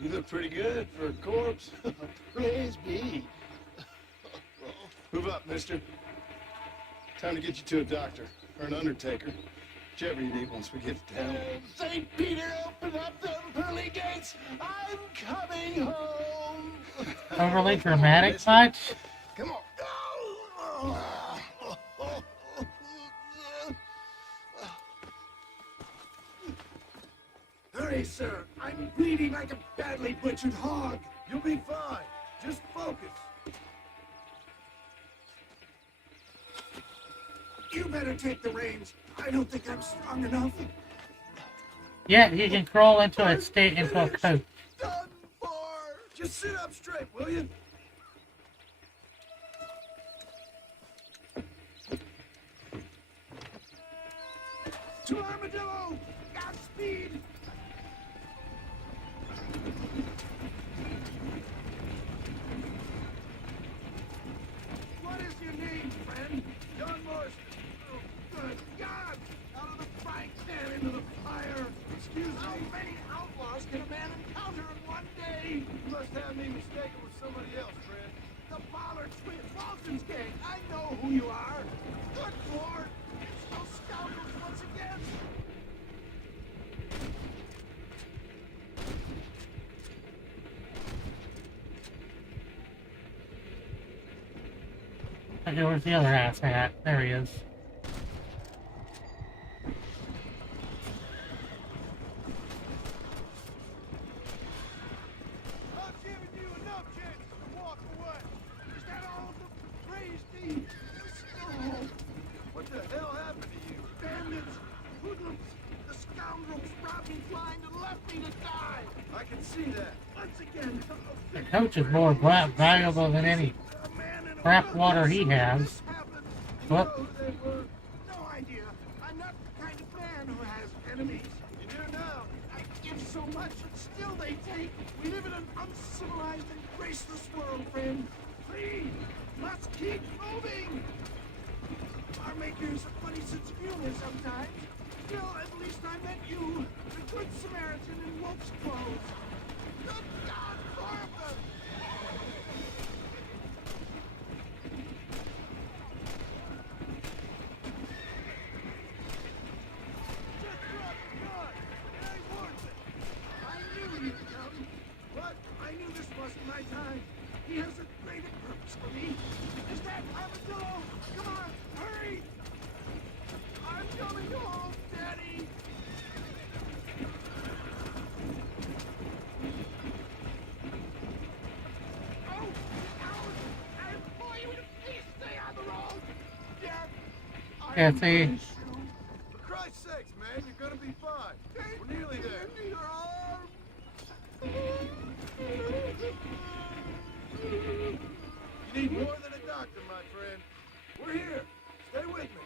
You look pretty good for a corpse. Praise be. Move up, mister. Time to get you to a doctor or an undertaker. Whichever you need once we get to town. St. Peter, open up them pearly gates. I'm coming home. Overly dramatic much? Come on. Hurry, sir. I'm bleeding like a badly butchered hog. You'll be fine. Just focus. You better take the reins. I don't think I'm strong enough. Yeah, he can crawl into a state into a coat. Done for. Just sit up straight, will you? To Armadillo! Godspeed! What is your name, friend? John Morrison. Oh, good God! Out of the frying pan into the fire! Excuse me? How many outlaws can a man encounter in one day? You must have me mistaken with somebody else, friend. The Ballard twins, Walton's gang. I know who you are. Good Lord! It's those scoundrels once again! Okay, where's the other ass hat? There he is. I've given you enough chances to walk away. Is that all of them? Praise thee. Oh, what the hell happened to you? Bandits, hoodlums, the scoundrels robbed me blind and left me to die. I can see that. Once again. The coach is more valuable than any crap water he has. Whoop. No idea. I'm not the kind of man who has enemies. You do now. I give so much and still they take. We live in an uncivilized and graceless world, friend. Please, must keep moving. Our makers a funny sense of humor sometimes. Still, at least I met you, the good Samaritan in wolf's clothes. Good God, four of them! My time. He has a greater purpose for me. Is that Armadillo? Come on, hurry! I'm coming home, Daddy! Oh, coward! I implore you to please stay on the road! Dad, Yeah, see. for Christ's sakes, man, you're gonna be fine. We're nearly there. Your arm! You need more than a doctor, my friend. We're here. Stay with me.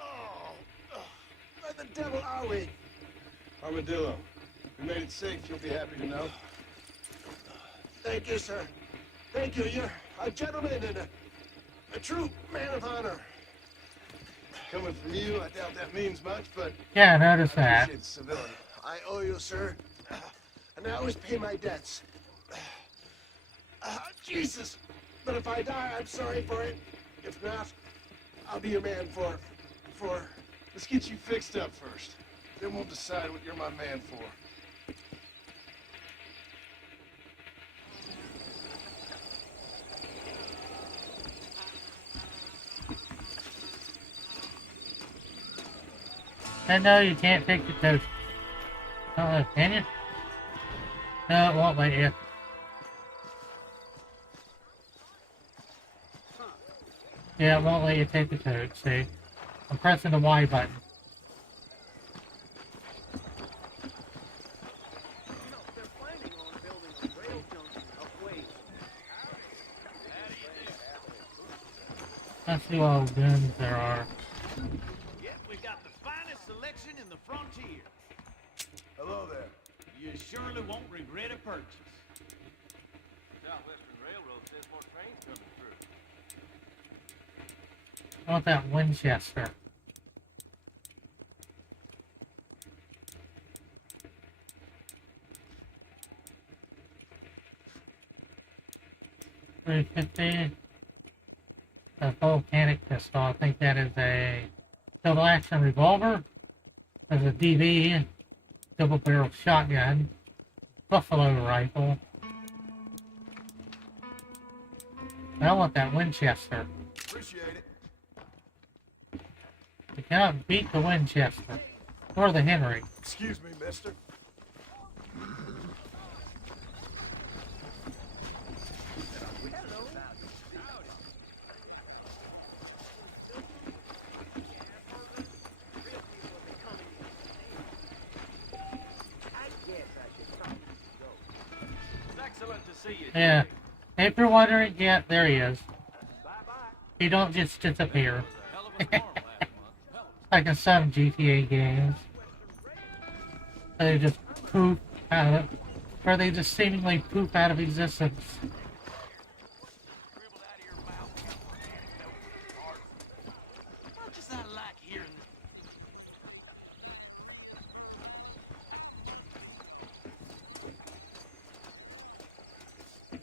Oh, where the devil are we? Armadillo, we made it safe. You'll be happy to know. Thank you, sir. Thank you. You're a gentleman and a true man of honor. Coming from you, I doubt that means much, but Yeah, I noticed I that. appreciate the civility. I owe you, sir. And I always pay my debts. Jesus! But if I die, I'm sorry for it. If not, I'll be your man for... Let's get you fixed up first. Then we'll decide what you're my man for. And no, you can't take the toast. Can you? No, it won't let you. Yeah, it won't let you take the toad, see? I'm pressing the Y button. Let's see what all the guns there are. Yep, we got the finest selection in the frontier. Hello there. You surely won't regret a purchase. Southwestern Railroad says more trains coming through. I want that Winchester. .350. A volcanic pistol. I think that is a double action revolver. There's a DV, double barrel shotgun, buffalo rifle. I want that Winchester. Appreciate it. You cannot beat the Winchester or the Henry. Excuse me, mister. Yeah. If you're wondering, yeah, there he is. He don't just disappear. Like in some GTA games. They just poof out of it. Or they just seemingly poof out of existence.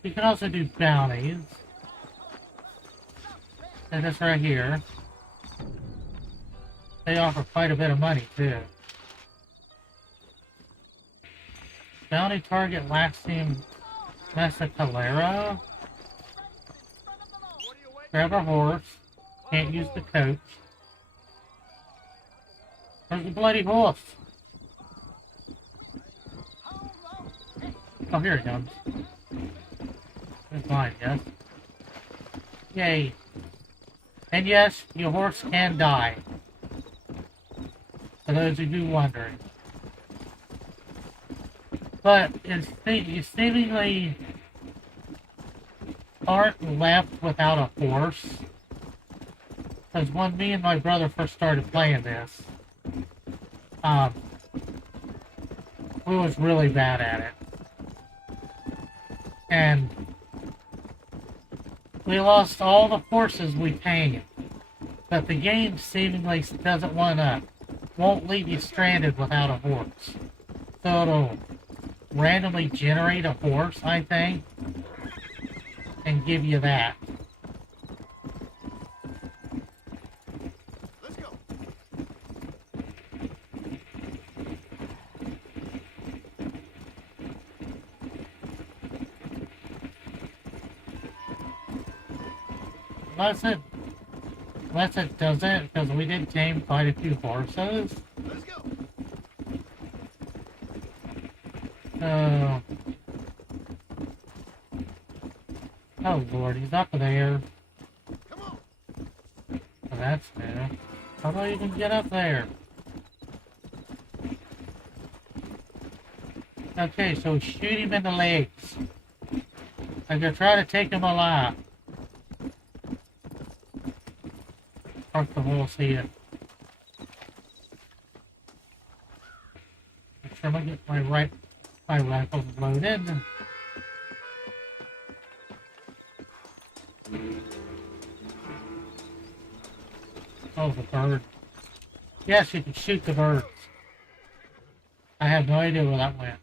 You can also do bounties. And this right here. They offer quite a bit of money too. Bounty target last team Mescalero. Grab a horse. Can't use the coach. Where's the bloody horse? Oh, here it comes. It's mine, yes. Yay. And yes, your horse can die. For those of you wondering. But you seemingly aren't left without a horse. Because when me and my brother first started playing this, we was really bad at it. And we lost all the horses we tamed. But the game seemingly doesn't won't leave you stranded without a horse. So it'll randomly generate a horse, I think, and give you that. Let's go. Unless it doesn't, because we did tame quite a few horses. Let's go. Oh Lord, he's up there. Come on. Oh, that's new. How do I even get up there? Okay, so shoot him in the legs. I'm gonna try to take him alive. Park the horse here. Make sure I get my rifle loaded. Oh, the bird. Yes, you can shoot the birds. I have no idea where that went.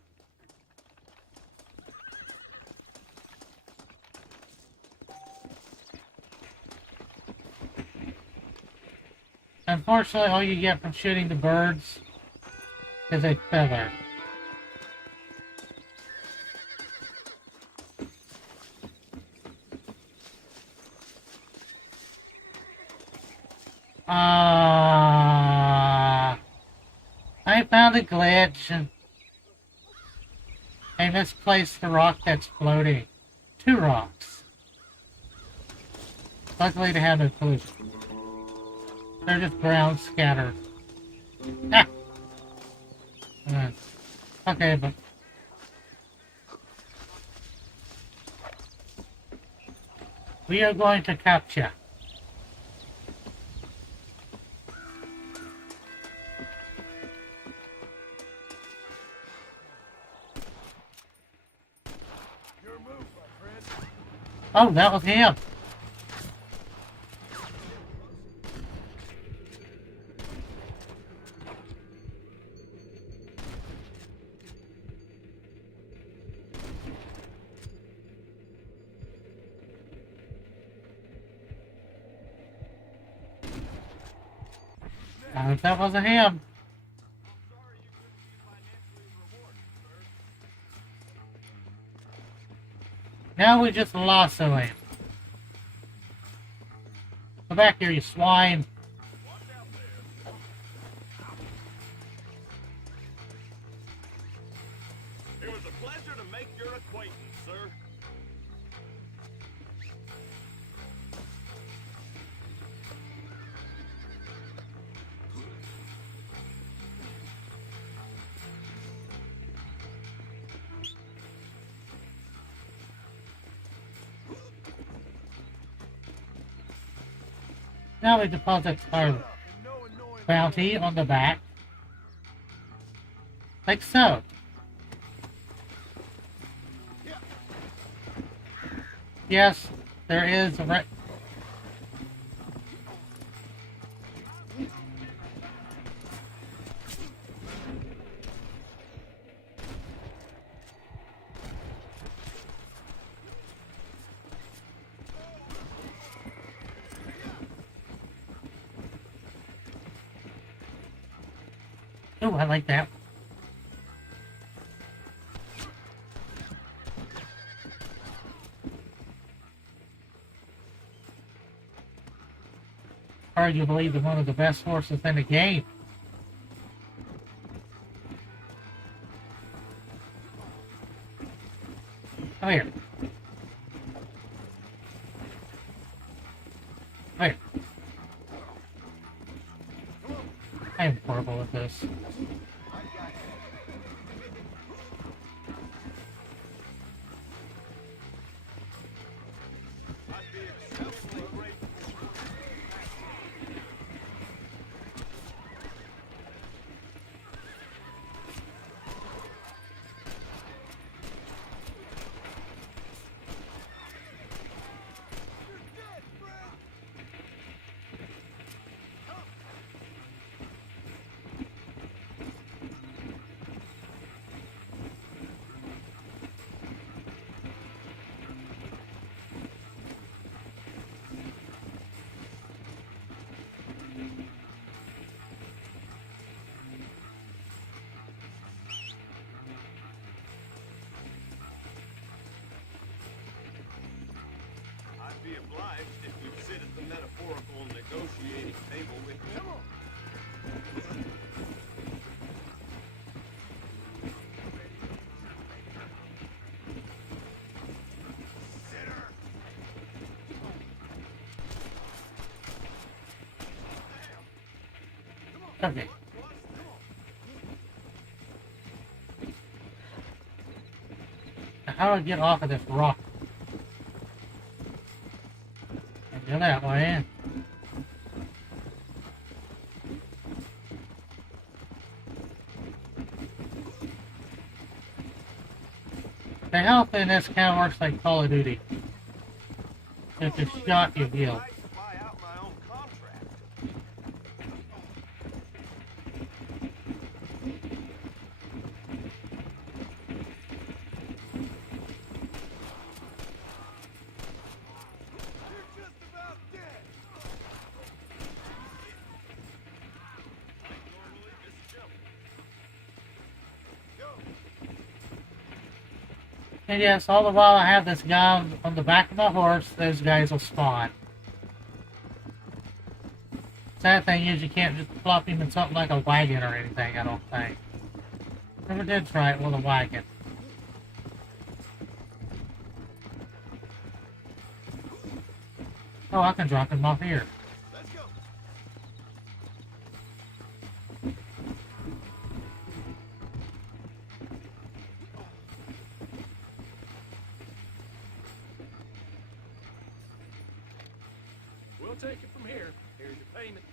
Unfortunately, all you get from shooting the birds is a feather. found a glitch and I misplaced the rock that's floating. 2 rocks. Luckily they have no pollution. They're just brown scattered. Ah! Okay, but we are going to capture. Oh, that was him. If that wasn't him. Now we just lasso him. Come back here, you swine. It was a pleasure to make your acquaintance, sir. Now we deposit our bounty on the back. Like so. Yes, there is a Oh, I like that. Arguably one of the best horses in the game. Come here. Come here. I am horrible at this. I'd be obliged if you'd sit at the metaphorical negotiating table with me. Come on. Okay. How do I get off of this rock? Go that way. The health in this kind of works like Call of Duty. If it's shot, you heal. And yes, all the while I have this guy on the back of my horse, those guys will spawn. Sad thing is you can't just plop him in something like a wagon or anything, I don't think. Never did try it with a wagon. Oh, I can drop him off here. Let's go. We'll take it from here. Here's your payment.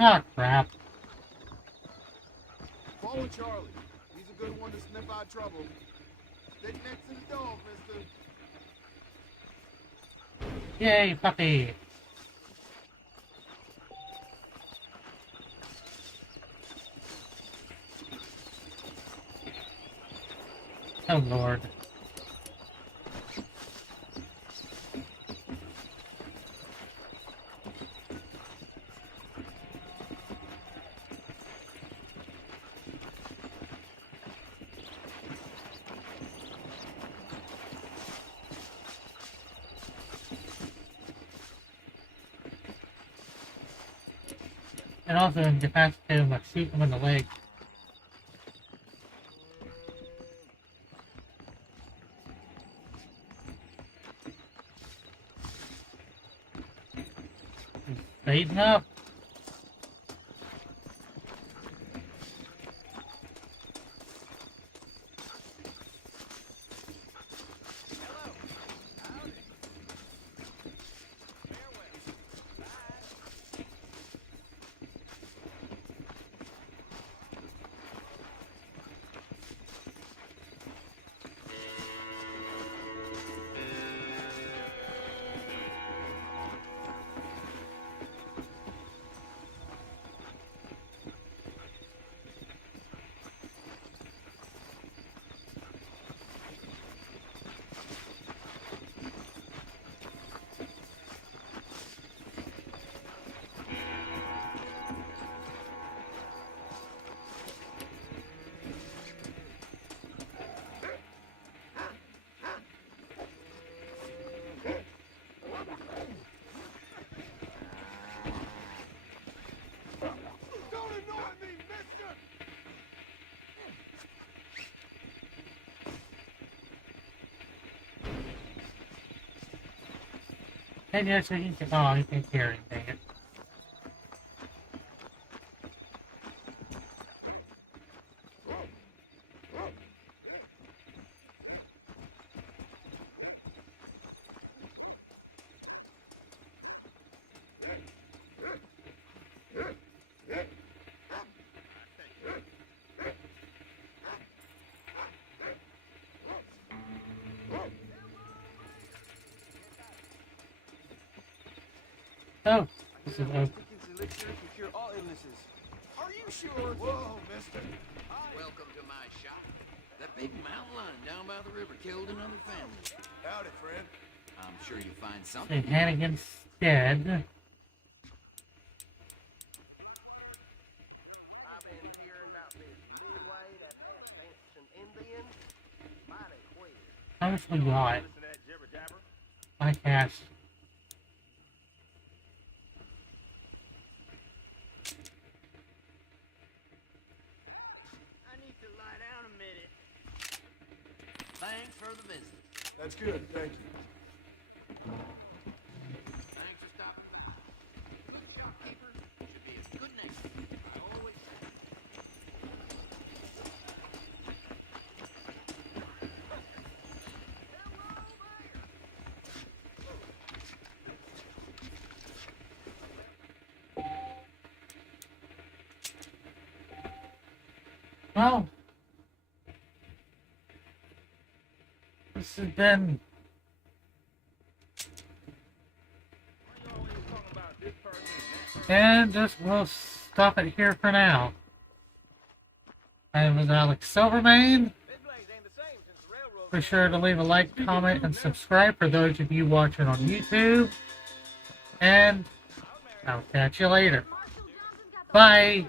Ah, crap. Follow Charlie. He's a good one to sniff out trouble. Stay next to the dog, mister. Yay, puppy. Oh, Lord. And also incapacitate him by shooting him in the leg. He's fading up. Don't annoy me, mister! And yes, he can. Oh, he can't carry anything. Oh, this is open. Elixir can cure all illnesses. Are you sure? Whoa, mister. Welcome to my shop. That big mountain lion down by the river killed another family. Howdy, friend. I'm sure you'll find Say something. Hannigan's dead. I've been hearing about this midway that has dancing Indians. Mighty queer. How much we got? Listen to that jibber jabber. My cash. I need to lie down a minute. Thanks for the visit. That's good, thank you. Thanks for stopping. Shopkeeper should be a good neighbor. I always say. Well, this has been and just we'll stop it here for now. I was Alex Silvermane. Be sure to leave a like, comment, and subscribe for those of you watching on YouTube. And I'll catch you later. Bye.